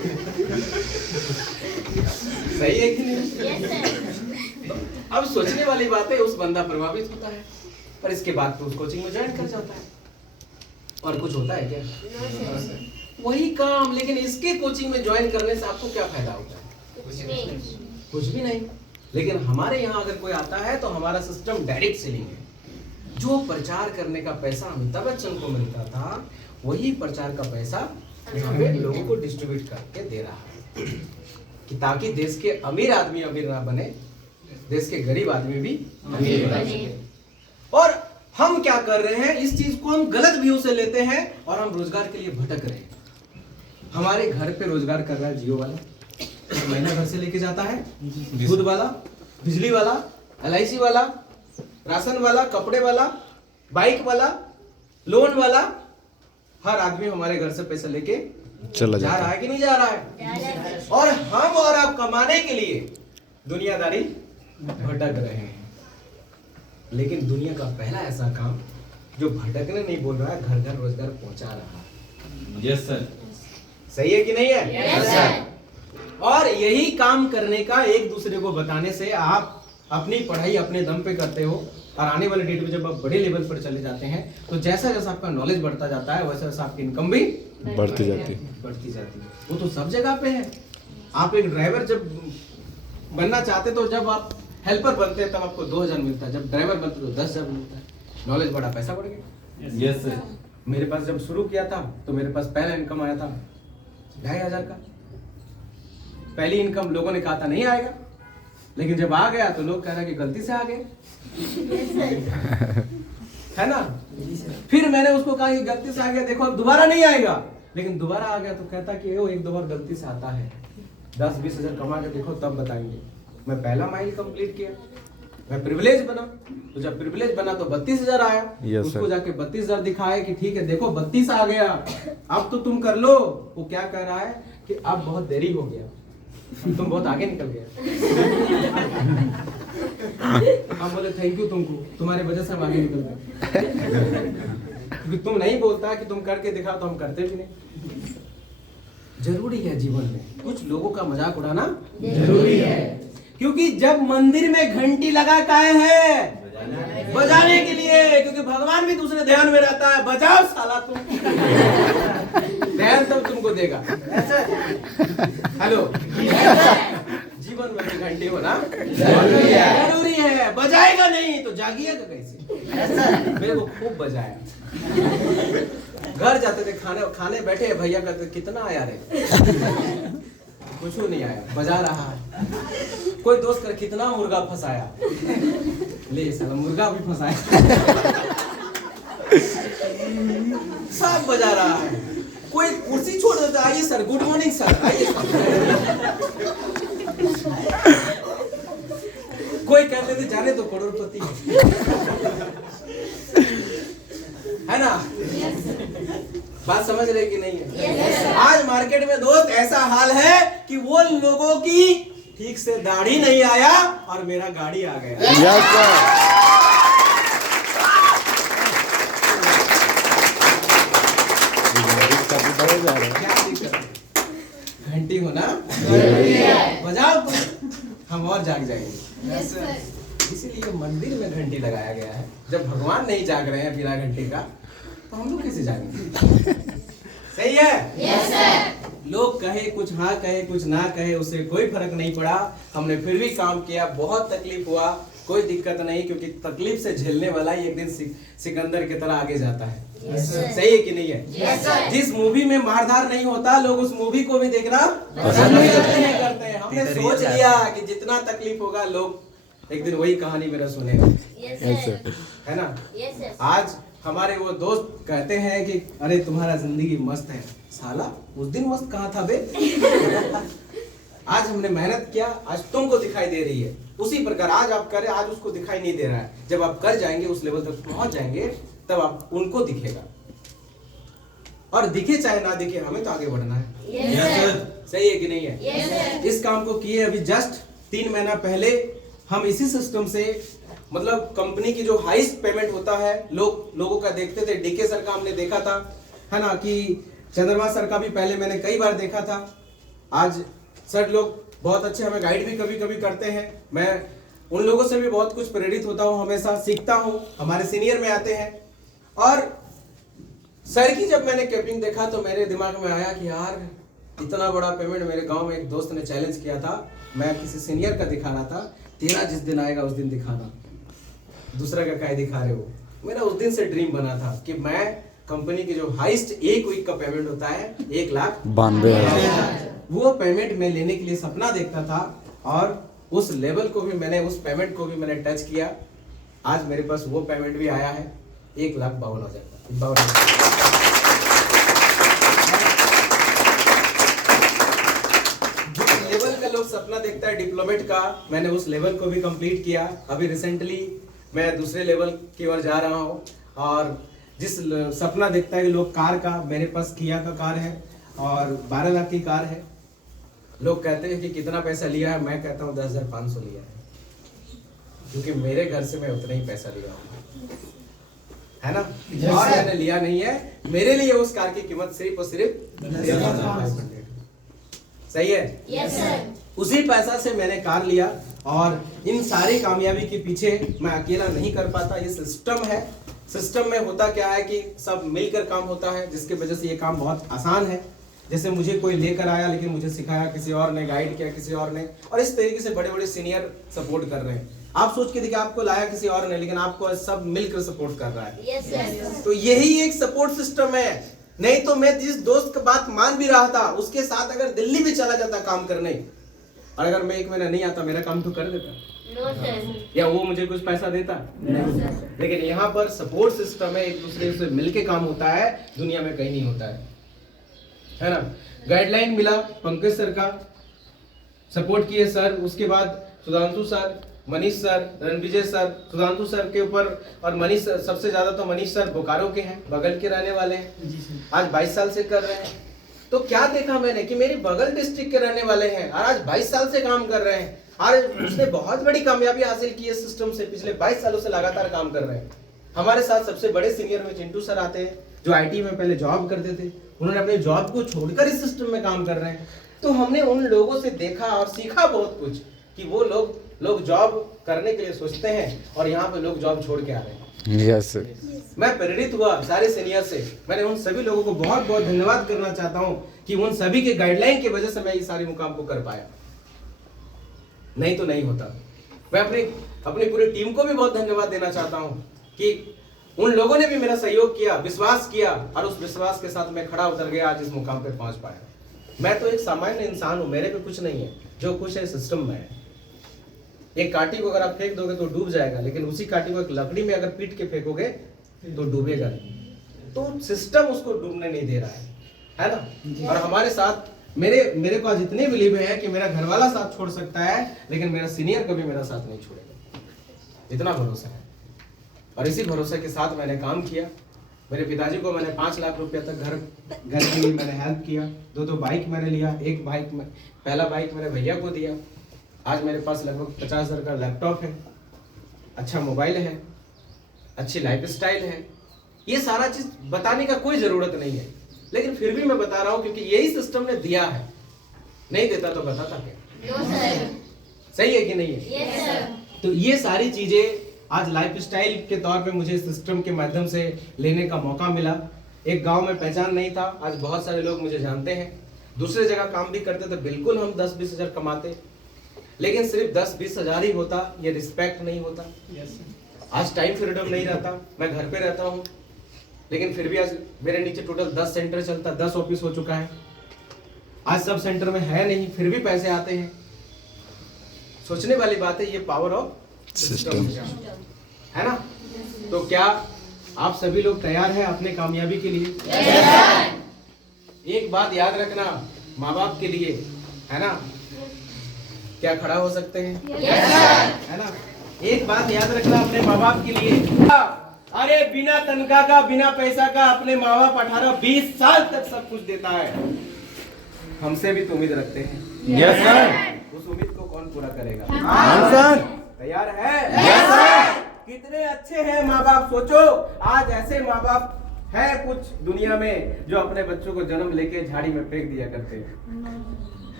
सही है कि नहीं? अब सोचने वाली बात है, उस बंदा प्रभावित होता है, पर इसके बाद तो उस कोचिंग में ज्वाइन कर जाता है। और कुछ होता है क्या? वही काम, लेकिन इसके कोचिंग में ज्वाइन करने से आपको क्या फायदा होता है? कुछ भी नहीं। लेकिन हमारे यहाँ अगर कोई आता है तो हमारा सिस्टम डायरेक्ट सेलिंग है। जो प्रचार करने का पैसा अमिताभ बच्चन को मिलता था, वही प्रचार का पैसा यहाँ पे लोगों को डिस्ट्रीब्यूट करके दे रहा है, कि ताकि देश के अमीर आदमी अमीर ना बने, देश के गरीब आदमी भी अमीर बन सके। और हम क्या कर रहे हैं, इस चीज को हम गलत व्यू से लेते हैं और हम रोजगार के लिए भटक रहे हैं। हमारे घर पे रोजगार कर रहा है जियो वाला, महीना घर से लेके जाता है, दूध वाला, बिजली वाला, LIC वाला, राशन वाला, कपड़े वाला, बाइक वाला, लोन वाला, हर आदमी हमारे घर से पैसा लेके चला जा जाता रहा है कि नहीं जा रहा है? और हम और आप कमाने के लिए दुनियादारी भटक रहे हैं। लेकिन दुनिया का पहला ऐसा काम जो भटकने नहीं बोल रहा है, घर घर रोजगार पहुंचा रहा है। Yes sir. सही है कि नहीं है? Yes sir. और यही काम करने का एक दूसरे को बताने से आप अपनी पढ़ाई अपने दम पे करते हो, और आने वाले डेट में जब आप बड़े लेवल पर चले जाते हैं तो जैसा जैसा आपका नॉलेज बढ़ता जाता है, वैसा वैसा आपकी इनकम भी बढ़ती जाती है। वो तो सब जगह पे है। आप एक ड्राइवर जब बनना चाहते तो जब आप हेल्पर बनते हैं तब आपको 2000 मिलता है, जब ड्राइवर बनते तो 10,000 मिलता है। नॉलेज बढ़ा, पैसा बढ़ गया। Yes sir. मेरे पास जब शुरू किया था तो मेरे पास पहला इनकम आया था 2500 का। पहली इनकम लोगों ने कहा था नहीं आएगा, लेकिन जब आ गया तो लोग कह रहे कि गलती से आ गए, है ना? फिर मैंने उसको कहा कि गलती से आ गया, देखो अब दोबारा नहीं आएगा। लेकिन दोबारा आ गया तो कहता कि वो एक दो बार गलती से आता है, 10-20 हजार कमा के देखो तब बताएंगे। मैं पहला माइल कंप्लीट किया, मैं प्रिविलेज बना, तो जब प्रिविलेज बना तो 32,000 आया। Yes, उसको sir. जाके 32,000 दिखाया कि ठीक है देखो 32 आ गया, अब तो तुम कर लो। वो क्या कह रहा है कि अब बहुत देरी हो गया, तुम बहुत आगे निकल गए। हम बोले थैंक यू तुमको, तुम्हारे वजह से हम आगे निकल गए। क्योंकि तुम नहीं बोलता कि तुम करके दिखाओ तो हम करते भी नहीं। जरूरी है जीवन में कुछ लोगों का मजाक उड़ाना जरूरी है, क्योंकि जब मंदिर में घंटी लगा काहे है? बजाने के लिए, क्योंकि भगवान भी दूसरे ध्यान में रहता है। बजाओ साला तुम, ध्यान तब तुमको देगा। हेलो, जीवन में भी घंटी होना जरूरी है। बजाएगा नहीं तो जागिएगा कैसे? मेरे को खूब बजाया। घर जाते थे, खाने बैठे, भैया कहते कितना आया रे? कुछ नहीं आया, बजा रहा है। कोई दोस्त कर कितना मुर्गा फंसाया? ले साला मुर्गा भी फंसाया। सब बजा रहा है। कोई कुर्सी छोड़ देता, आइए सर, गुड मॉर्निंग सर, आइए कोई कहते थे जाने तो करोड़पति है ना? बात समझ रहे कि नहीं है? आज मार्केट में दोस्त ऐसा हाल है कि वो लोगों की ठीक से दाढ़ी नहीं आया और मेरा गाड़ी आ गया। Yes sir. क्या दिक्कत है? घंटी होना जरूरी है। बजाओ तुम, हम और जाग जाएंगे। इसीलिए मंदिर में घंटी लगाया गया है। जब भगवान नहीं जाग रहे हैं बिना घंटी का, तो हम लोग कैसे जाएंगे? सही है? Yes sir. लोग कहे कुछ, हाँ कहे कुछ, ना कहे, उससे कोई फर्क नहीं पड़ा। हमने फिर भी काम किया, बहुत तकलीफ हुआ, कोई दिक्कत नहीं, क्योंकि तकलीफ से झेलने वाला ही एक दिन सिकंदर की तरह आगे जाता है। सही है कि नहीं है? Yes sir. जिस मूवी में मारधार नहीं होता, लोग उस मूवी को भी देखना पसंद नहीं करते हैं। हमने सोच लिया कि जितना तकलीफ होगा लोग एक दिन वही कहानी मेरा सुनेगा, यस सर। है ना? Yes sir. आज हमारे वो दोस्त कहते हैं कि अरे तुम्हारा जिंदगी मस्त है। साला उस दिन मस्त कहाँ था बे? आज हमने मेहनत किया, आज तुमको दिखाई दे रही है। उसी प्रकार आज आप करें, आज उसको दिखाई नहीं दे रहा है। जब आप कर जाएंगे, उस लेवल तक पहुंच जाएंगे, तब आप उनको दिखेगा। और दिखे चाहे ना दिखे, हमें तो आगे बढ़ना है। Yes sir. सही है कि नहीं है? Yes sir. इस काम को किए अभी जस्ट 3 महीना पहले हम इसी सिस्टम से, मतलब कंपनी की जो हाईएस्ट पेमेंट होता है, लोगों का देखते थे। डीके सर का हमने देखा था, है ना, कि चंद्रमा सर का भी पहले मैंने कई बार देखा था। आज सर लोग बहुत अच्छे हमें गाइड भी कभी कभी करते हैं। मैं उन लोगों से भी बहुत कुछ प्रेरित होता हूँ, हमेशा सीखता हूँ। हमारे सीनियर में आते हैं और सर की जब मैंने कैपिंग देखा तो मेरे दिमाग में आया कि यार इतना बड़ा पेमेंट मेरे गांव में एक दोस्त ने चैलेंज किया था, मैं किसी सीनियर का दिखा रहा था, तेरा जिस दिन आएगा उस दिन दिखाना, दूसरा का क्या दिखा रहे हो। मेरा उस दिन से ड्रीम बना था कि मैं कंपनी की जो हाईएस्ट एक वीक का पेमेंट होता है 1,92,000, वो पेमेंट मैं लेने के लिए सपना देखता था और उस लेवल को भी मैंने, उस पेमेंट को भी मैंने टच किया। आज मेरे पास वो पेमेंट भी आया है 1,52,000। जिस लेवल का लोग सपना देखता है डिप्लोमेट का, मैंने उस लेवल को भी कंप्लीट किया। अभी रिसेंटली मैं दूसरे लेवल की ओर जा रहा हूँ और जिस सपना देखता है लोग कार का, मेरे पास किया का कार है और 12 लाख की कार है। लोग कहते हैं कि कितना पैसा लिया है, मैं कहता हूँ 10,500 लिया है, क्योंकि मेरे घर से मैं उतना ही पैसा लिया हूँ, है ना। और मैंने लिया नहीं है, मेरे लिए उस कार की कीमत सिर्फ और सिर्फ 10,500। सही है? Yes sir. उसी पैसा से मैंने कार लिया और इन सारी कामयाबी के पीछे मैं अकेला नहीं कर पाता, ये सिस्टम है। सिस्टम में होता क्या है कि सब मिलकर काम होता है, जिसकी वजह से ये काम बहुत आसान है। जैसे मुझे कोई लेकर आया लेकिन मुझे सिखाया किसी और ने, गाइड किया किसी और ने, और इस तरीके से बड़े बड़े सीनियर सपोर्ट कर रहे हैं। आप सोच के देखिए, आपको लाया किसी और ने लेकिन आपको सब मिलकर सपोर्ट कर रहा है। Yes sir. तो यही एक सपोर्ट सिस्टम है। नहीं तो मैं जिस दोस्त की बात मान भी रहा था उसके साथ अगर दिल्ली भी चला जाता काम करने, और अगर मैं 1 महीना नहीं आता, मेरा काम तो कर देता, नो सर। या वो मुझे कुछ पैसा देता नहीं। लेकिन यहाँ पर सपोर्ट सिस्टम है, एक दूसरे से मिलके काम होता है, दुनिया में कहीं नहीं होता है ना। गाइडलाइन मिला पंकज सर का, सपोर्ट किए सर, उसके बाद Sudhanshu sir, Manish sir, Ranvijay sir, Sudhanshu sir के ऊपर, और मनीष सर, सबसे ज्यादा तो मनीष सर बोकारो के हैं, बगल के रहने वाले हैं, आज 22 साल से कर रहे हैं। तो क्या देखा मैंने कि मेरी बगल डिस्ट्रिक्ट के रहने वाले हैं और आज 22 साल से काम कर रहे हैं, और उसने बहुत बड़ी कामयाबी हासिल की है सिस्टम से, पिछले 22 सालों से लगातार काम कर रहे हैं। हमारे साथ सबसे बड़े सीनियर में चिंटू सर आते हैं, जो आईटी में पहले जॉब करते थे, उन्होंने अपने जॉब को छोड़कर इस सिस्टम में काम कर रहे हैं। तो हमने उन लोगों से देखा और सीखा बहुत कुछ कि वो लोग जॉब करने के लिए सोचते हैं और यहाँ पे लोग जॉब छोड़ के आ रहे हैं। Yes sir. मैं प्रेरित हुआ सारे सीनियर से। मैंने उन सभी लोगों को बहुत बहुत धन्यवाद करना चाहता हूँ कि उन सभी के गाइडलाइन की वजह से मैं ये सारे मुकाम को कर पाया, नहीं तो नहीं होता। मैं अपनी पूरी टीम को भी बहुत धन्यवाद देना चाहता हूँ कि उन लोगों ने भी मेरा सहयोग किया, विश्वास किया, और उस विश्वास के साथ मैं खड़ा उतर गया, आज इस मुकाम पे पहुंच पाया। मैं तो एक सामान्य इंसान हूँ, मेरे पे कुछ नहीं है, जो कुछ है सिस्टम में है। एक काटी को अगर आप फेंक दोगे तो डूब जाएगा, लेकिन उसी काटी को एक लकड़ी में अगर पीट के फेंकोगे तो डूबेगा नहीं। तो सिस्टम उसको डूबने नहीं दे रहा है ना। और हमारे साथ मेरे को आज इतने बिलीव है कि मेरा घर वाला साथ छोड़ सकता है, लेकिन मेरा सीनियर कभी मेरा साथ नहीं छोड़ेगा, इतना भरोसा है। और इसी भरोसे के साथ मैंने काम किया। मेरे पिताजी को मैंने 5 लाख रुपया तक घर के लिए मैंने हेल्प किया। 2 बाइक मैंने लिया, एक बाइक में पहला बाइक मेरे भैया को दिया। आज मेरे पास लगभग 50,000 का लैपटॉप है, अच्छा मोबाइल है, अच्छी लाइफ स्टाइल है। ये सारा चीज बताने का कोई जरूरत नहीं है, लेकिन फिर भी मैं बता रहा हूँ क्योंकि यही सिस्टम ने दिया है। नहीं देता तो बताता क्या? No sir. सही है कि नहीं है? Yes sir. तो ये सारी चीजें आज लाइफ स्टाइल के तौर पे मुझे सिस्टम के माध्यम से लेने का मौका मिला। एक गांव में पहचान नहीं था, आज बहुत सारे लोग मुझे जानते हैं। दूसरे जगह काम भी करते थे, बिल्कुल हम 10-20 हजार कमाते, लेकिन सिर्फ 10-20 हजार ही होता, ये रिस्पेक्ट नहीं होता। आज टाइम फ्रीडम नहीं रहता, मैं घर पे रहता हूँ, लेकिन फिर भी आज मेरे नीचे टोटल 10 सेंटर चलता, 10 ऑफिस हो चुका है। आज सब सेंटर में है नहीं, फिर भी पैसे आते हैं। सोचने वाली बात है, ये पावर ऑफ सिस्टम है ना। तो क्या आप सभी लोग तैयार हैं अपने कामयाबी के लिए? एक बात याद रखना, माँ बाप के लिए, है ना, क्या खड़ा हो सकते हैं? है ना। एक बात याद रखना अपने माँ बाप के लिए, अरे बिना तनख्वाह का, बिना पैसा का अपने माँ बाप 18-20 साल तक सब कुछ देता है। हमसे भी तो उम्मीद रखते हैं। Yes sir. उस उम्मीद को कौन पूरा करेगा? हम सर। तैयार है? Yes sir. कितने अच्छे हैं माँ बाप, सोचो। आज ऐसे माँ बाप है कुछ दुनिया में जो अपने बच्चों को जन्म लेके झाड़ी में फेंक दिया करते हैं।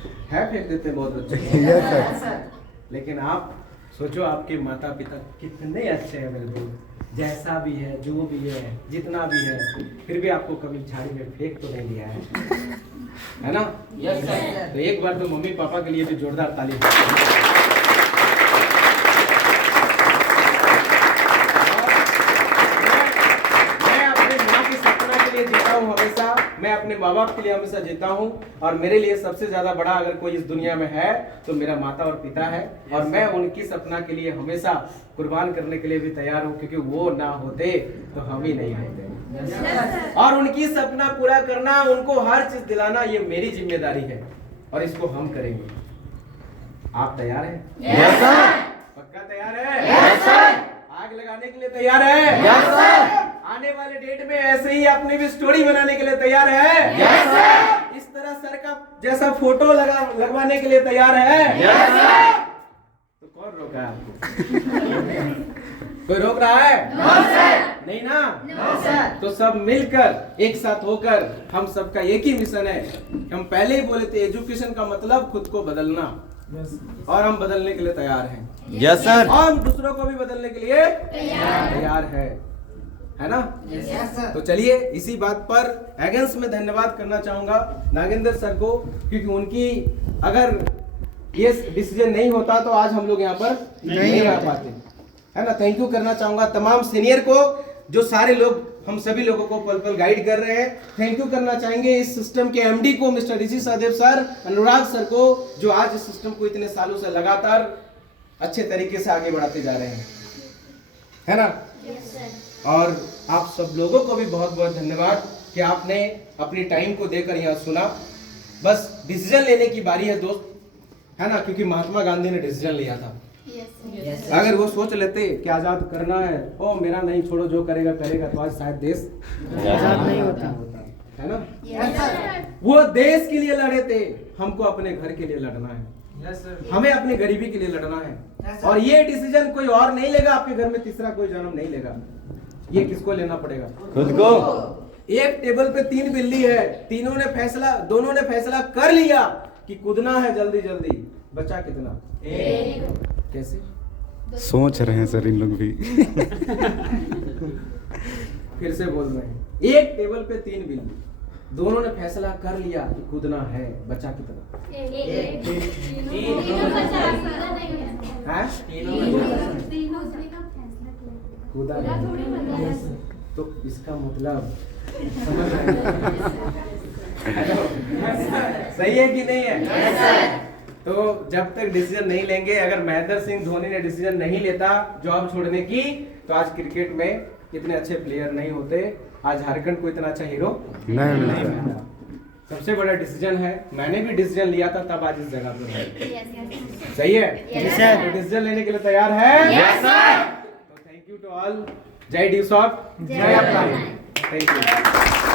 है फेंक देते हैं बहुत बच्चे। Yes sir. लेकिन आप सोचो आपके माता पिता कितने अच्छे हैं मेरे दोस्त, जैसा भी है, जो भी है, जितना भी है, फिर भी आपको कभी झाड़ी में फेंक तो नहीं दिया है ना? Yes sir. तो एक बार तो मम्मी पापा के लिए भी जोरदार ताली। मैं अपने माँ के सपना के लिए जीता हूँ हमेशा, मैं अपने माँ बाप के लिए हमेशा जीता हूँ, और मेरे लिए सबसे ज्यादा बड़ा अगर कोई इस दुनिया में है तो मेरा माता और पिता है, और मैं उनकी सपना के लिए हमेशा कुर्बान करने के लिए भी तैयार हूँ, क्योंकि वो ना होते तो हम ही नहीं होते। और उनकी सपना पूरा करना, उनको हर चीज दिलाना, ये मेरी जिम्मेदारी है, और इसको हम करेंगे। आप तैयार हैं? Yes sir. पक्का तैयार है? Yes sir. आग लगाने के लिए तैयार है? Yes sir. आने वाले डेट में ऐसे ही अपनी भी स्टोरी बनाने के लिए तैयार है? Yes sir. इस तरह सर का जैसा फोटो लगवाने के लिए तैयार है? Yes sir. तो कौन रोका है आपको? कोई रोक रहा है? No sir. नहीं ना? No sir. तो सब मिलकर एक साथ होकर, हम सबका एक ही मिशन है। हम पहले ही बोले थे एजुकेशन का मतलब खुद को बदलना, और हम बदलने के लिए तैयार हैं। Yes sir. और हम दूसरों को भी बदलने के लिए तैयार है ना? Yes sir. तो चलिए इसी बात पर एगेंस में धन्यवाद करना चाहूंगा नागेंद्र सर को, क्योंकि उनकी अगर ये डिसीजन नहीं होता तो आज हम लोग यहाँ पर नहीं आ पाते, है ना? थैंक यू करना चाहूंगा तमाम सीनियर को, जो सारे लोग हम सभी लोगों को पल पल गाइड कर रहे हैं। थैंक यू करना चाहेंगे इस सिस्टम के एमडी को, मिस्टर ऋषि सहदेव सर, अनुराग सर को, जो आज इस सिस्टम को इतने सालों से लगातार अच्छे तरीके से आगे बढ़ाते जा रहे हैं, है ना? और आप सब लोगों को भी बहुत बहुत धन्यवाद कि आपने अपनी टाइम को देकर यहाँ सुना। बस डिसीजन लेने की बारी है दोस्त, है ना? क्योंकि महात्मा गांधी ने डिसीजन लिया था। अगर वो सोच लेते कि आजाद करना है, ओ मेरा नहीं, छोड़ो जो करेगा करेगा, तो आज शायद देश आजाद नहीं होता, है ना? वो देश के लिए लड़े थे, हमको अपने घर के लिए लड़ना है, हमें अपनी गरीबी के लिए लड़ना है। और ये डिसीजन कोई और नहीं लेगा, आपके घर में तीसरा कोई जन्म नहीं लेगा। ये किसको लेना पड़ेगा? खुद को। एक टेबल पे 3 बिल्ली है, दोनों ने फैसला कर लिया कि कूदना है जल्दी जल्दी, बचा कितना? कैसे? सोच रहे हैं सर इन लोग भी। फिर से बोल रहे हैं, एक टेबल पे 3 बिल्ली, दोनों ने फैसला कर लिया कि कूदना है, बचा कितना? हाँ? कूदा नहीं। तो इसका मतलब समझ रहे हैं? सही है कि नहीं है? तो जब तक डिसीजन नहीं लेंगे, अगर महेंद्र सिंह धोनी ने डिसीजन नहीं लेता जॉब छोड़ने की, तो आज क्रिकेट में इतने अच्छे प्लेयर नहीं होते, आज झारखंड को इतना अच्छा हीरो नहीं मिलता। सबसे बड़ा डिसीजन है, मैंने भी डिसीजन लिया था तब आज इस जगह पर है। सही है? तो डिसीजन लेने के लिए तैयार है? Yes sir. तो थैंक यू टू ऑल। जय ड्यूसॉफ्ट, जय अपना। Thank you.